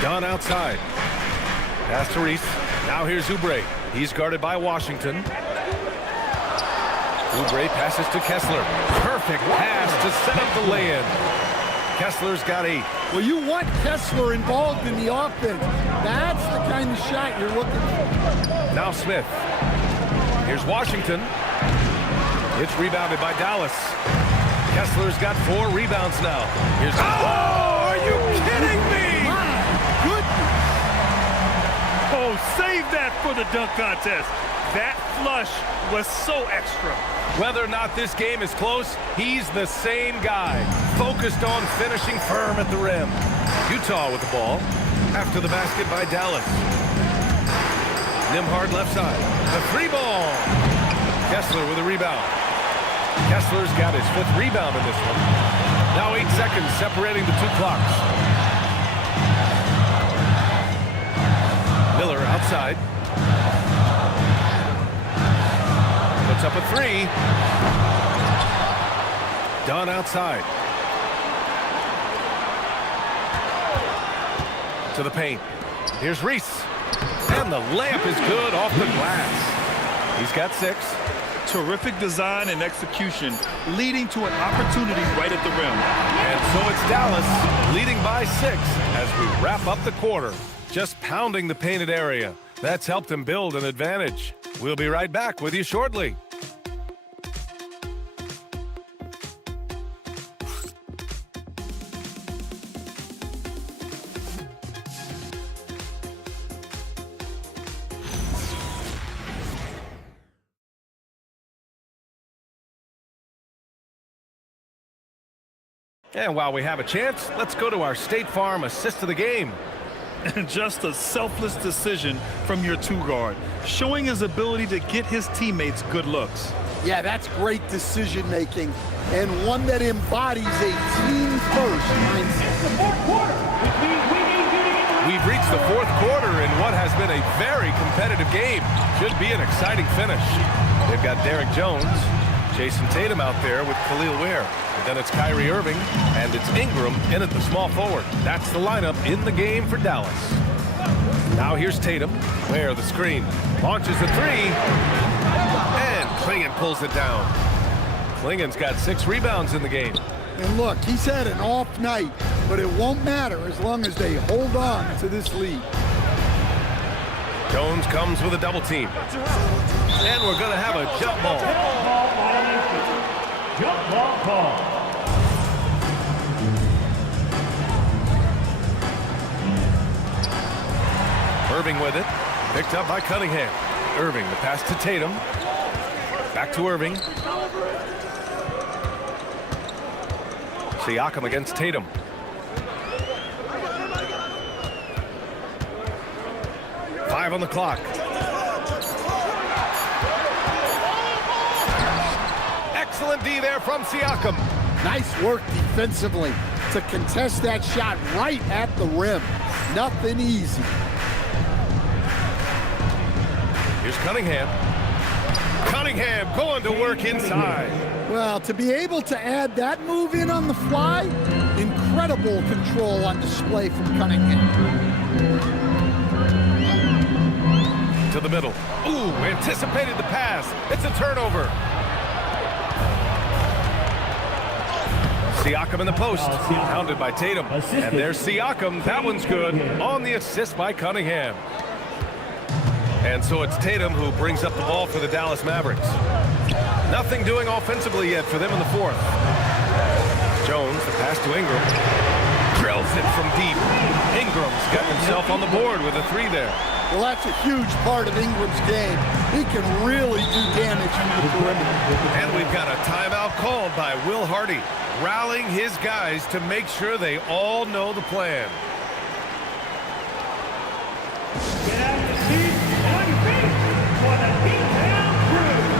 Dunn outside. Pass to Reese. Now here's Oubre. He's guarded by Washington. Oubre passes to Kessler. Perfect pass to set up the lay-in. Kessler's got 8. Well, you want Kessler involved in the offense. That's the kind of shot you're looking for. Now Smith. Here's Washington. It's rebounded by Dallas. Kessler's got 4 rebounds now. Here's... Oh, are you kidding me? My goodness. Oh, save that for the dunk contest. That flush was so extra. Whether or not this game is close, he's the same guy. Focused on finishing firm at the rim. Utah with the ball. After the basket by Dallas. Nembhard left side. The 3 ball. Kessler with a rebound. Kessler's got his 5th rebound in this one. Now 8 seconds separating the 2 clocks. Miller outside. Puts up a 3. Dunn outside. To the paint. Here's Reese. And the layup is good off the glass. He's got 6. Terrific design and execution, leading to an opportunity right at the rim. And so it's Dallas leading by 6 as we wrap up the quarter. Just pounding the painted area. That's helped them build an advantage. We'll be right back with you shortly. And while we have a chance, let's go to our State Farm assist of the game. Just a selfless decision from your 2-guard, showing his ability to get his teammates good looks. Yeah, that's great decision-making, and one that embodies a team-first mindset. The fourth quarter, which means we need you to get the... We've reached the 4th quarter in what has been a very competitive game. Should be an exciting finish. They've got Derek Jones, Jason Tatum out there with Khalil Ware. And then it's Kyrie Irving, and it's Ingram in at the small forward. That's the lineup in the game for Dallas. Now here's Tatum. Ware the screen. Launches a 3. And Clingan pulls it down. Clingan's got 6 rebounds in the game. And look, he's had an off night, but it won't matter as long as they hold on to this lead. Jones comes with a double team. And we're going to have a jump ball. Jump ball call. Irving with it. Picked up by Cunningham. Irving, the pass to Tatum. Back to Irving. Siakam against Tatum. Five on the clock. Excellent D there from Siakam. Nice work defensively to contest that shot right at the rim. Nothing easy. Here's Cunningham. Cunningham going to work inside. Well, to be able to add that move in on the fly, incredible control on display from Cunningham. To the middle. Ooh, anticipated the pass. It's a turnover. Siakam in the post. Pounded by Tatum. And there's Siakam. That one's good. On the assist by Cunningham. And so it's Tatum who brings up the ball for the Dallas Mavericks. Nothing doing offensively yet for them in the fourth. Jones, the pass to Ingram. Drills it from deep. Ingram's got himself on the board with a 3 there. Well, that's a huge part of Ingram's game. He can really do damage from the perimeter. And we've got a timeout called by Will Hardy, rallying his guys to make sure they all know the plan. Get out of the seat on your feet for the Beatdown Crew.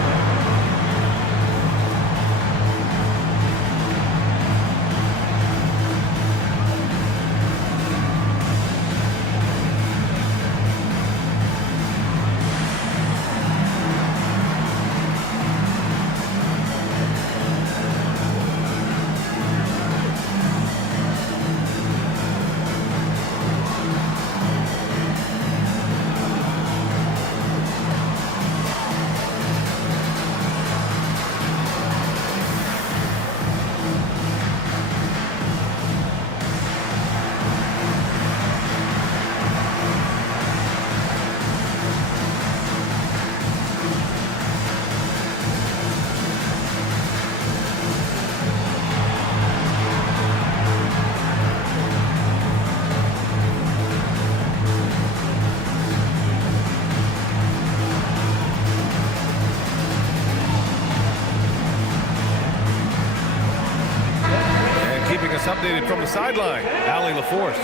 Updated from the sideline, Allie LaForce.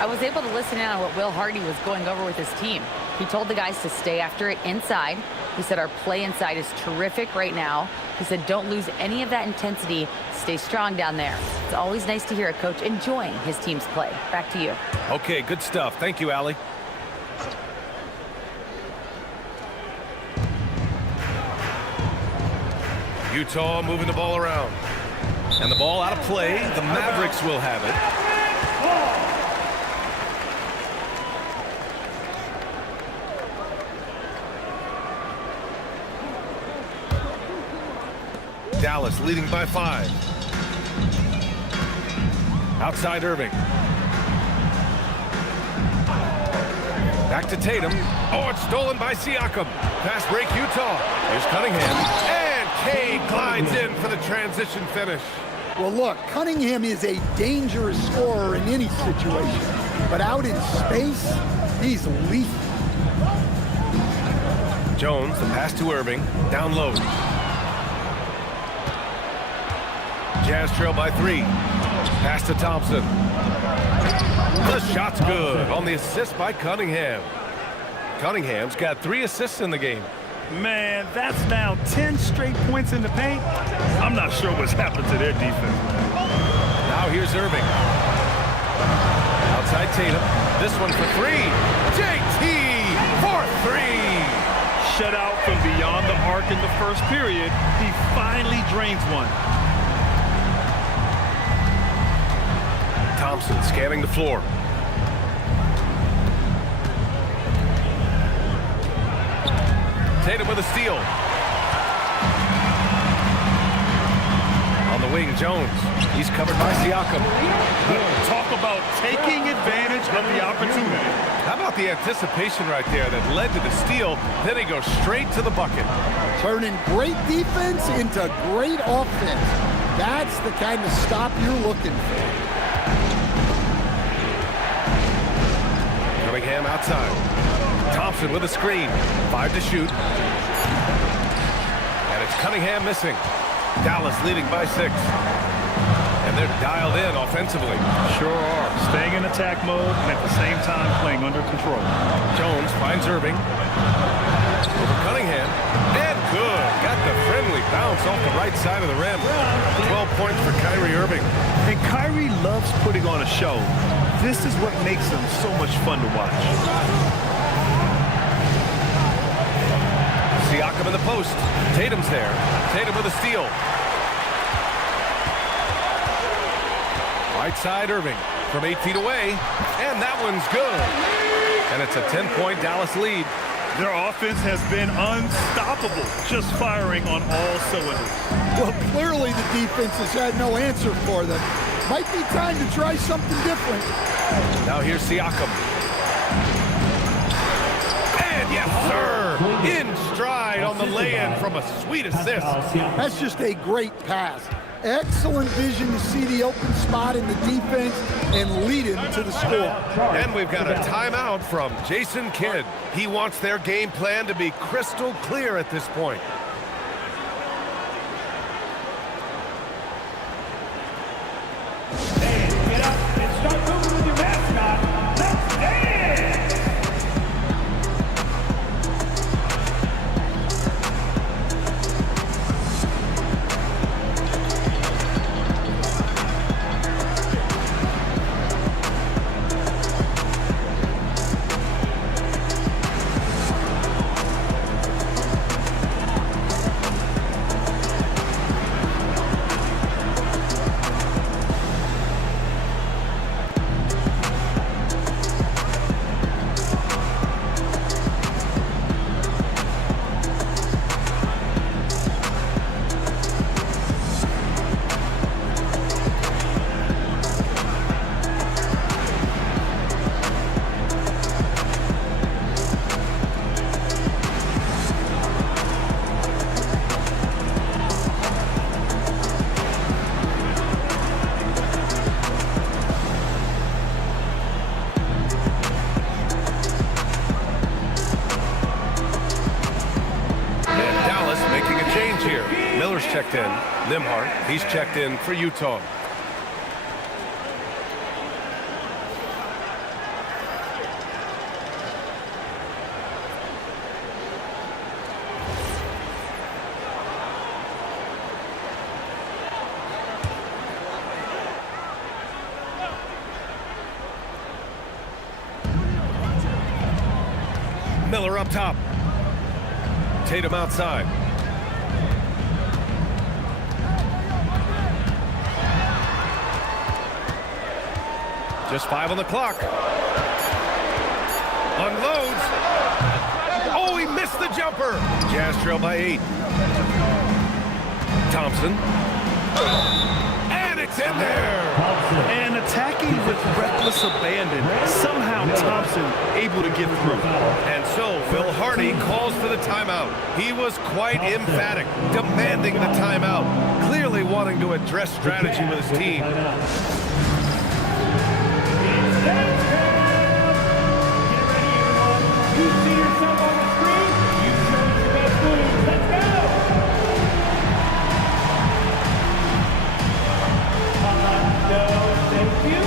I was able to listen in on what Will Hardy was going over with his team. He told the guys to stay after it inside. He said our play inside is terrific right now. He said don't lose any of that intensity. Stay strong down there. It's always nice to hear a coach enjoying his team's play. Back to you. Okay, good stuff. Thank you, Allie. Utah moving the ball around. And the ball out of play. The Mavericks will have it. Dallas leading by 5. Outside Irving. Back to Tatum. Oh, it's stolen by Siakam. Pass break Utah. Here's Cunningham. And Cade glides in for the transition finish. Well, look, Cunningham is a dangerous scorer in any situation, but out in space, he's lethal. Jones, the pass to Irving, down low. Jazz trail by 3. Pass to Thompson. The shot's good on the assist by Cunningham. Cunningham's got 3 assists in the game. Man, that's now 10 straight points in the paint. I'm not sure what's happened to their defense. Now here's Irving. Outside Tatum. This one for 3. JT for 3. Shutout from beyond the arc in the first period. He finally drains one. Thompson scanning the floor. Tatum with a steal. On the wing, Jones. He's covered by Siakam. Talk about taking advantage of the opportunity. How about the anticipation right there that led to the steal? Then he goes straight to the bucket. Turning great defense into great offense. That's the kind of stop you're looking for. Cunningham outside. Thompson with a screen. 5 to shoot. And it's Cunningham missing. Dallas leading by 6. And they're dialed in offensively. Sure are. Staying in attack mode and at the same time playing under control. Jones finds Irving. Over Cunningham. And good. Got the friendly bounce off the right side of the rim. 12 points for Kyrie Irving. And Kyrie loves putting on a show. This is what makes him so much fun to watch. Siakam in the post. Tatum's there. Tatum with a steal. Right side Irving from 8 feet away. And that one's good. And it's a 10-point Dallas lead. Their offense has been unstoppable, just firing on all cylinders. Well, clearly the defense has had no answer for them. Might be time to try something different. Now here's Siakam. And yes, sir. In stride on the lay-in from a sweet assist. That's just a great pass. Excellent vision to see the open spot in the defense and lead him to the score. And we've got a timeout from Jason Kidd. He wants their game plan to be crystal clear at this point. Get up and start moving with your mascot. Let's dance! Checked in. Nembhard, he's checked in for Utah. Miller up top. Tatum outside. Just 5 on the clock. Unloads. Oh, he missed the jumper. Jazz trail by 8. Thompson. And it's in there. And attacking with reckless abandon. Somehow Thompson able to get through. And so Phil Hardy calls for the timeout. He was quite emphatic, demanding the timeout, clearly wanting to address strategy with his team. You see yourself on the screen, you chose your best moves. Let's go! No, thank you.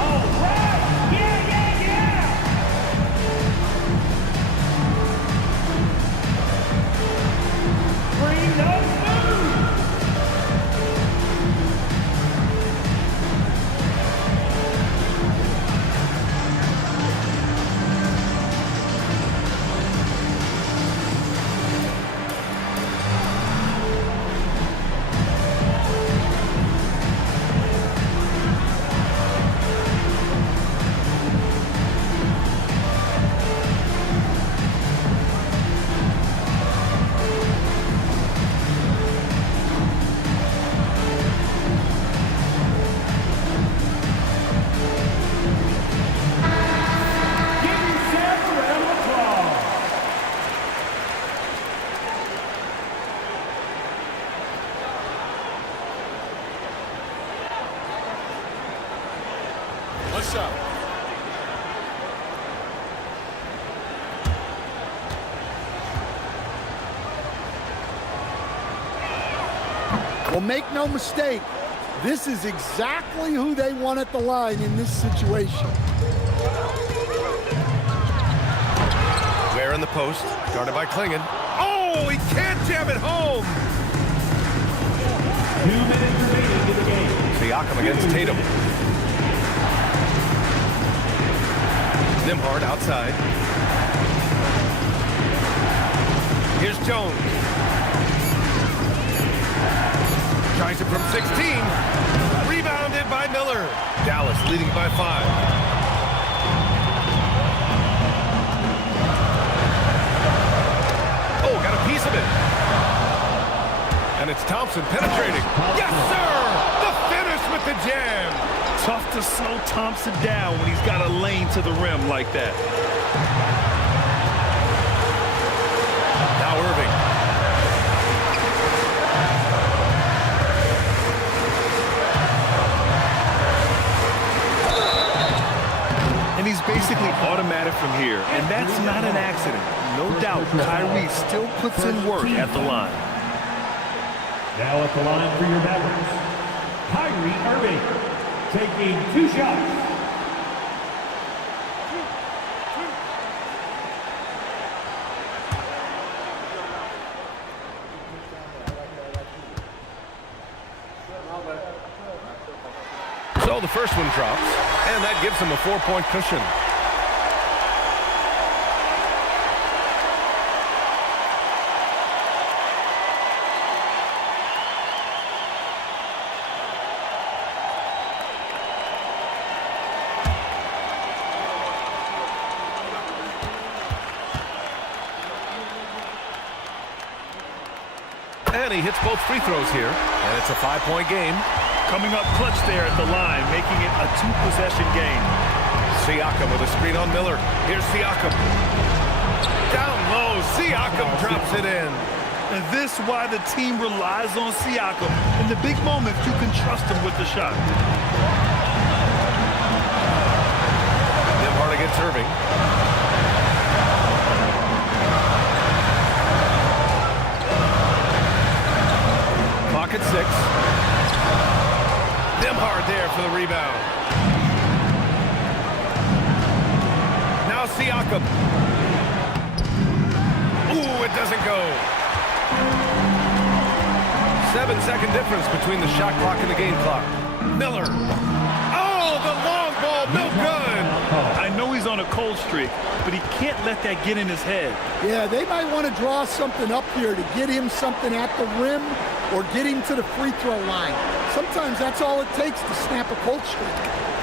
All right! Yeah! Bring those moves! What's up? Well, make no mistake, this is exactly who they want at the line in this situation. Ware in the post, guarded by Klingon. Oh, he can't jam it home! 2 minutes remaining in the game. Siakam against Tatum. Nembhard outside. Here's Jones. Tries it from 16. Rebounded by Miller. Dallas leading by 5. Oh, got a piece of it. And it's Thompson penetrating. Yes, sir! The finish with the jam. Tough to slow Thompson down when he's got a lane to the rim like that. Now Irving. And he's basically automatic from here, and that's not an accident. No doubt, Kyrie still puts in work at the line. Now at the line for your Mavericks, Kyrie Irving, taking 2 shots. So the first one drops, and that gives him a 4-point cushion. And he hits both free throws here, and it's a 5-point game. Coming up clutch there at the line, making it a 2-possession game. Siakam with a screen on Miller. Here's Siakam. Down low, Siakam drops it in. And this is why the team relies on Siakam. In the big moments, you can trust him with the shot. Nembhard against Irving. Clock at 6. Nembhard there for the rebound. Now Siakam. Ooh, it doesn't go. 7-second difference between the shot clock and the game clock. Miller. Oh, the long ball, no good. I know he's on a cold streak, but he can't let that get in his head. Yeah, they might want to draw something up here to get him something at the rim or get him to the free throw line. Sometimes that's all it takes to snap a cold streak.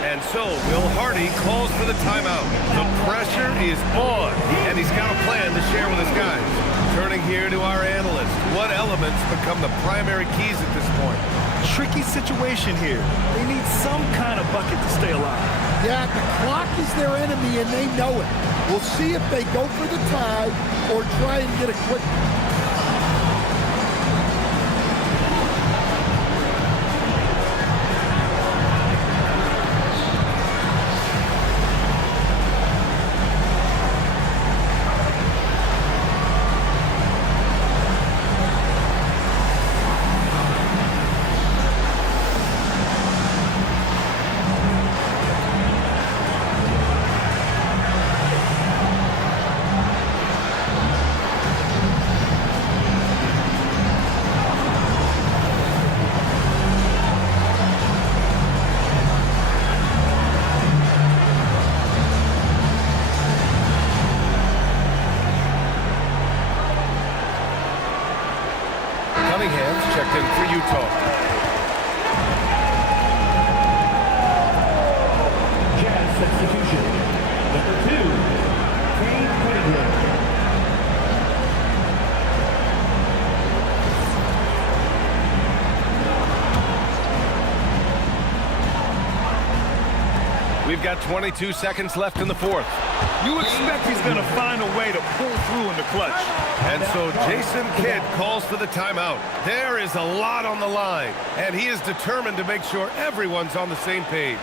And so Will Hardy calls for the timeout. The pressure is on, and he's got a plan to share with his guys. Turning here to our analyst. What elements become the primary keys at this point? Tricky situation here. They need some kind of bucket to stay alive. Yeah, the clock is their enemy, and they know it. We'll see if they go for the tie or try and get a quick. Cunningham's checked in for Utah. Jazz substitution. Number 2, Cade Cunningham. We've got 22 seconds left in the fourth. You expect he's going to find a way to pull through in the clutch. And so Jason Kidd calls for the timeout. There is a lot on the line, and he is determined to make sure everyone's on the same page.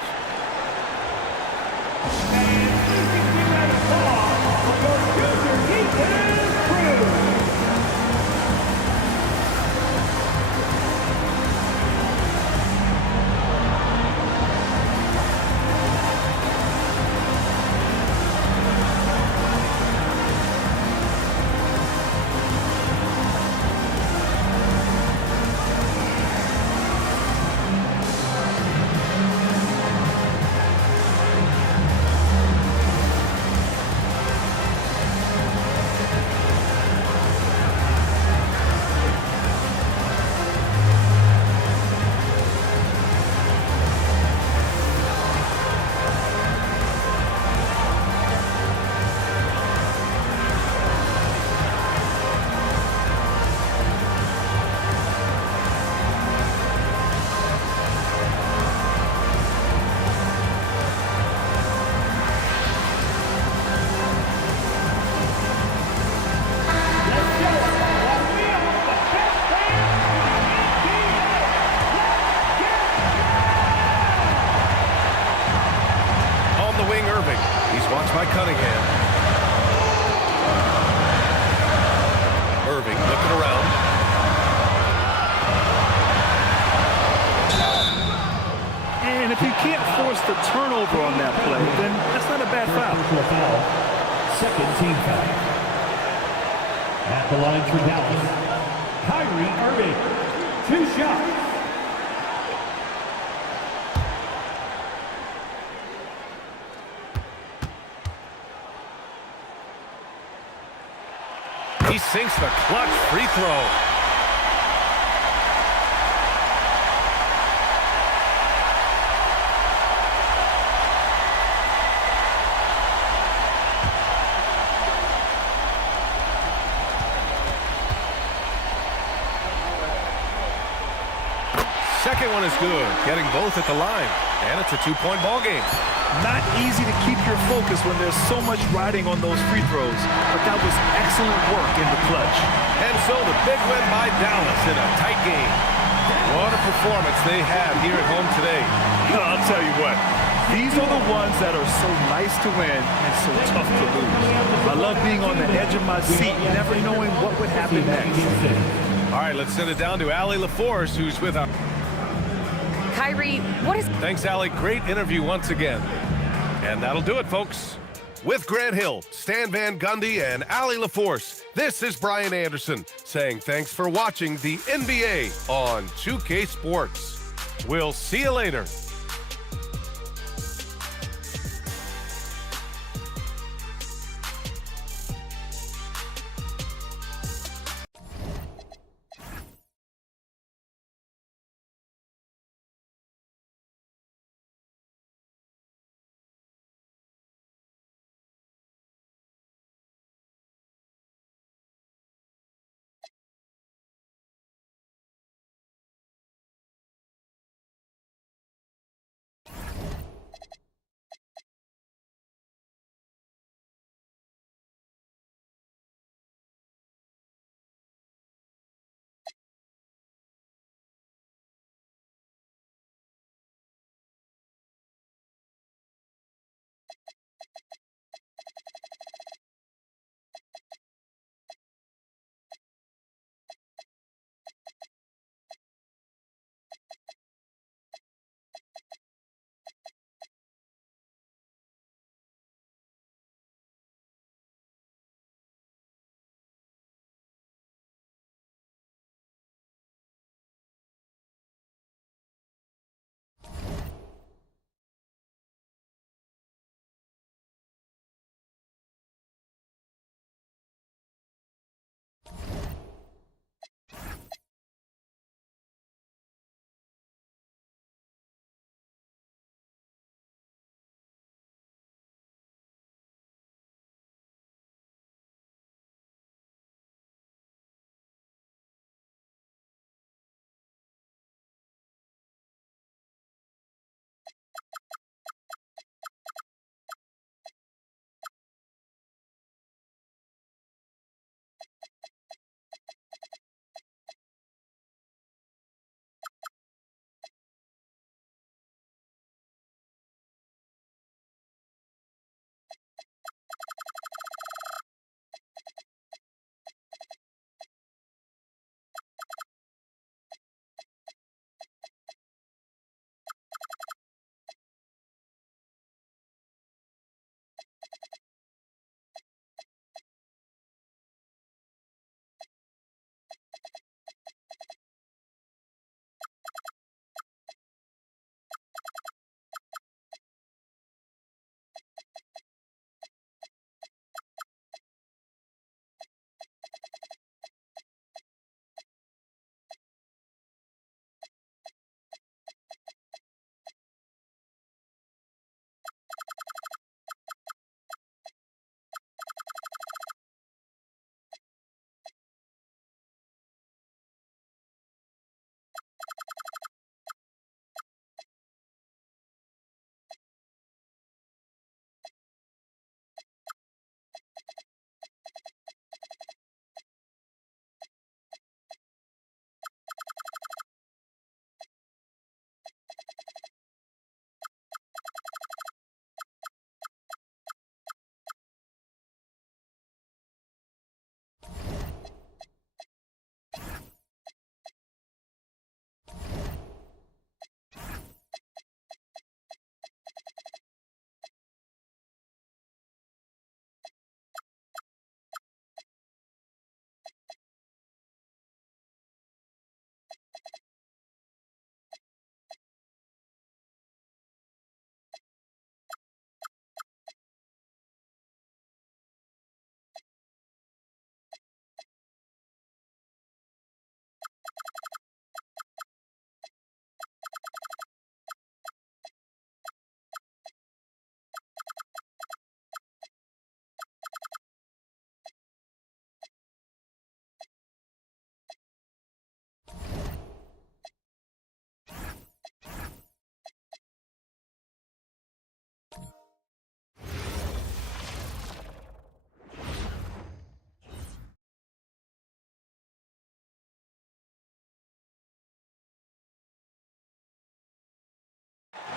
Looking around. And if he can't force the turnover on that play, then that's not a bad foul. Second team foul. At the line for Dallas, Kyrie Irving. 2 shots. He sinks the clutch free throw. Second one is good, getting both at the line. And it's a 2-point ball game. Not easy to keep your focus when there's so much riding on those free throws, but that was excellent work in the clutch. And so the big win by Dallas in a tight game. What a performance they had here at home today. I'll tell you what, these are the ones that are so nice to win and so tough to lose. I love being on the edge of my seat, never knowing what would happen next. All right, let's send it down to Allie LaForce, who's with us. Kyrie, what is... Thanks, Allie. Great interview once again. And that'll do it, folks. With Grant Hill, Stan Van Gundy, and Allie LaForce, this is Brian Anderson saying thanks for watching the NBA on 2K Sports. We'll see you later.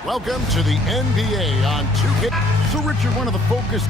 Welcome to the NBA on 2K. So, Richard, one of the focus...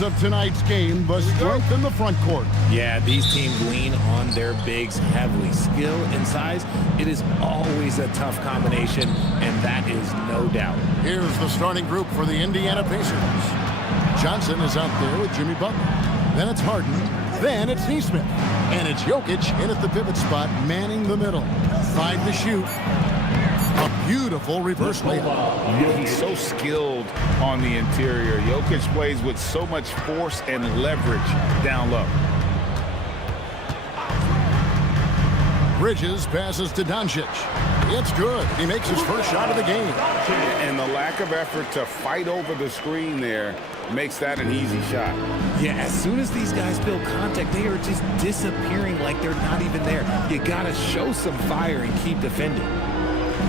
of tonight's game, the strength in the front court. Yeah, these teams lean on their bigs heavily. Skill and size, it is always a tough combination, and that is no doubt. Here's the starting group for the Indiana Pacers. Johnson is out there with Jimmy Butler. Then it's Harden. Then it's Nesmith. And it's Jokic in at the pivot spot, manning the middle. 5 to shoot. A beautiful reverse layup. He's so skilled on the interior. Jokic plays with so much force and leverage down low. Bridges passes to Doncic. It's good. He makes his first shot of the game. And the lack of effort to fight over the screen there makes that an easy shot. Yeah, as soon as these guys feel contact, they are just disappearing like they're not even there. You got to show some fire and keep defending.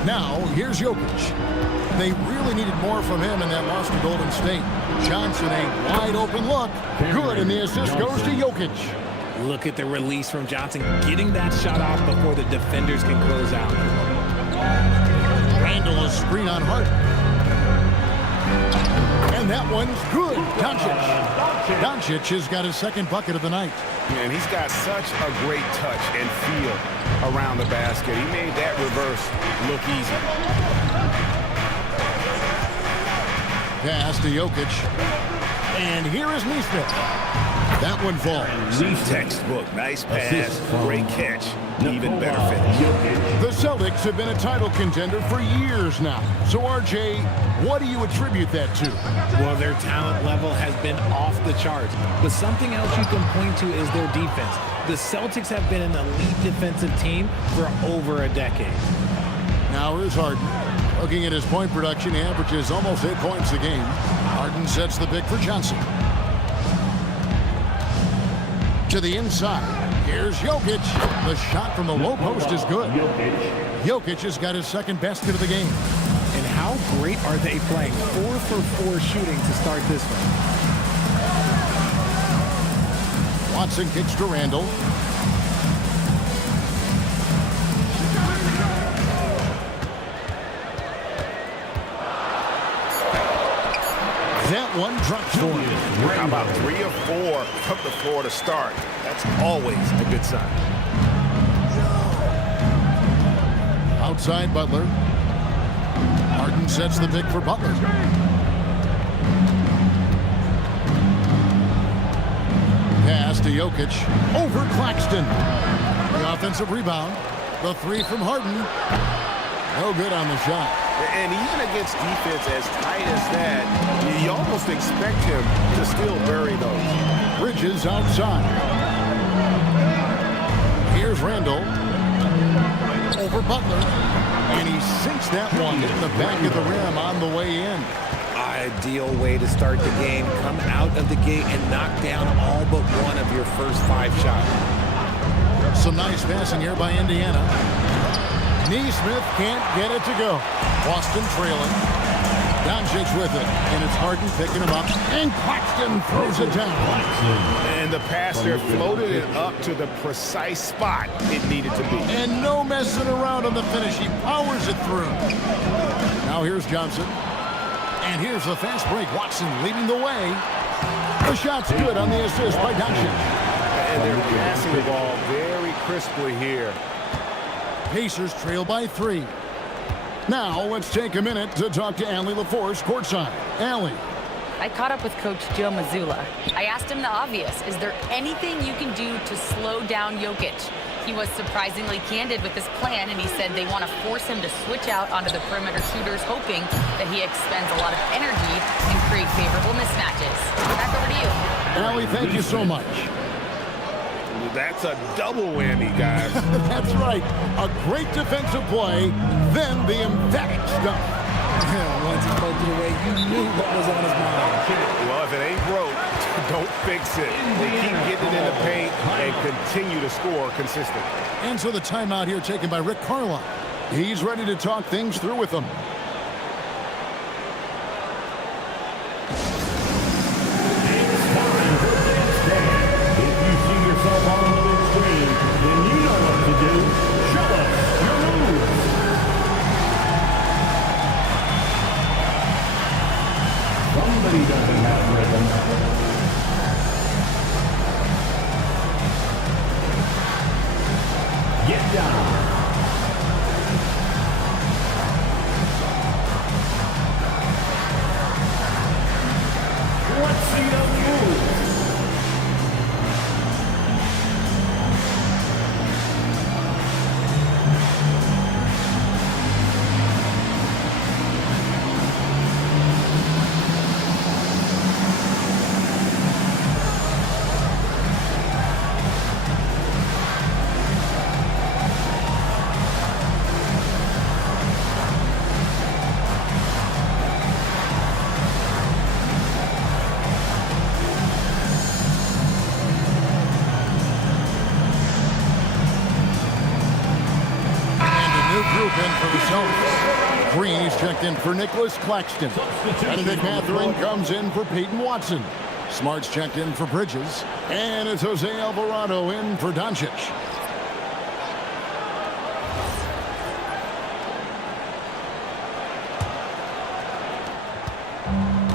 Now, here's Jokic. They really needed more from him in that loss to Golden State. Johnson, a wide open look. Good, and the assist goes to Jokic. Look at the release from Johnson, getting that shot off before the defenders can close out. Randall is screen on Harden. And that one's good. Doncic has got his second bucket of the night. And he's got such a great touch and feel around the basket. He made that reverse look easy. Pass to Jokic. And here is Nesmith. That one falls. Textbook. Nice pass. Great catch. Even better finish. The Celtics have been a title contender for years now. So, RJ, what do you attribute that to? Well, their talent level has been off the charts. But something else you can point to is their defense. The Celtics have been an elite defensive team for over a decade. Now here's Harden. Looking at his point production, he averages almost 8 points a game. Harden sets the pick for Johnson. To the inside. Here's Jokic. The shot from the low post is good. Jokic has got his second basket of the game. And how great are they playing? 4 for 4 shooting to start this one. Watson kicks to Randall. That one drops for him. How about 3 of 4 from the floor to start? That's always a good sign. Outside Butler. Harden sets the pick for Butler. Pass to Jokic. Over Claxton. The offensive rebound. The 3 from Harden. No good on the shot. And even against defense as tight as that, you almost expect him to still bury those. Bridges outside. Here's Randall. Over Butler. And he sinks that one in the back of the rim on the way in. Ideal way to start the game. Come out of the gate and knock down all but one of your first 5 shots. Some nice passing here by Indiana. Nesmith can't get it to go. Boston trailing. Doncic with it. And it's Harden picking him up. And Claxton throws it down. And the pass there floated it up to the precise spot it needed to be. And no messing around on the finish. He powers it through. Now here's Johnson. And here's the fast break. Watson leading the way. The shot's good on the assist by Doncic. And they're passing the ball very crisply here. Pacers trail by 3. Now let's take a minute to talk to Allie LaForce courtside. Allie. I caught up with Coach Joe Mazzulla. I asked him the obvious. Is there anything you can do to slow down Jokic? He was surprisingly candid with his plan, and he said they want to force him to switch out onto the perimeter shooters, hoping that he expends a lot of energy and create favorable mismatches. Back over to you. Allie, thank you so much. That's a double whammy, guys. That's right. A great defensive play, then the emphatic stuff. Once he poked it away, you knew what was on his mind. Well, if it ain't broke, don't fix it. They keep getting it in the paint and continue to score consistently. And so the timeout here taken by Rick Carlisle. He's ready to talk things through with them. If you see yourself on the big screen, then you know what to do. Show us your moves. Somebody doesn't have rhythm. Get down. Let's see the moves. Green is checked in for Nicholas Claxton. Benedict Mathurin comes in for Peyton Watson. Smart's checked in for Bridges. And it's Jose Alvarado in for Doncic.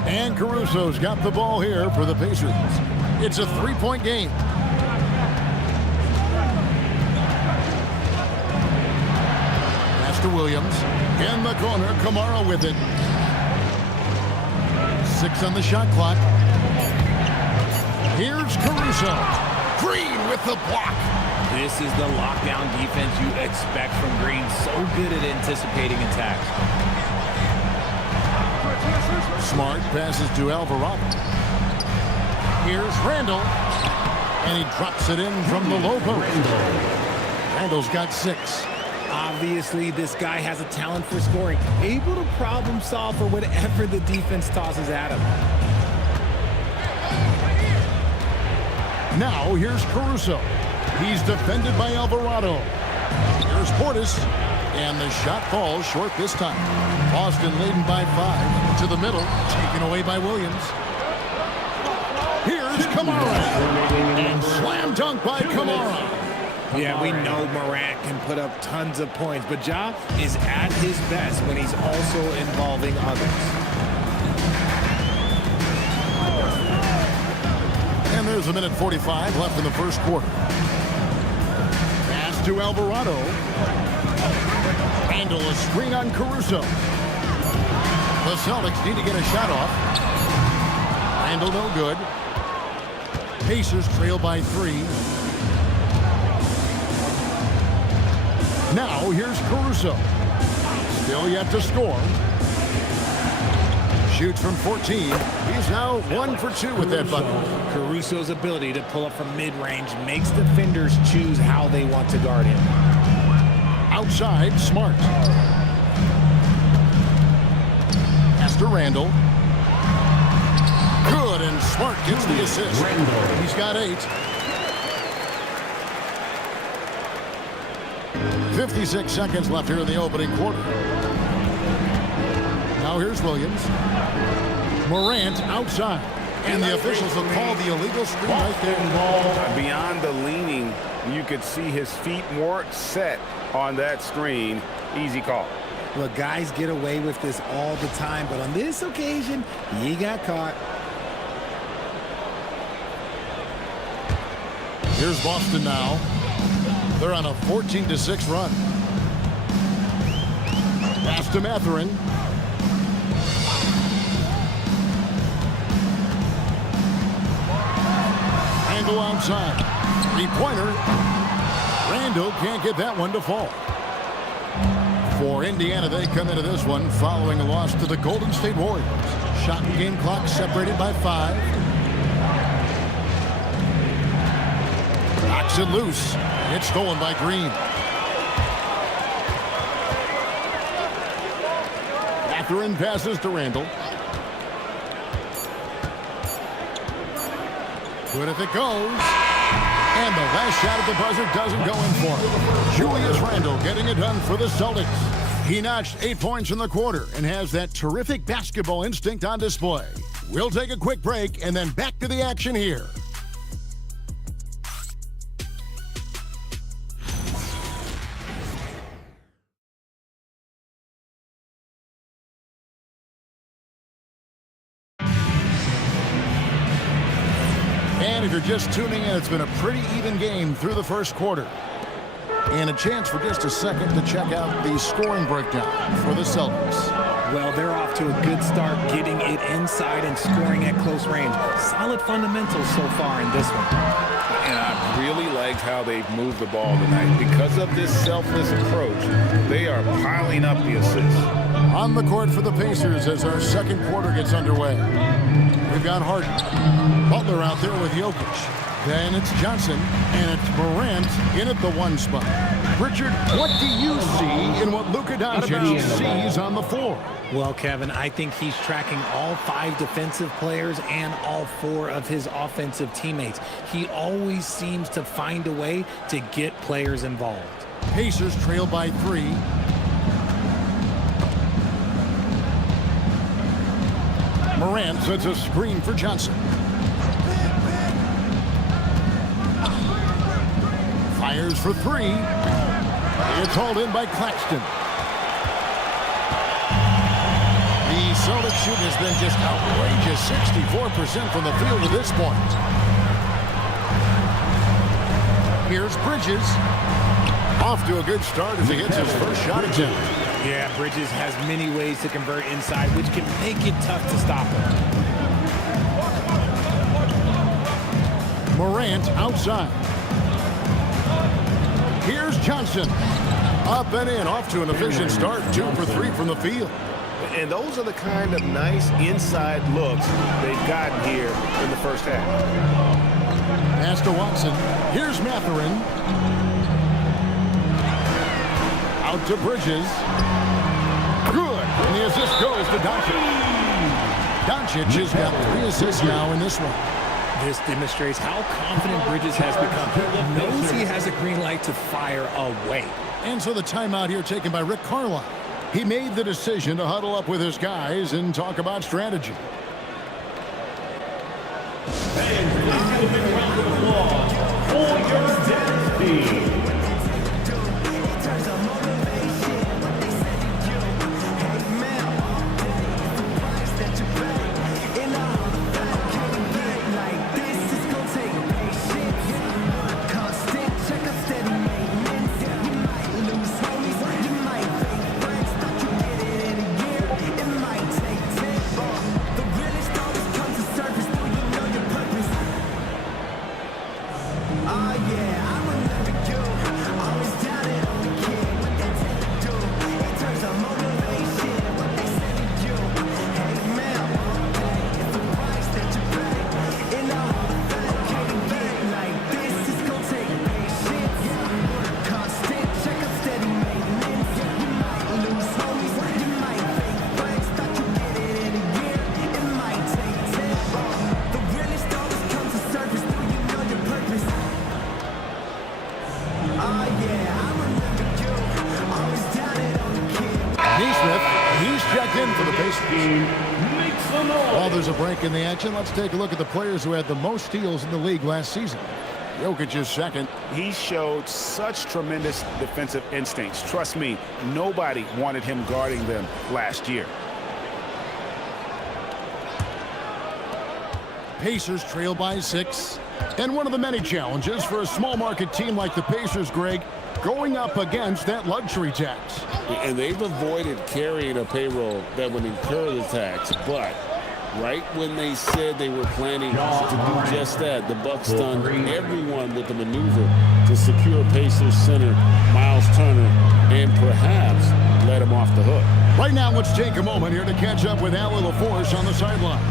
And Caruso's got the ball here for the Pacers. It's a three-point game. To Williams. In the corner, Kamara with it. 6 on the shot clock. Here's Caruso. Green with the block. This is the lockdown defense you expect from Green. So good at anticipating attacks. Smart passes to Alvarado. Here's Randall. And he drops it in from the low post. Randall's got 6. Obviously, this guy has a talent for scoring, able to problem solve for whatever the defense tosses at him. Now, here's Caruso. He's defended by Alvarado. Here's Portis. And the shot falls short this time. Boston leading by 5. To the middle, taken away by Williams. Here's Kamara. And slam dunk by Kamara. Yeah, we know Morant can put up tons of points, but Ja is at his best when he's also involving others. And there's a minute 45 left in the first quarter. Pass to Alvarado. Handle a screen on Caruso. The Celtics need to get a shot off. Handle no good. Pacers trail by 3. Now, here's Caruso. Still yet to score. Shoots from 14. He's now 1 for 2 with that bucket. Caruso's ability to pull up from mid-range makes defenders choose how they want to guard him. Outside, Smart. Pass to Randall. Good, and Smart gets the assist. He's got 8. 56 seconds left here in the opening quarter. Now here's Williams. Morant outside. And the officials will call the illegal screen right there. Beyond the leaning, you could see his feet more set on that screen. Easy call. Look, guys get away with this all the time, but on this occasion, he got caught. Here's Boston now. They're on a 14-6 run. Pass to Mathurin. Randall outside. 3-pointer. Randall can't get that one to fall. For Indiana, they come into this one following a loss to the Golden State Warriors. Shot and game clock separated by 5. Knocks it loose. It's stolen by Green. Mathurin passes to Randall. Good if it goes. And the last shot at the buzzer doesn't go in for him. Julius Randle getting it done for the Celtics. He notched 8 points in the quarter and has that terrific basketball instinct on display. We'll take a quick break and then back to the action here. And if you're just tuning in, it's been a pretty even game through the first quarter. And a chance for just a second to check out the scoring breakdown for the Celtics. Well, they're off to a good start getting it inside and scoring at close range. Solid fundamentals so far in this one. And I really liked how they've moved the ball tonight. Because of this selfless approach, they are piling up the assists. On the court for the Pacers as our second quarter gets underway. We've got Harden. Butler out there with Jokic. Then it's Johnson, and it's Morant in at the 1 spot. Richard, what do you see in what Luka Doncic sees on the floor? Well, Kevin, I think he's tracking all 5 defensive players and all 4 of his offensive teammates. He always seems to find a way to get players involved. Pacers trail by 3. Morant sets a screen for Johnson. Fires for 3. It's hauled in by Claxton. The Celtics shooting has been just outrageous, 64% from the field at this point. Here's Bridges. Off to a good start as he hits his first shot attempt. Yeah, Bridges has many ways to convert inside, which can make it tough to stop him. Morant outside. Here's Johnson. Up and in, off to an efficient start. 2 for 3 from the field. And those are the kind of nice inside looks they've gotten here in the first half. Pass to Watson. Here's Mathurin. Out to Bridges. Good. And the assist goes to Doncic. Doncic has got 3 assists now in this one. This demonstrates how confident Bridges has become. He knows he has a green light to fire away. And so the timeout here taken by Rick Carlisle. He made the decision to huddle up with his guys and talk about strategy. And please give a round of applause for your dance team. While there's a break in the action, let's take a look at the players who had the most steals in the league last season. Jokic is second. He showed such tremendous defensive instincts. Trust me, nobody wanted him guarding them last year. Pacers trail by 6. And one of the many challenges for a small market team like the Pacers, Greg, going up against that luxury tax. And they've avoided carrying a payroll that would incur the tax, but right when they said they were planning to do just that, the Bucks stunned everyone with the maneuver to secure Pacers center Miles Turner and perhaps let him off the hook. Right now, let's take a moment here to catch up with Allie LaForce on the sidelines.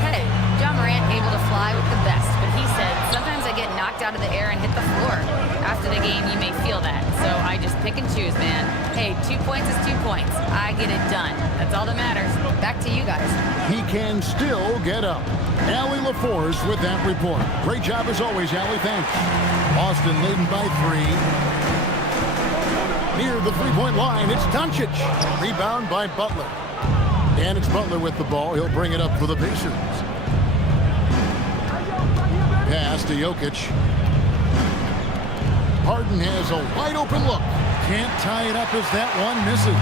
Hey, John Morant able to fly with the best, but he said, sometimes I get knocked out of the air and hit the floor. After the game, you may feel that, so I just pick and choose, man. Hey, 2 points is 2 points. I get it done. That's all that matters. Back to you guys. He can still get up. Allie LaForce with that report. Great job as always, Allie. Thanks. Boston leading by 3. Near the three-point line, it's Doncic. Rebound by Butler. And it's Butler with the ball. He'll bring it up for the Pacers. Pass to Jokic. Harden has a wide-open look. Can't tie it up as that one misses.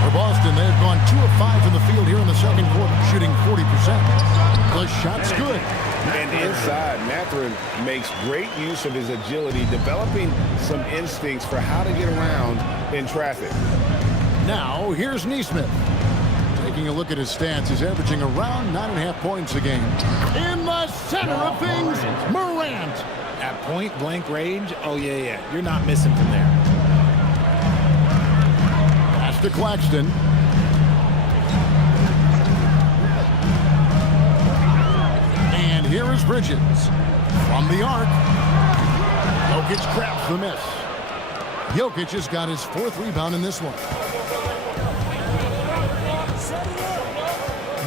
For Boston, they've gone 2 of 5 in the field here in the second quarter, shooting 40%. The shot's good. And inside, Mathurin makes great use of his agility, developing some instincts for how to get around in traffic. Now, here's Nesmith. Taking a look at his stats, he's averaging around 9.5 points a game. In the center of things, Morant. At point-blank range, oh, yeah. You're not missing from there. Pass to Claxton. And here is Bridges. From the arc. Jokic traps the miss. Jokic has got his 4th rebound in this one.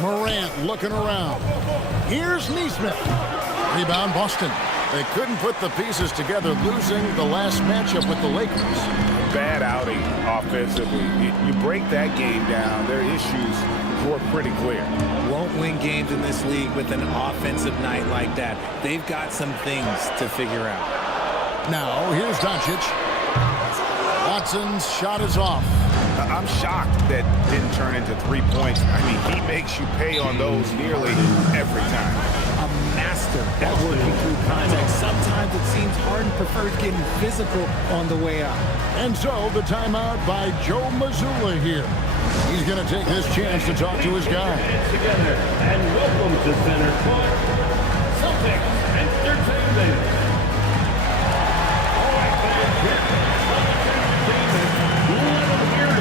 Morant looking around. Here's Nesmith. Rebound Boston. They couldn't put the pieces together, losing the last matchup with the Lakers. Bad outing offensively. You break that game down, their issues were pretty clear. Won't win games in this league with an offensive night like that. They've got some things to figure out. Now, here's Doncic. Watson's shot is off. I'm shocked that didn't turn into 3 points. I mean, he makes you pay on those nearly every time. A master at working through contact. Sometimes it seems Harden prefers getting physical on the way out. And so the timeout by Joe Mazzulla here. He's going to take this chance to talk to his guy. Together and welcome to Center Court, Celtics Entertainment. All right, fans, here is Celtics Entertainment. Let them hear it.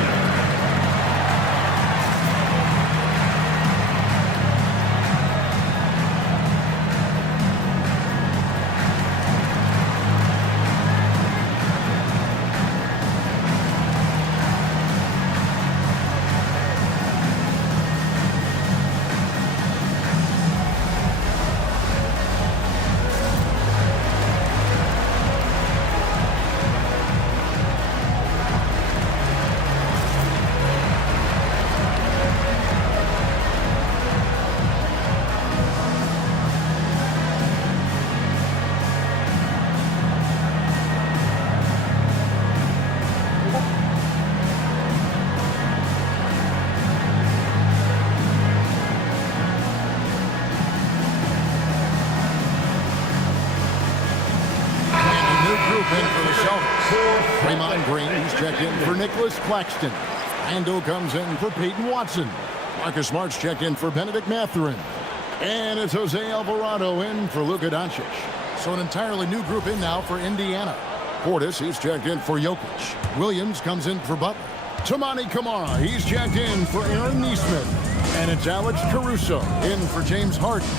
Draymond Green, he's checked in for Nicholas Claxton. Randall comes in for Peyton Watson. Marcus Smart's checked in for Benedict Mathurin. And it's Jose Alvarado in for Luka Doncic. So an entirely new group in now for Indiana. Portis, he's checked in for Jokic. Williams comes in for Butler. Toumani Camara, he's checked in for Aaron Nesmith. And it's Alex Caruso in for James Harden.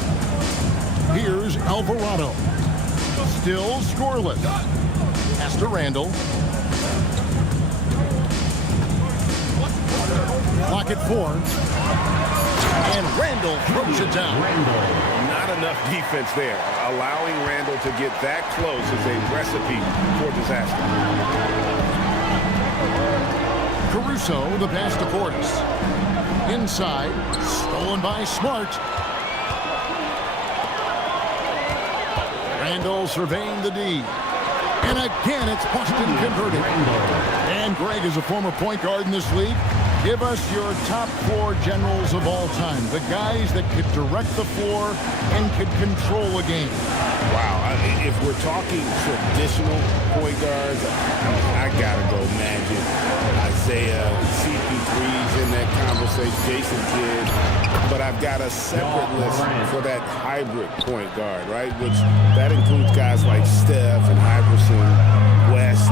Here's Alvarado. Still scoreless. Pass to Randall. Clock at 4. And Randall throws it down. Not enough defense there. Allowing Randall to get that close is a recipe for disaster. Caruso, the pass to Portis. Inside, stolen by Smart. Randall surveying the D. And again, it's Boston converted. And Greg is a former point guard in this league. Give us your top 4 generals of all time. The guys that could direct the floor and could control a game. Wow. If we're talking traditional point guards, I got to go Magic. Isaiah, CP3's in that conversation. Jason Kidd. But I've got a separate list for that hybrid point guard, right? Which that includes guys like Steph and Iverson, West,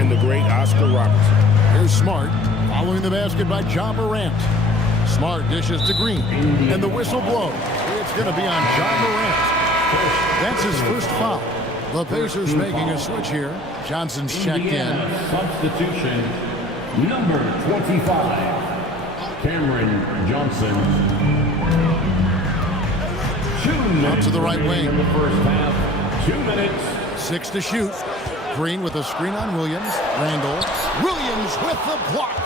and the great Oscar Robertson. Here's Smart. Following the basket by John Morant. Smart dishes to Green. And the whistle blows. It's going to be on John Morant. That's his first foul. The Pacers making a switch here. Johnson's checked in. Substitution, number 25, Cameron Johnson. 2 minutes Up to the right wing. in the first half. 2 minutes. 6 to shoot. Green with a screen on Williams. Randall. Williams with the block.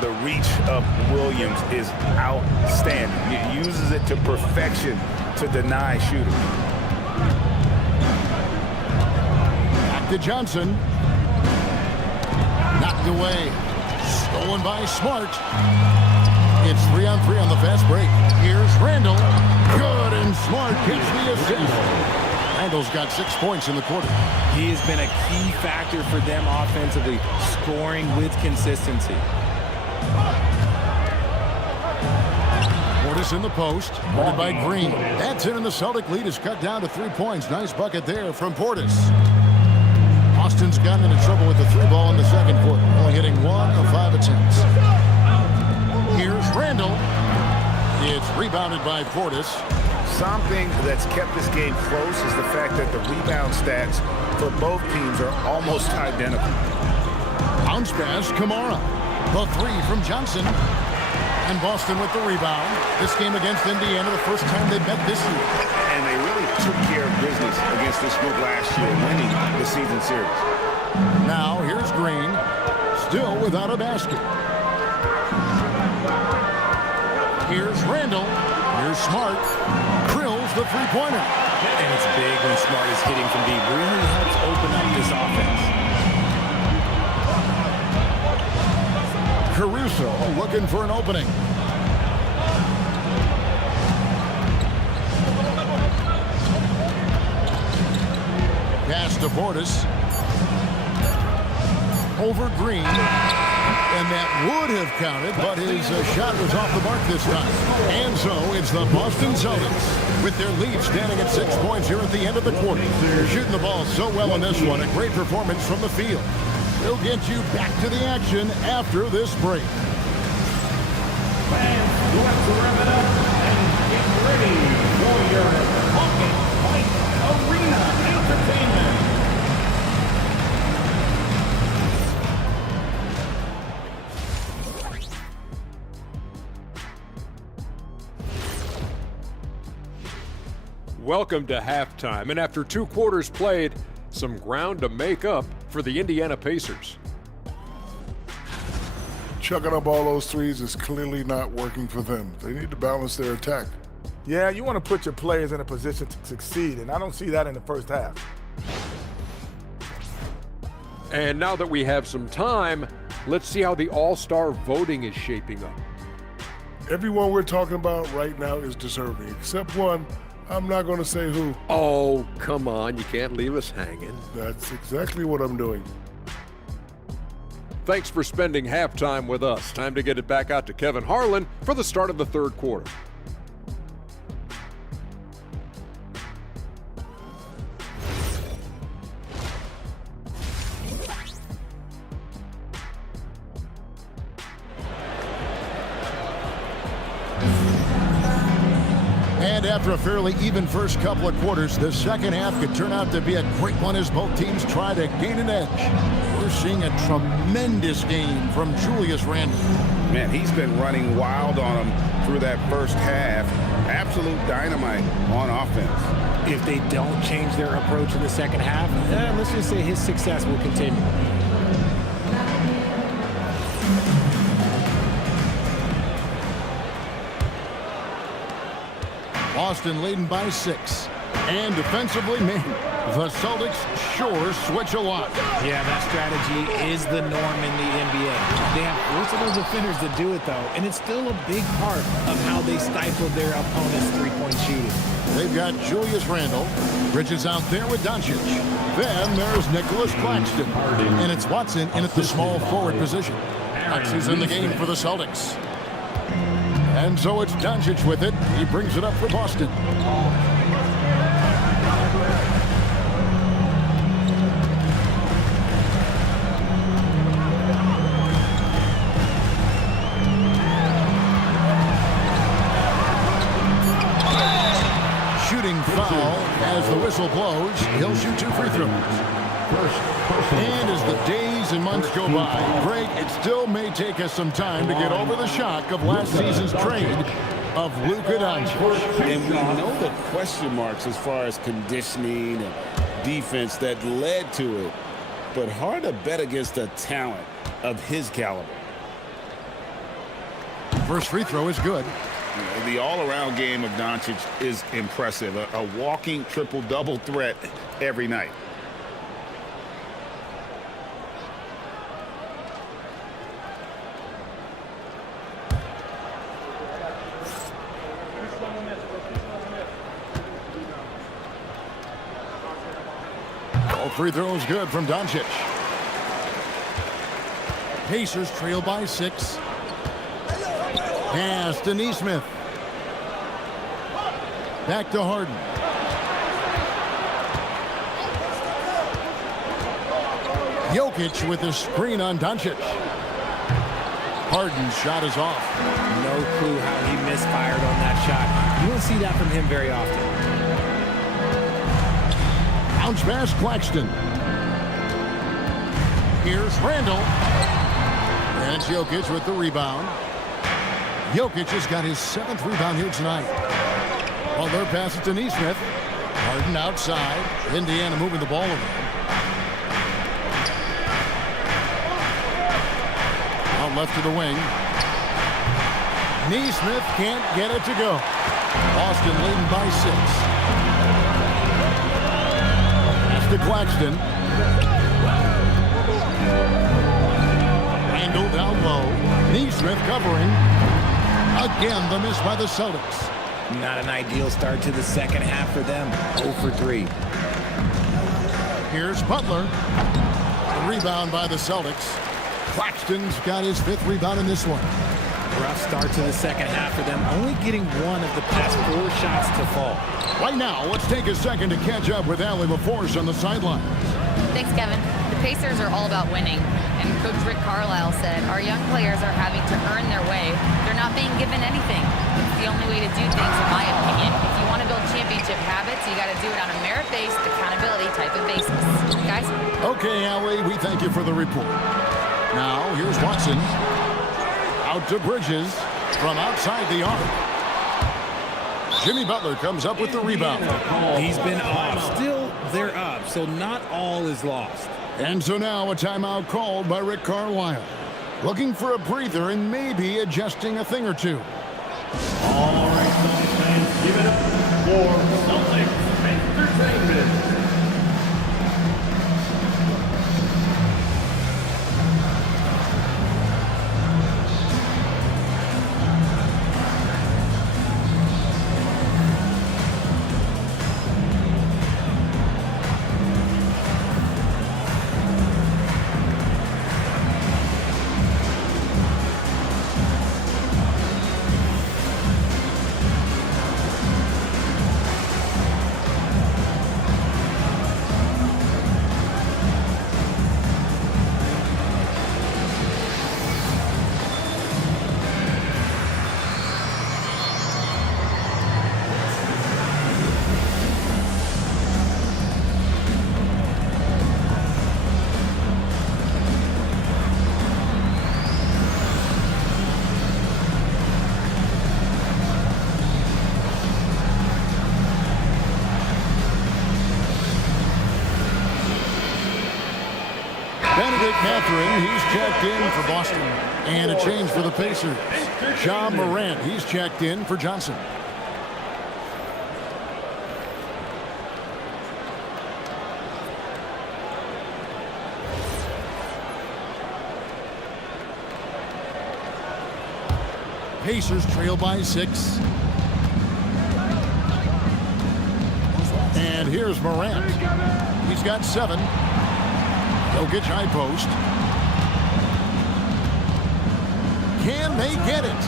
The reach of Williams is outstanding. He uses it to perfection to deny shooters. Back to Johnson. Knocked away. Stolen by Smart. It's 3-on-3 on the fast break. Here's Randall. Good, and Smart gets the assist. Randall's got 6 points in the quarter. He has been a key factor for them offensively, scoring with consistency. Portis in the post, guarded by Green. That's in, and the Celtic lead is cut down to 3 points. Nice bucket there from Portis. Austin's gotten into trouble with the 3 ball in the second quarter, only hitting 1 of 5 attempts. Here's Randall. It's rebounded by Portis. Something that's kept this game close is the fact that the rebound stats for both teams are almost identical. Bounce pass, Kamara. The 3 from Johnson. And Boston with the rebound. This game against Indiana, the first time they met this year. And they really took care of business against this group last year, winning the season series. Now here's Green, still without a basket. Here's Randall. Here's Smart. Krills the three-pointer. And it's big when Smart is hitting from deep. Really helps open up this offense. Caruso looking for an opening. Pass to Portis. Over Green. And that would have counted, but his shot was off the mark this time. And so it's the Boston Celtics with their lead standing at 6 points here at the end of the quarter. Shooting the ball so well in this one. A great performance from the field. We'll get you back to the action after this break. Fans, let's rev it up and get ready for your Hawkins Fight Arena Entertainment. Welcome to halftime, and after 2 quarters played, some ground to make up for the Indiana Pacers. Chucking up all those threes is clearly not working for them. They need to balance their attack. Yeah, you want to put your players in a position to succeed, and I don't see that in the first half. And now that we have some time, let's see how the All-Star voting is shaping up. Everyone we're talking about right now is deserving, except one. I'm not going to say who. Oh, come on. You can't leave us hanging. That's exactly what I'm doing. Thanks for spending halftime with us. Time to get it back out to Kevin Harlan for the start of the third quarter. And after a fairly even first couple of quarters, the second half could turn out to be a great one as both teams try to gain an edge. We're seeing a tremendous game from Julius Randle. Man, he's been running wild on them through that first half. Absolute dynamite on offense. If they don't change their approach in the second half, let's just say his success will continue. Boston leading by 6. And defensively, man, the Celtics sure switch a lot. Yeah, that strategy is the norm in the NBA. They have versatile defenders that do it, though, and it's still a big part of how they stifle their opponent's three-point shooting. They've got Julius Randle. Bridges out there with Doncic. Then there's Nicholas Claxton. And it's Watson in at the small forward position. Claxton's in the game for the Celtics. And so it's Doncic with it. He brings it up for Boston. Shooting foul as the whistle whistle blows, he'll shoot 2 free throws. And as the days and months go by, Greg, it still may take us some time to get over the shock of last season's trade of Luka Doncic. And we know the question marks as far as conditioning and defense that led to it, but hard to bet against a talent of his caliber. First free throw is good. The all-around game of Doncic is impressive. A walking triple-double threat every night. All free throws good from Doncic. Pacers trail by 6. Pass to Nesmith. Back to Harden. Jokic with a screen on Doncic. Harden's shot is off. No clue how he misfired on that shot. You don't see that from him very often. Bounce pass, Claxton. Here's Randall. And it's Jokic with the rebound. Jokic has got his 7th rebound here tonight. Butler passes to Nesmith. Harden outside. Indiana moving the ball over. Out left to the wing. Nesmith can't get it to go. Boston leading by 6. Pass to Claxton. Randall down low. Nesmith covering. Again, the miss by the Celtics. Not an ideal start to the second half for them. 0 for 3. Here's Butler. The rebound by the Celtics. Claxton's got his 5th rebound in this one. Rough start to the second half for them. Only getting one of the past 4 shots to fall. Right now, let's take a second to catch up with Allie LaForce on the sideline. Thanks, Kevin. The Pacers are all about winning. And Coach Rick Carlisle said, our young players are having to earn their way. They're not being given anything. It's the only way to do things, in my opinion. If you want to build championship habits, you got to do it on a merit-based, accountability type of basis. Guys? Okay, Allie, we thank you for the report. Now, here's Watson. Out to Bridges from outside the arc. Jimmy Butler comes up with the rebound. He's been off. Still, they're up, so not all is lost. And so now a timeout called by Rick Carlisle. Looking for a breather and maybe adjusting a thing or two. All right, Celtics fans, give it up for Celtics Entertainment. Mathurin, he's checked in for Boston. And a change for the Pacers. Ja Morant, he's checked in for Johnson. Pacers trail by 6. And here's Morant. He's got 7. Jokic high post. Can they get it?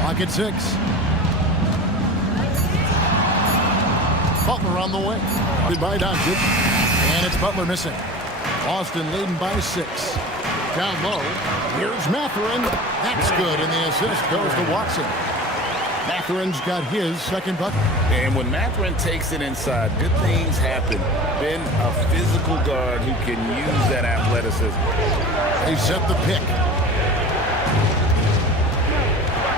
Clock at 6. Butler on the way. By Doncic. And it's Butler missing. Boston leading by 6. Down low. Here's Mathurin. That's good, and the assist goes to Watson. Matherin's got his second bucket. And when Matherin takes it inside, good things happen. Ben, a physical guard who can use that athleticism. They set the pick.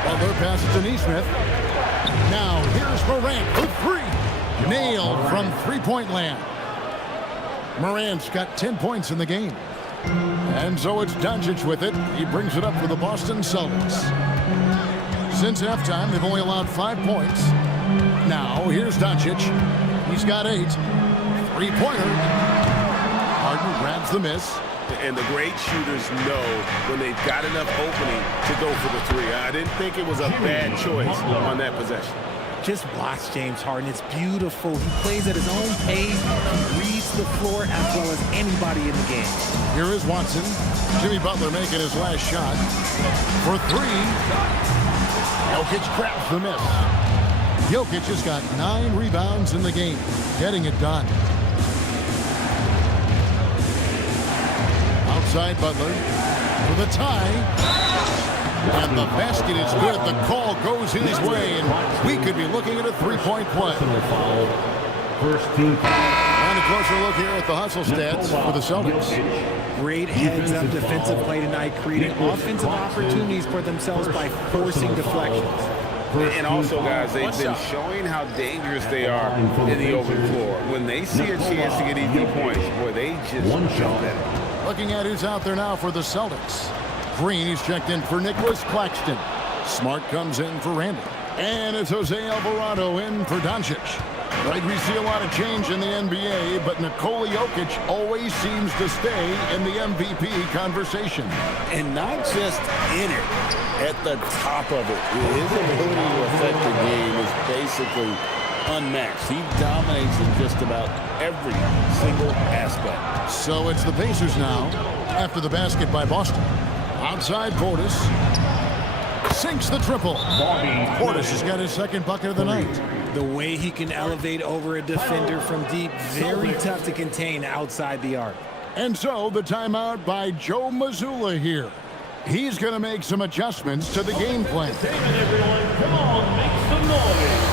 Butler passes to Neesmith. Now here's Morant for three. Nailed from three-point land. Morant's got 10 points in the game. And so it's Doncic with it. He brings it up for the Boston Celtics. Since halftime, they've only allowed 5 points. Now, here's Doncic. He's got 8. Three-pointer. Harden grabs the miss. And the great shooters know when they've got enough opening to go for the three. I didn't think it was a bad choice on that possession. Just watch James Harden. It's beautiful. He plays at his own pace. He reads the floor as well as anybody in the game. Here is Watson. Jimmy Butler making his last shot. For three. Jokic grabs the miss. Jokic has got 9 rebounds in the game. Getting it done. Outside Butler for the tie. And the basket is good. The call goes his way, and we could be looking at a three-point play. First team foul. And a closer look here at the hustle stats for the Celtics. Great heads-up defensive play tonight, creating offensive opportunities for themselves by forcing deflections. And also, guys, they've been showing how dangerous they are in the open floor. When they see a chance to get easy points, boy, they just jump at it. Looking at who's out there now for the Celtics. Green is checked in for Nicholas Claxton. Smart comes in for Randall. And it's Jose Alvarado in for Doncic. Right, we see a lot of change in the NBA, but Nikola Jokic always seems to stay in the MVP conversation. And not just in it, at the top of it. His ability to affect the game is basically unmatched. He dominates in just about every single aspect. So it's the Pacers now, after the basket by Boston. Outside Portis. Sinks the triple. Portis has got his second bucket of the night. The way he can elevate over a defender from deep, very tough to contain outside the arc. And so the timeout by Joe Mazzulla here. He's going to make some adjustments to the game plan. Everyone, come on, make some noise.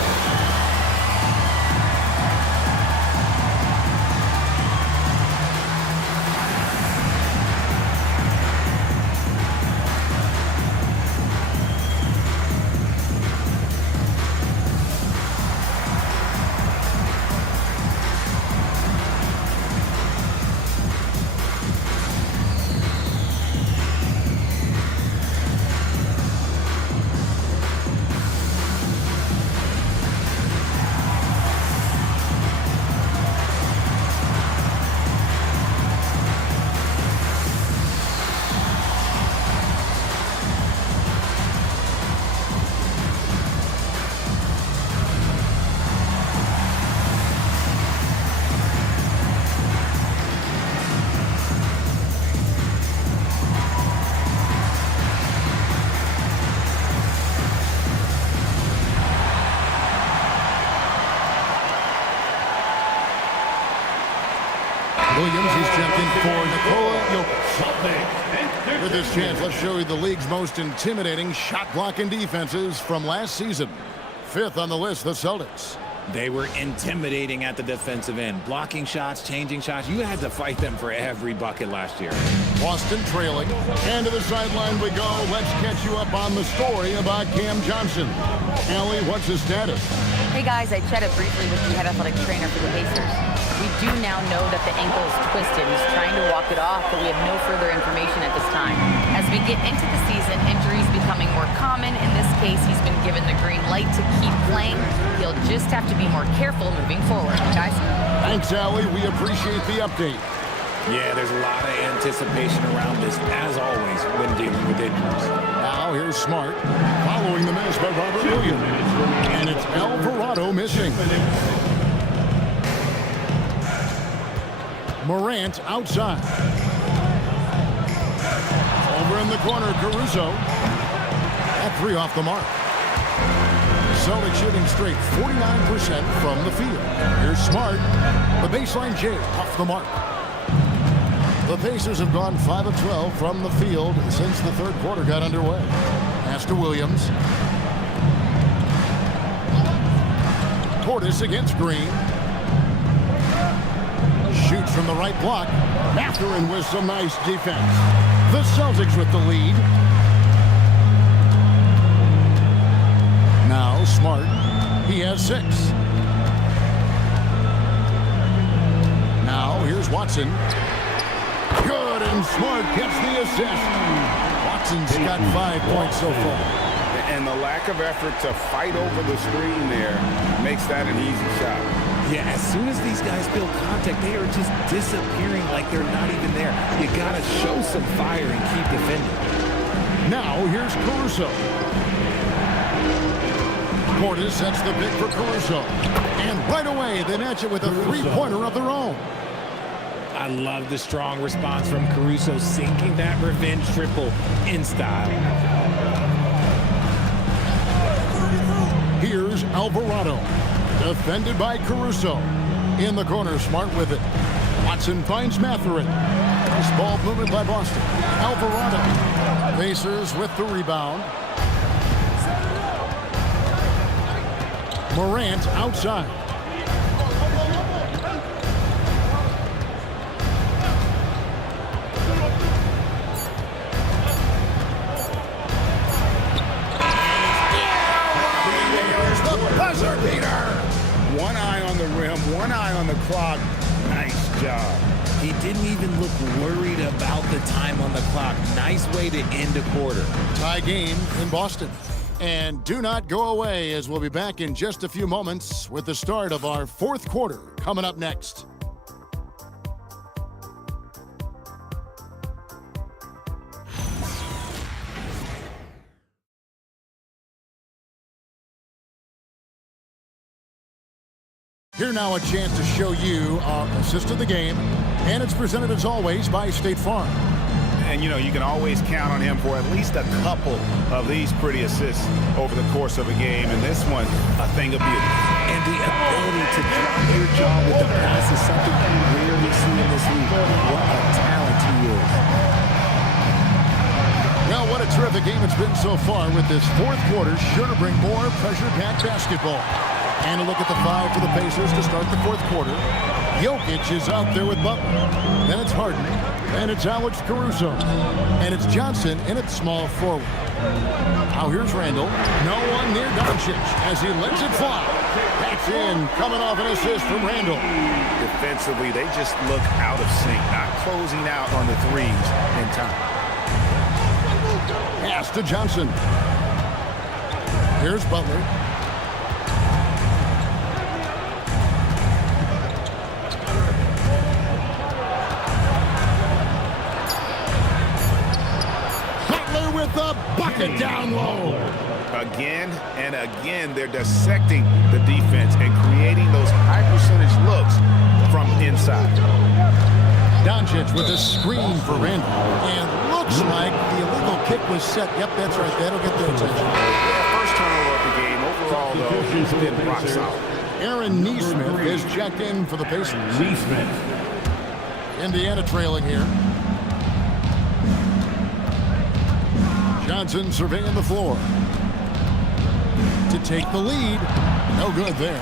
Williams is checked in for Nikola Jokic. With this chance, let's show you the league's most intimidating shot blocking defenses from last season. 5th on the list, the Celtics. They were intimidating at the defensive end. Blocking shots, changing shots. You had to fight them for every bucket last year. Boston trailing. And to the sideline we go. Let's catch you up on the story about Cam Johnson. Allie, what's his status? Hey guys, I chatted briefly with the head athletic trainer for the Pacers. We do now know that the ankle is twisted. He's trying to walk it off, but we have no further information at this time. As we get into the season, injuries becoming more common. In this case, he's been given the green light to keep playing. He'll just have to be more careful moving forward, guys. Thanks, Allie. We appreciate the update. Yeah, there's a lot of anticipation around this, as always, when dealing with injuries. Now here's Smart, following the miss by Robert Williams. And it's Alvarado missing. Morant outside. Over in the corner, Caruso. That three off the mark. Celtics shooting straight 49% from the field. Here's Smart. The baseline J off the mark. The Pacers have gone 5 of 12 from the field since the third quarter got underway. Pass to Williams. Portis against Green. Shoots from the right block. Mathurin with some nice defense. The Celtics with the lead. Now Smart. He has 6. Now here's Watson. Good, and Smart gets the assist. Watson's got 5 points so far. And the lack of effort to fight over the screen there makes that an easy shot. Yeah, as soon as these guys feel contact, they are just disappearing like they're not even there. You got to show some fire and keep defending. Now here's Caruso. Portis sets the pick for Caruso. And right away, they match it with a three-pointer of their own. I love the strong response from Caruso, sinking that revenge triple in style. Here's Alvarado. Defended by Caruso. In the corner, Smart with it. Watson finds Mathurin. Nice ball movement by Boston. Alvarado. Pacers with the rebound. Morant outside. Buzzer beater. One eye on the rim, one eye on the clock. Nice job. He didn't even look worried about the time on the clock. Nice way to end a quarter. Tie game in Boston. And do not go away, as we'll be back in just a few moments with the start of our fourth quarter coming up next. Here now a chance to show you our assist of the game, and it's presented as always by State Farm. And, you know, you can always count on him for at least a couple of these pretty assists over the course of a game. And this one, a thing of beauty. And the ability to drop your jaw with the pass is something you rarely see in this league. What a talent he is. Well, what a terrific game it's been so far, with this fourth quarter sure to bring more pressure-packed basketball. And a look at the 5 for the Pacers to start the fourth quarter. Jokic is out there with Butler. Then it's Harden. And it's Alex Caruso. And it's Johnson in at small forward. Now here's Randall. No one near Doncic as he lets it fly. That's in, coming off an assist from Randall. Defensively, they just look out of sync, not closing out on the threes in time. Pass to Johnson. Here's Butler. The bucket down low. Again and again, they're dissecting the defense and creating those high percentage looks from inside. Doncic with a screen for Randall. And looks like the illegal kick was set. Yep, that's right. That'll get their attention. First turnover of the game. Overall, though, he's been rock solid. Aaron Nesmith is checked in for the Pacers. Indiana trailing here. Johnson surveying the floor to take the lead. No good there.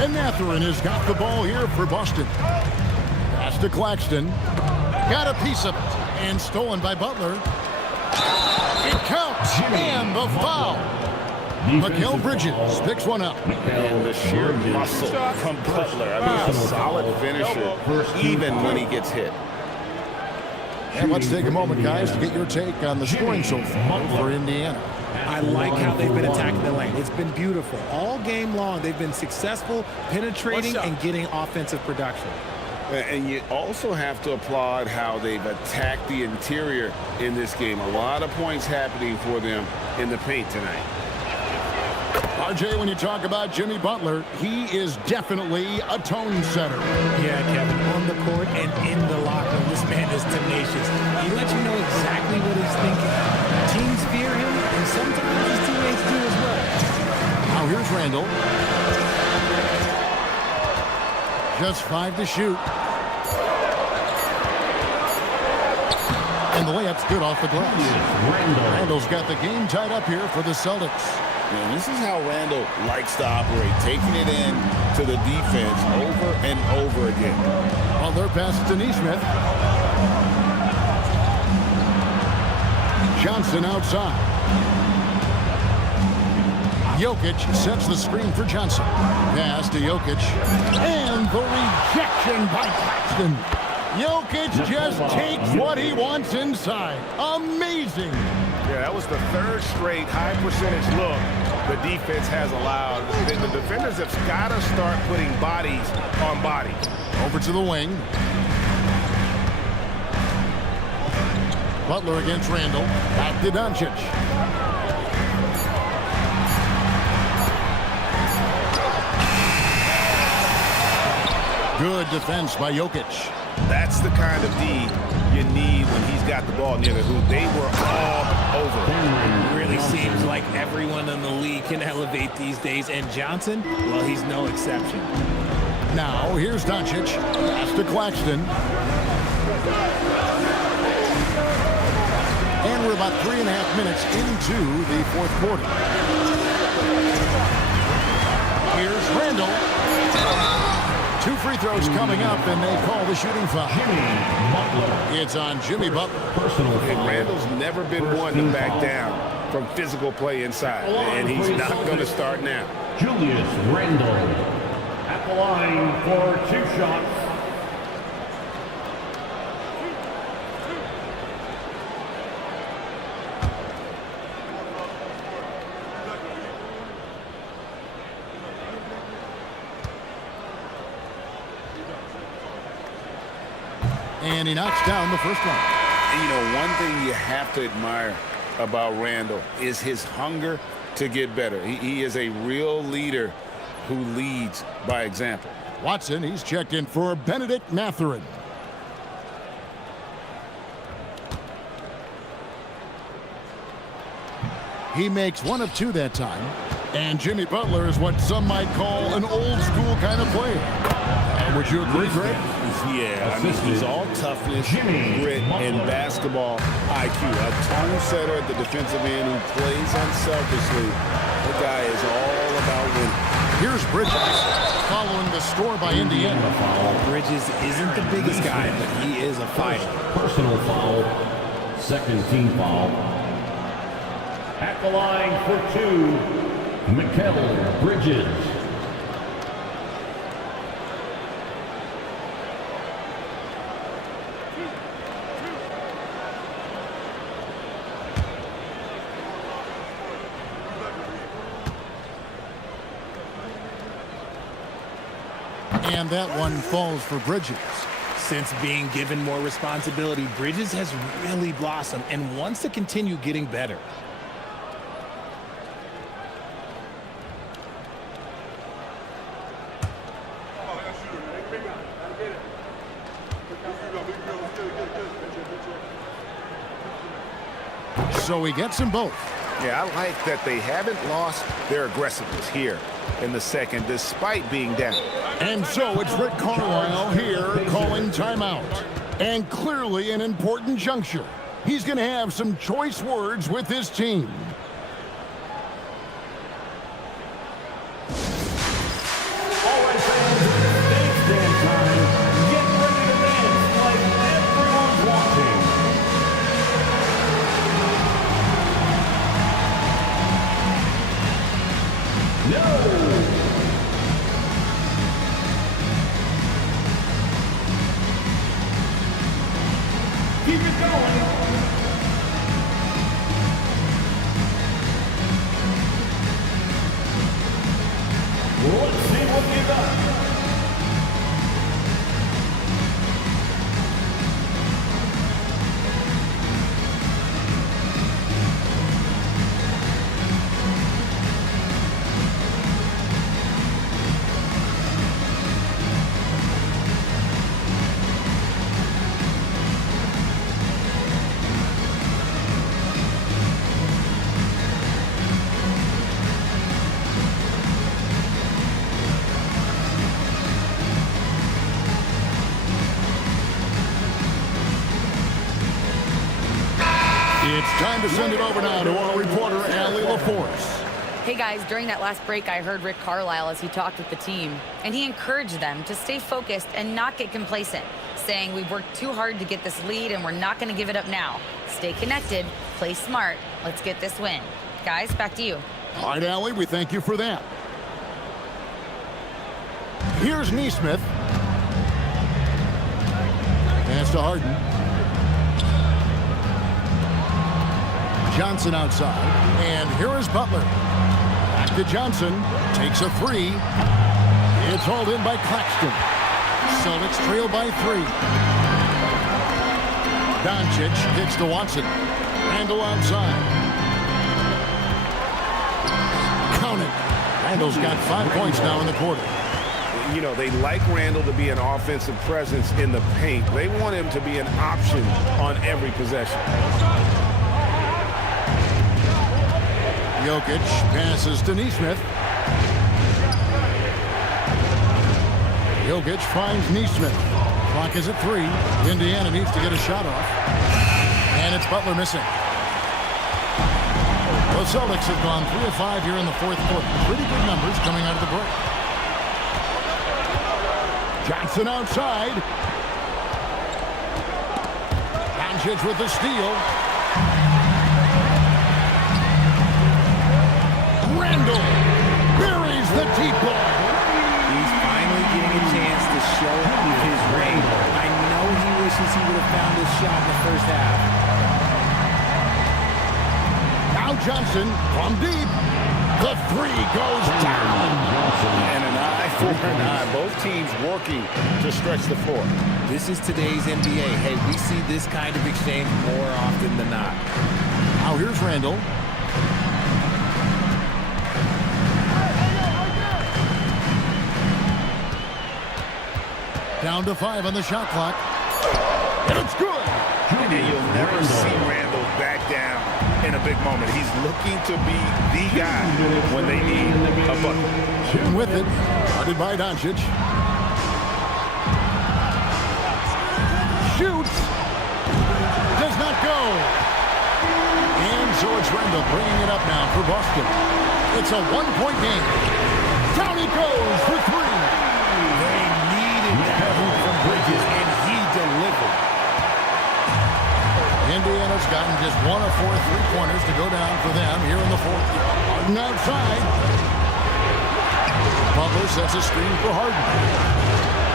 And Mathurin has got the ball here for Boston. Pass to Claxton. Got a piece of it. And stolen by Butler. It counts. And the foul. Mikal Bridges picks one up. And the sheer muscle from Butler. I mean, a solid finisher, even when he gets hit. And let's take a moment, guys, to get your take on the scoring so far for Indiana. I like how they've been attacking the lane. It's been beautiful. All game long, they've been successful penetrating and getting offensive production. And you also have to applaud how they've attacked the interior in this game. A lot of points happening for them in the paint tonight. RJ, when you talk about Jimmy Butler, he is definitely a tone setter. Yeah, Kevin, on the court and in the locker room, this man is tenacious. He lets you know exactly what he's thinking. Teams fear him, and sometimes his teammates do as well. Now here's Randall. Just 5 to shoot. And the layup's good off the glass. Randall's got the game tied up here for the Celtics. And this is how Randall likes to operate, taking it in to the defense over and over again. Well, their pass to Neesmith. Johnson outside. Jokic sets the screen for Johnson. Pass to Jokic. And the rejection by Claxton. Jokic just takes what he wants inside. Amazing. Yeah, that was the third straight high percentage look the defense has allowed. The defenders have got to start putting bodies on bodies. Over to the wing. Butler against Randall. Back to Doncic. Good defense by Jokic. That's the kind of D you need when he's got the ball near the hoop. They were all over. It really seems like everyone in the league can elevate these days, and Johnson, well, he's no exception. Now, here's Doncic. Pass to Claxton. And we're about 3.5 minutes into the fourth quarter. Here's Randall. 2 free throws coming up, and they call the shooting foul. It's on Jimmy Butler. And Randall's never been one to back down from physical play inside, and he's not going to start now. Julius Randle at the line for 2 shots. And he knocks down the first one. And you know, one thing you have to admire about Randall is his hunger to get better. He is a real leader who leads by example. Watson, he's checked in for Benedict Mathurin. He makes 1 of 2 that time. And Jimmy Butler is what some might call an old school kind of player. Would you agree, Greg? Yeah, I mean, he's all toughness, grit, and basketball IQ. A tone setter at the defensive end who plays unselfishly. The guy is all about winning. Here's Bridges following the score by Indiana. Bridges isn't the biggest guy, but he is a fighter. Personal foul, second team foul. At the line for 2, Mikal Bridges. And that one falls for Bridges. Since being given more responsibility, Bridges has really blossomed and wants to continue getting better. So he gets them both. Yeah, I like that they haven't lost their aggressiveness here in the second, despite being down. And so it's Rick Carlisle here calling timeout. And clearly an important juncture. He's going to have some choice words with his team. All right, fans, dance time. Get ready to dance like everyone's watching. No! Keep it going. Let's see what you got. It's time to send it over now to our reporter, Allie LaForce. Hey guys, during that last break, I heard Rick Carlisle as he talked with the team, and he encouraged them to stay focused and not get complacent, saying we've worked too hard to get this lead and we're not going to give it up now. Stay connected, play smart, let's get this win. Guys, back to you. All right, Allie, we thank you for that. Here's Neesmith. Pass to Harden. Johnson outside. And here is Butler. Back to Johnson. Takes a three. It's hauled in by Claxton. Celtics trail by 3. Doncic kicks to Watson. Randall outside. Count it. Randall's got 5 points now in the quarter. You know, they like Randall to be an offensive presence in the paint. They want him to be an option on every possession. Jokic passes to Neesmith. Jokic finds Neesmith. Clock is at 3. Indiana needs to get a shot off. And it's Butler missing. The Celtics have gone 3 of 5 here in the fourth quarter. Pretty good numbers coming out of the break. Johnson outside. Doncic with the steal. Randall buries the deep ball. He's finally getting a chance to show his range. I know he wishes he would have found his shot in the first half. Now Johnson from deep. The 3 goes down. And an eye for an eye. Both teams working to stretch the floor. This is today's NBA. Hey, we see this kind of exchange more often than not. Now here's Randall. Down to 5 on the shot clock. And it's good. And you'll never see Randall back down in a big moment. He's looking to be the guy when they need a bucket. Shooting with it. Guarded by Doncic. Shoots. Does not go. And so it's Randall bringing it up now for Boston. It's a 1-point game. Down he goes for 3. They needed that from Bridges, and he delivered. Indiana's gotten just 1 of 4 3-pointers to go down for them here in the fourth. Harden outside. Butler sets a screen for Harden.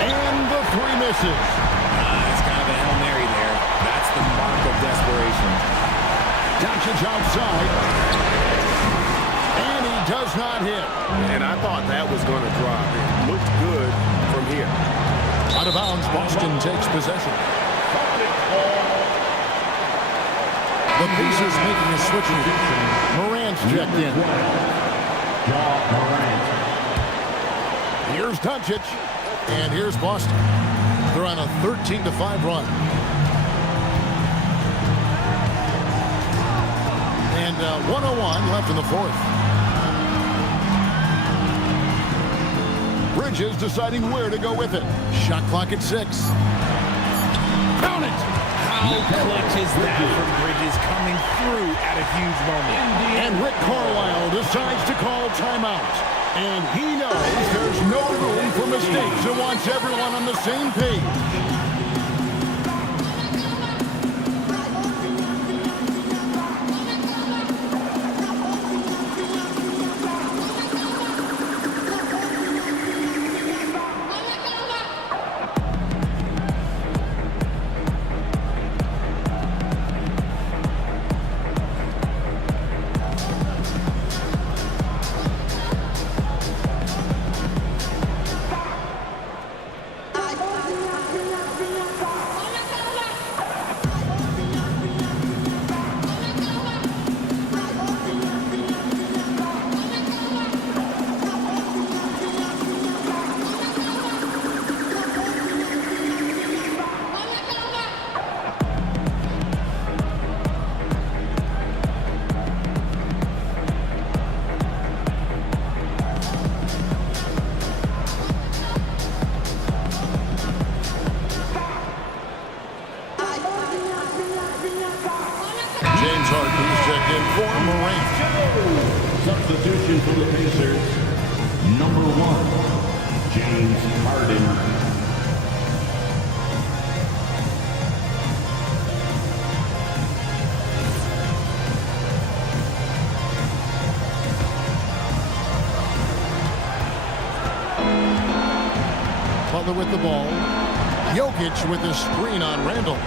And the 3 misses. It's kind of a Hail Mary there. That's the mark of desperation. Doncic outside. And he does not hit. And I thought that was going to drop. It looked good from here. Out of bounds, Boston takes possession. The Pacers making a switch. Morant's checked in. Here's Doncic. And here's Boston. They're on a 13-5 run. And 1:01 left in the fourth. Bridges deciding where to go with it. Shot clock at 6. Count it! How clutch is that from Bridges coming through at a huge moment? And Rick Carlisle decides to call timeout. And he knows there's no room for mistakes and wants everyone on the same page. James Harden's checked in for Morant. Substitution for the Pacers, number 1, James Harden. Butler with the ball. Jokic with the screen on Randall.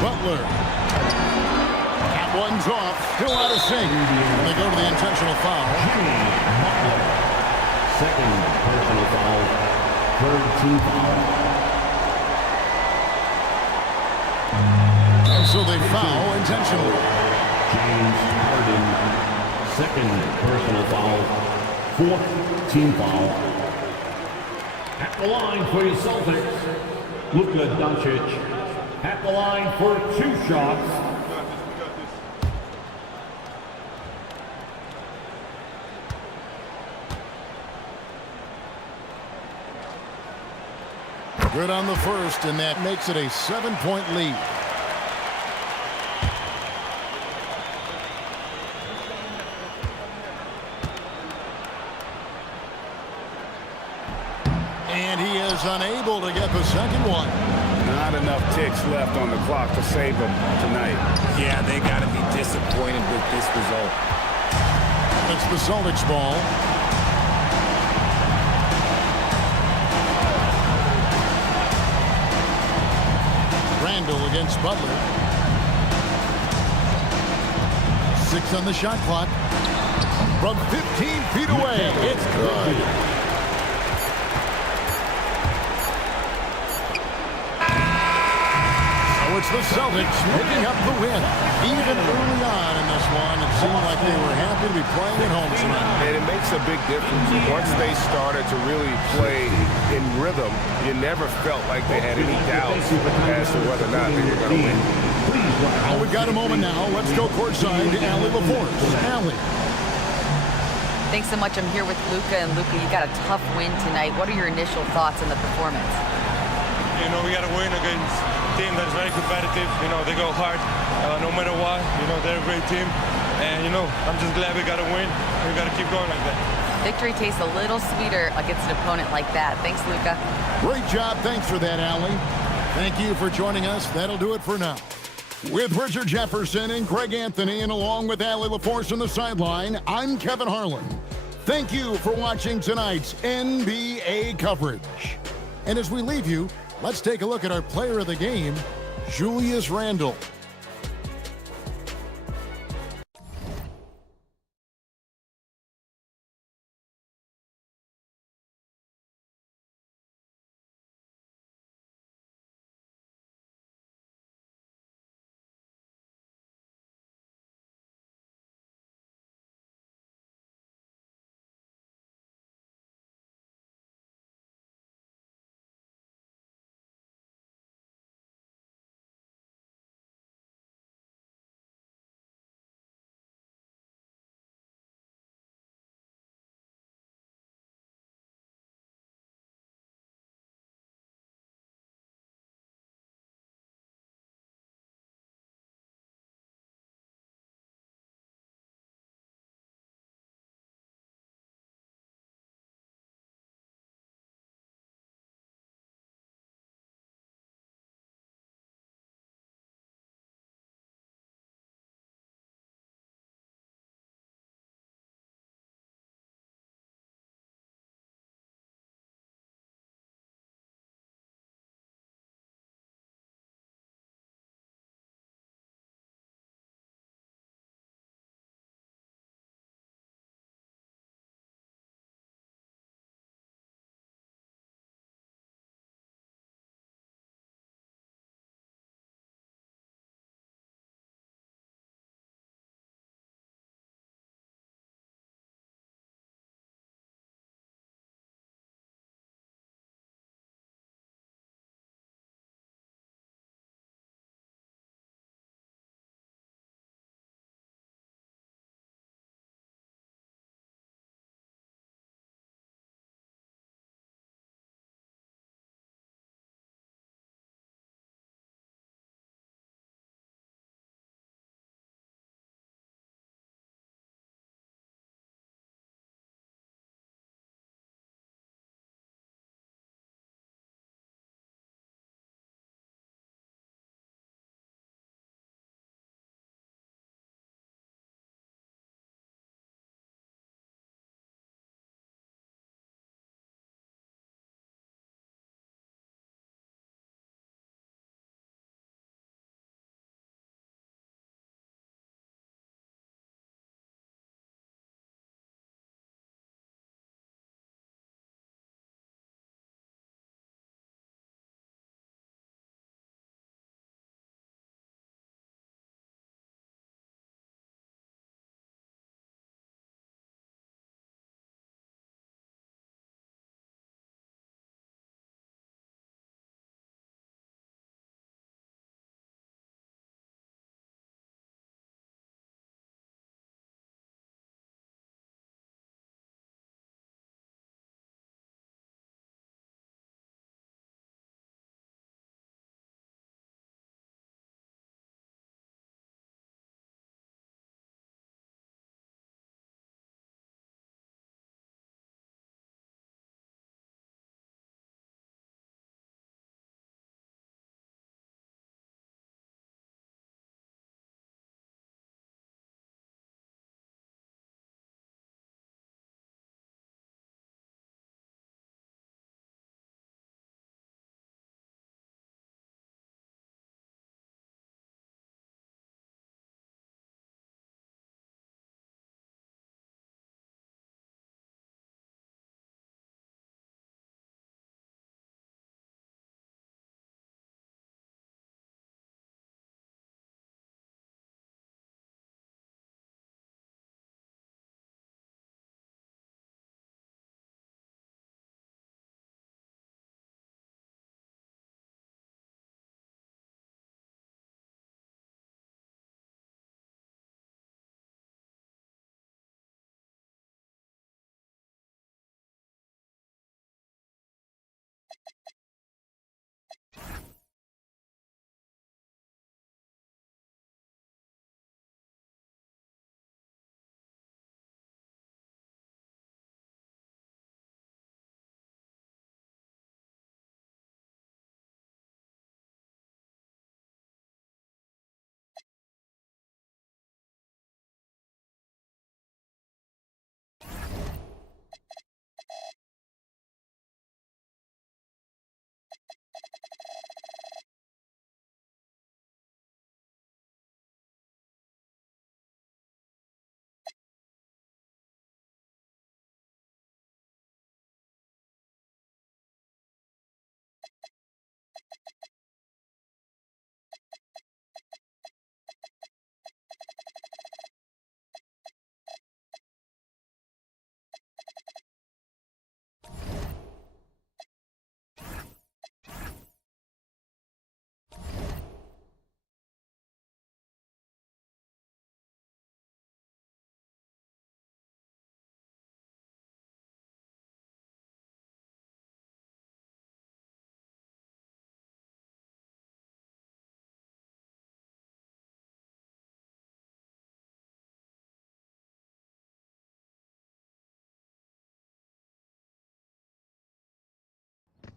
Butler. That one's off. Still out of sync. They go to the intentional foul. Butler. Second personal foul. Third team foul. And so they foul intentionally. James Harden. Second personal foul. Fourth team foul. At the line for your Celtics, Luka Doncic. At the line for 2 shots. Good on the first, and that makes it a 7-point lead. And he is unable to get the second one. Not enough ticks left on the clock to save them tonight. Yeah, they got to be disappointed with this result. It's the Celtics ball. Randall against Butler. 6 on the shot clock. From 15 feet away, it's good. It's the Celtics picking up the win. Even early on in this one, it seemed like they were happy to be playing at home tonight. And it makes a big difference. Once they started to really play in rhythm, you never felt like they had any doubts as to whether or not they were going to win. Oh, we've got a moment now. Let's go courtside to Allie LaForce. Allie. Thanks so much. I'm here with Luka. And Luka, you got a tough win tonight. What are your initial thoughts on the performance? You know, we got to win against team that is very competitive. You know, they go hard no matter what. You know, they're a great team. And, you know, I'm just glad we got to win. We got to keep going like that. Victory tastes a little sweeter against an opponent like that. Thanks, Luka. Great job. Thanks for that, Allie. Thank you for joining us. That'll do it for now. With Richard Jefferson and Greg Anthony, and along with Allie LaForce on the sideline, I'm Kevin Harlan. Thank you for watching tonight's NBA coverage. And as we leave you, let's take a look at our player of the game, Julius Randle.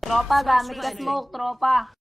Tropa, gamit ka smoke, tropa.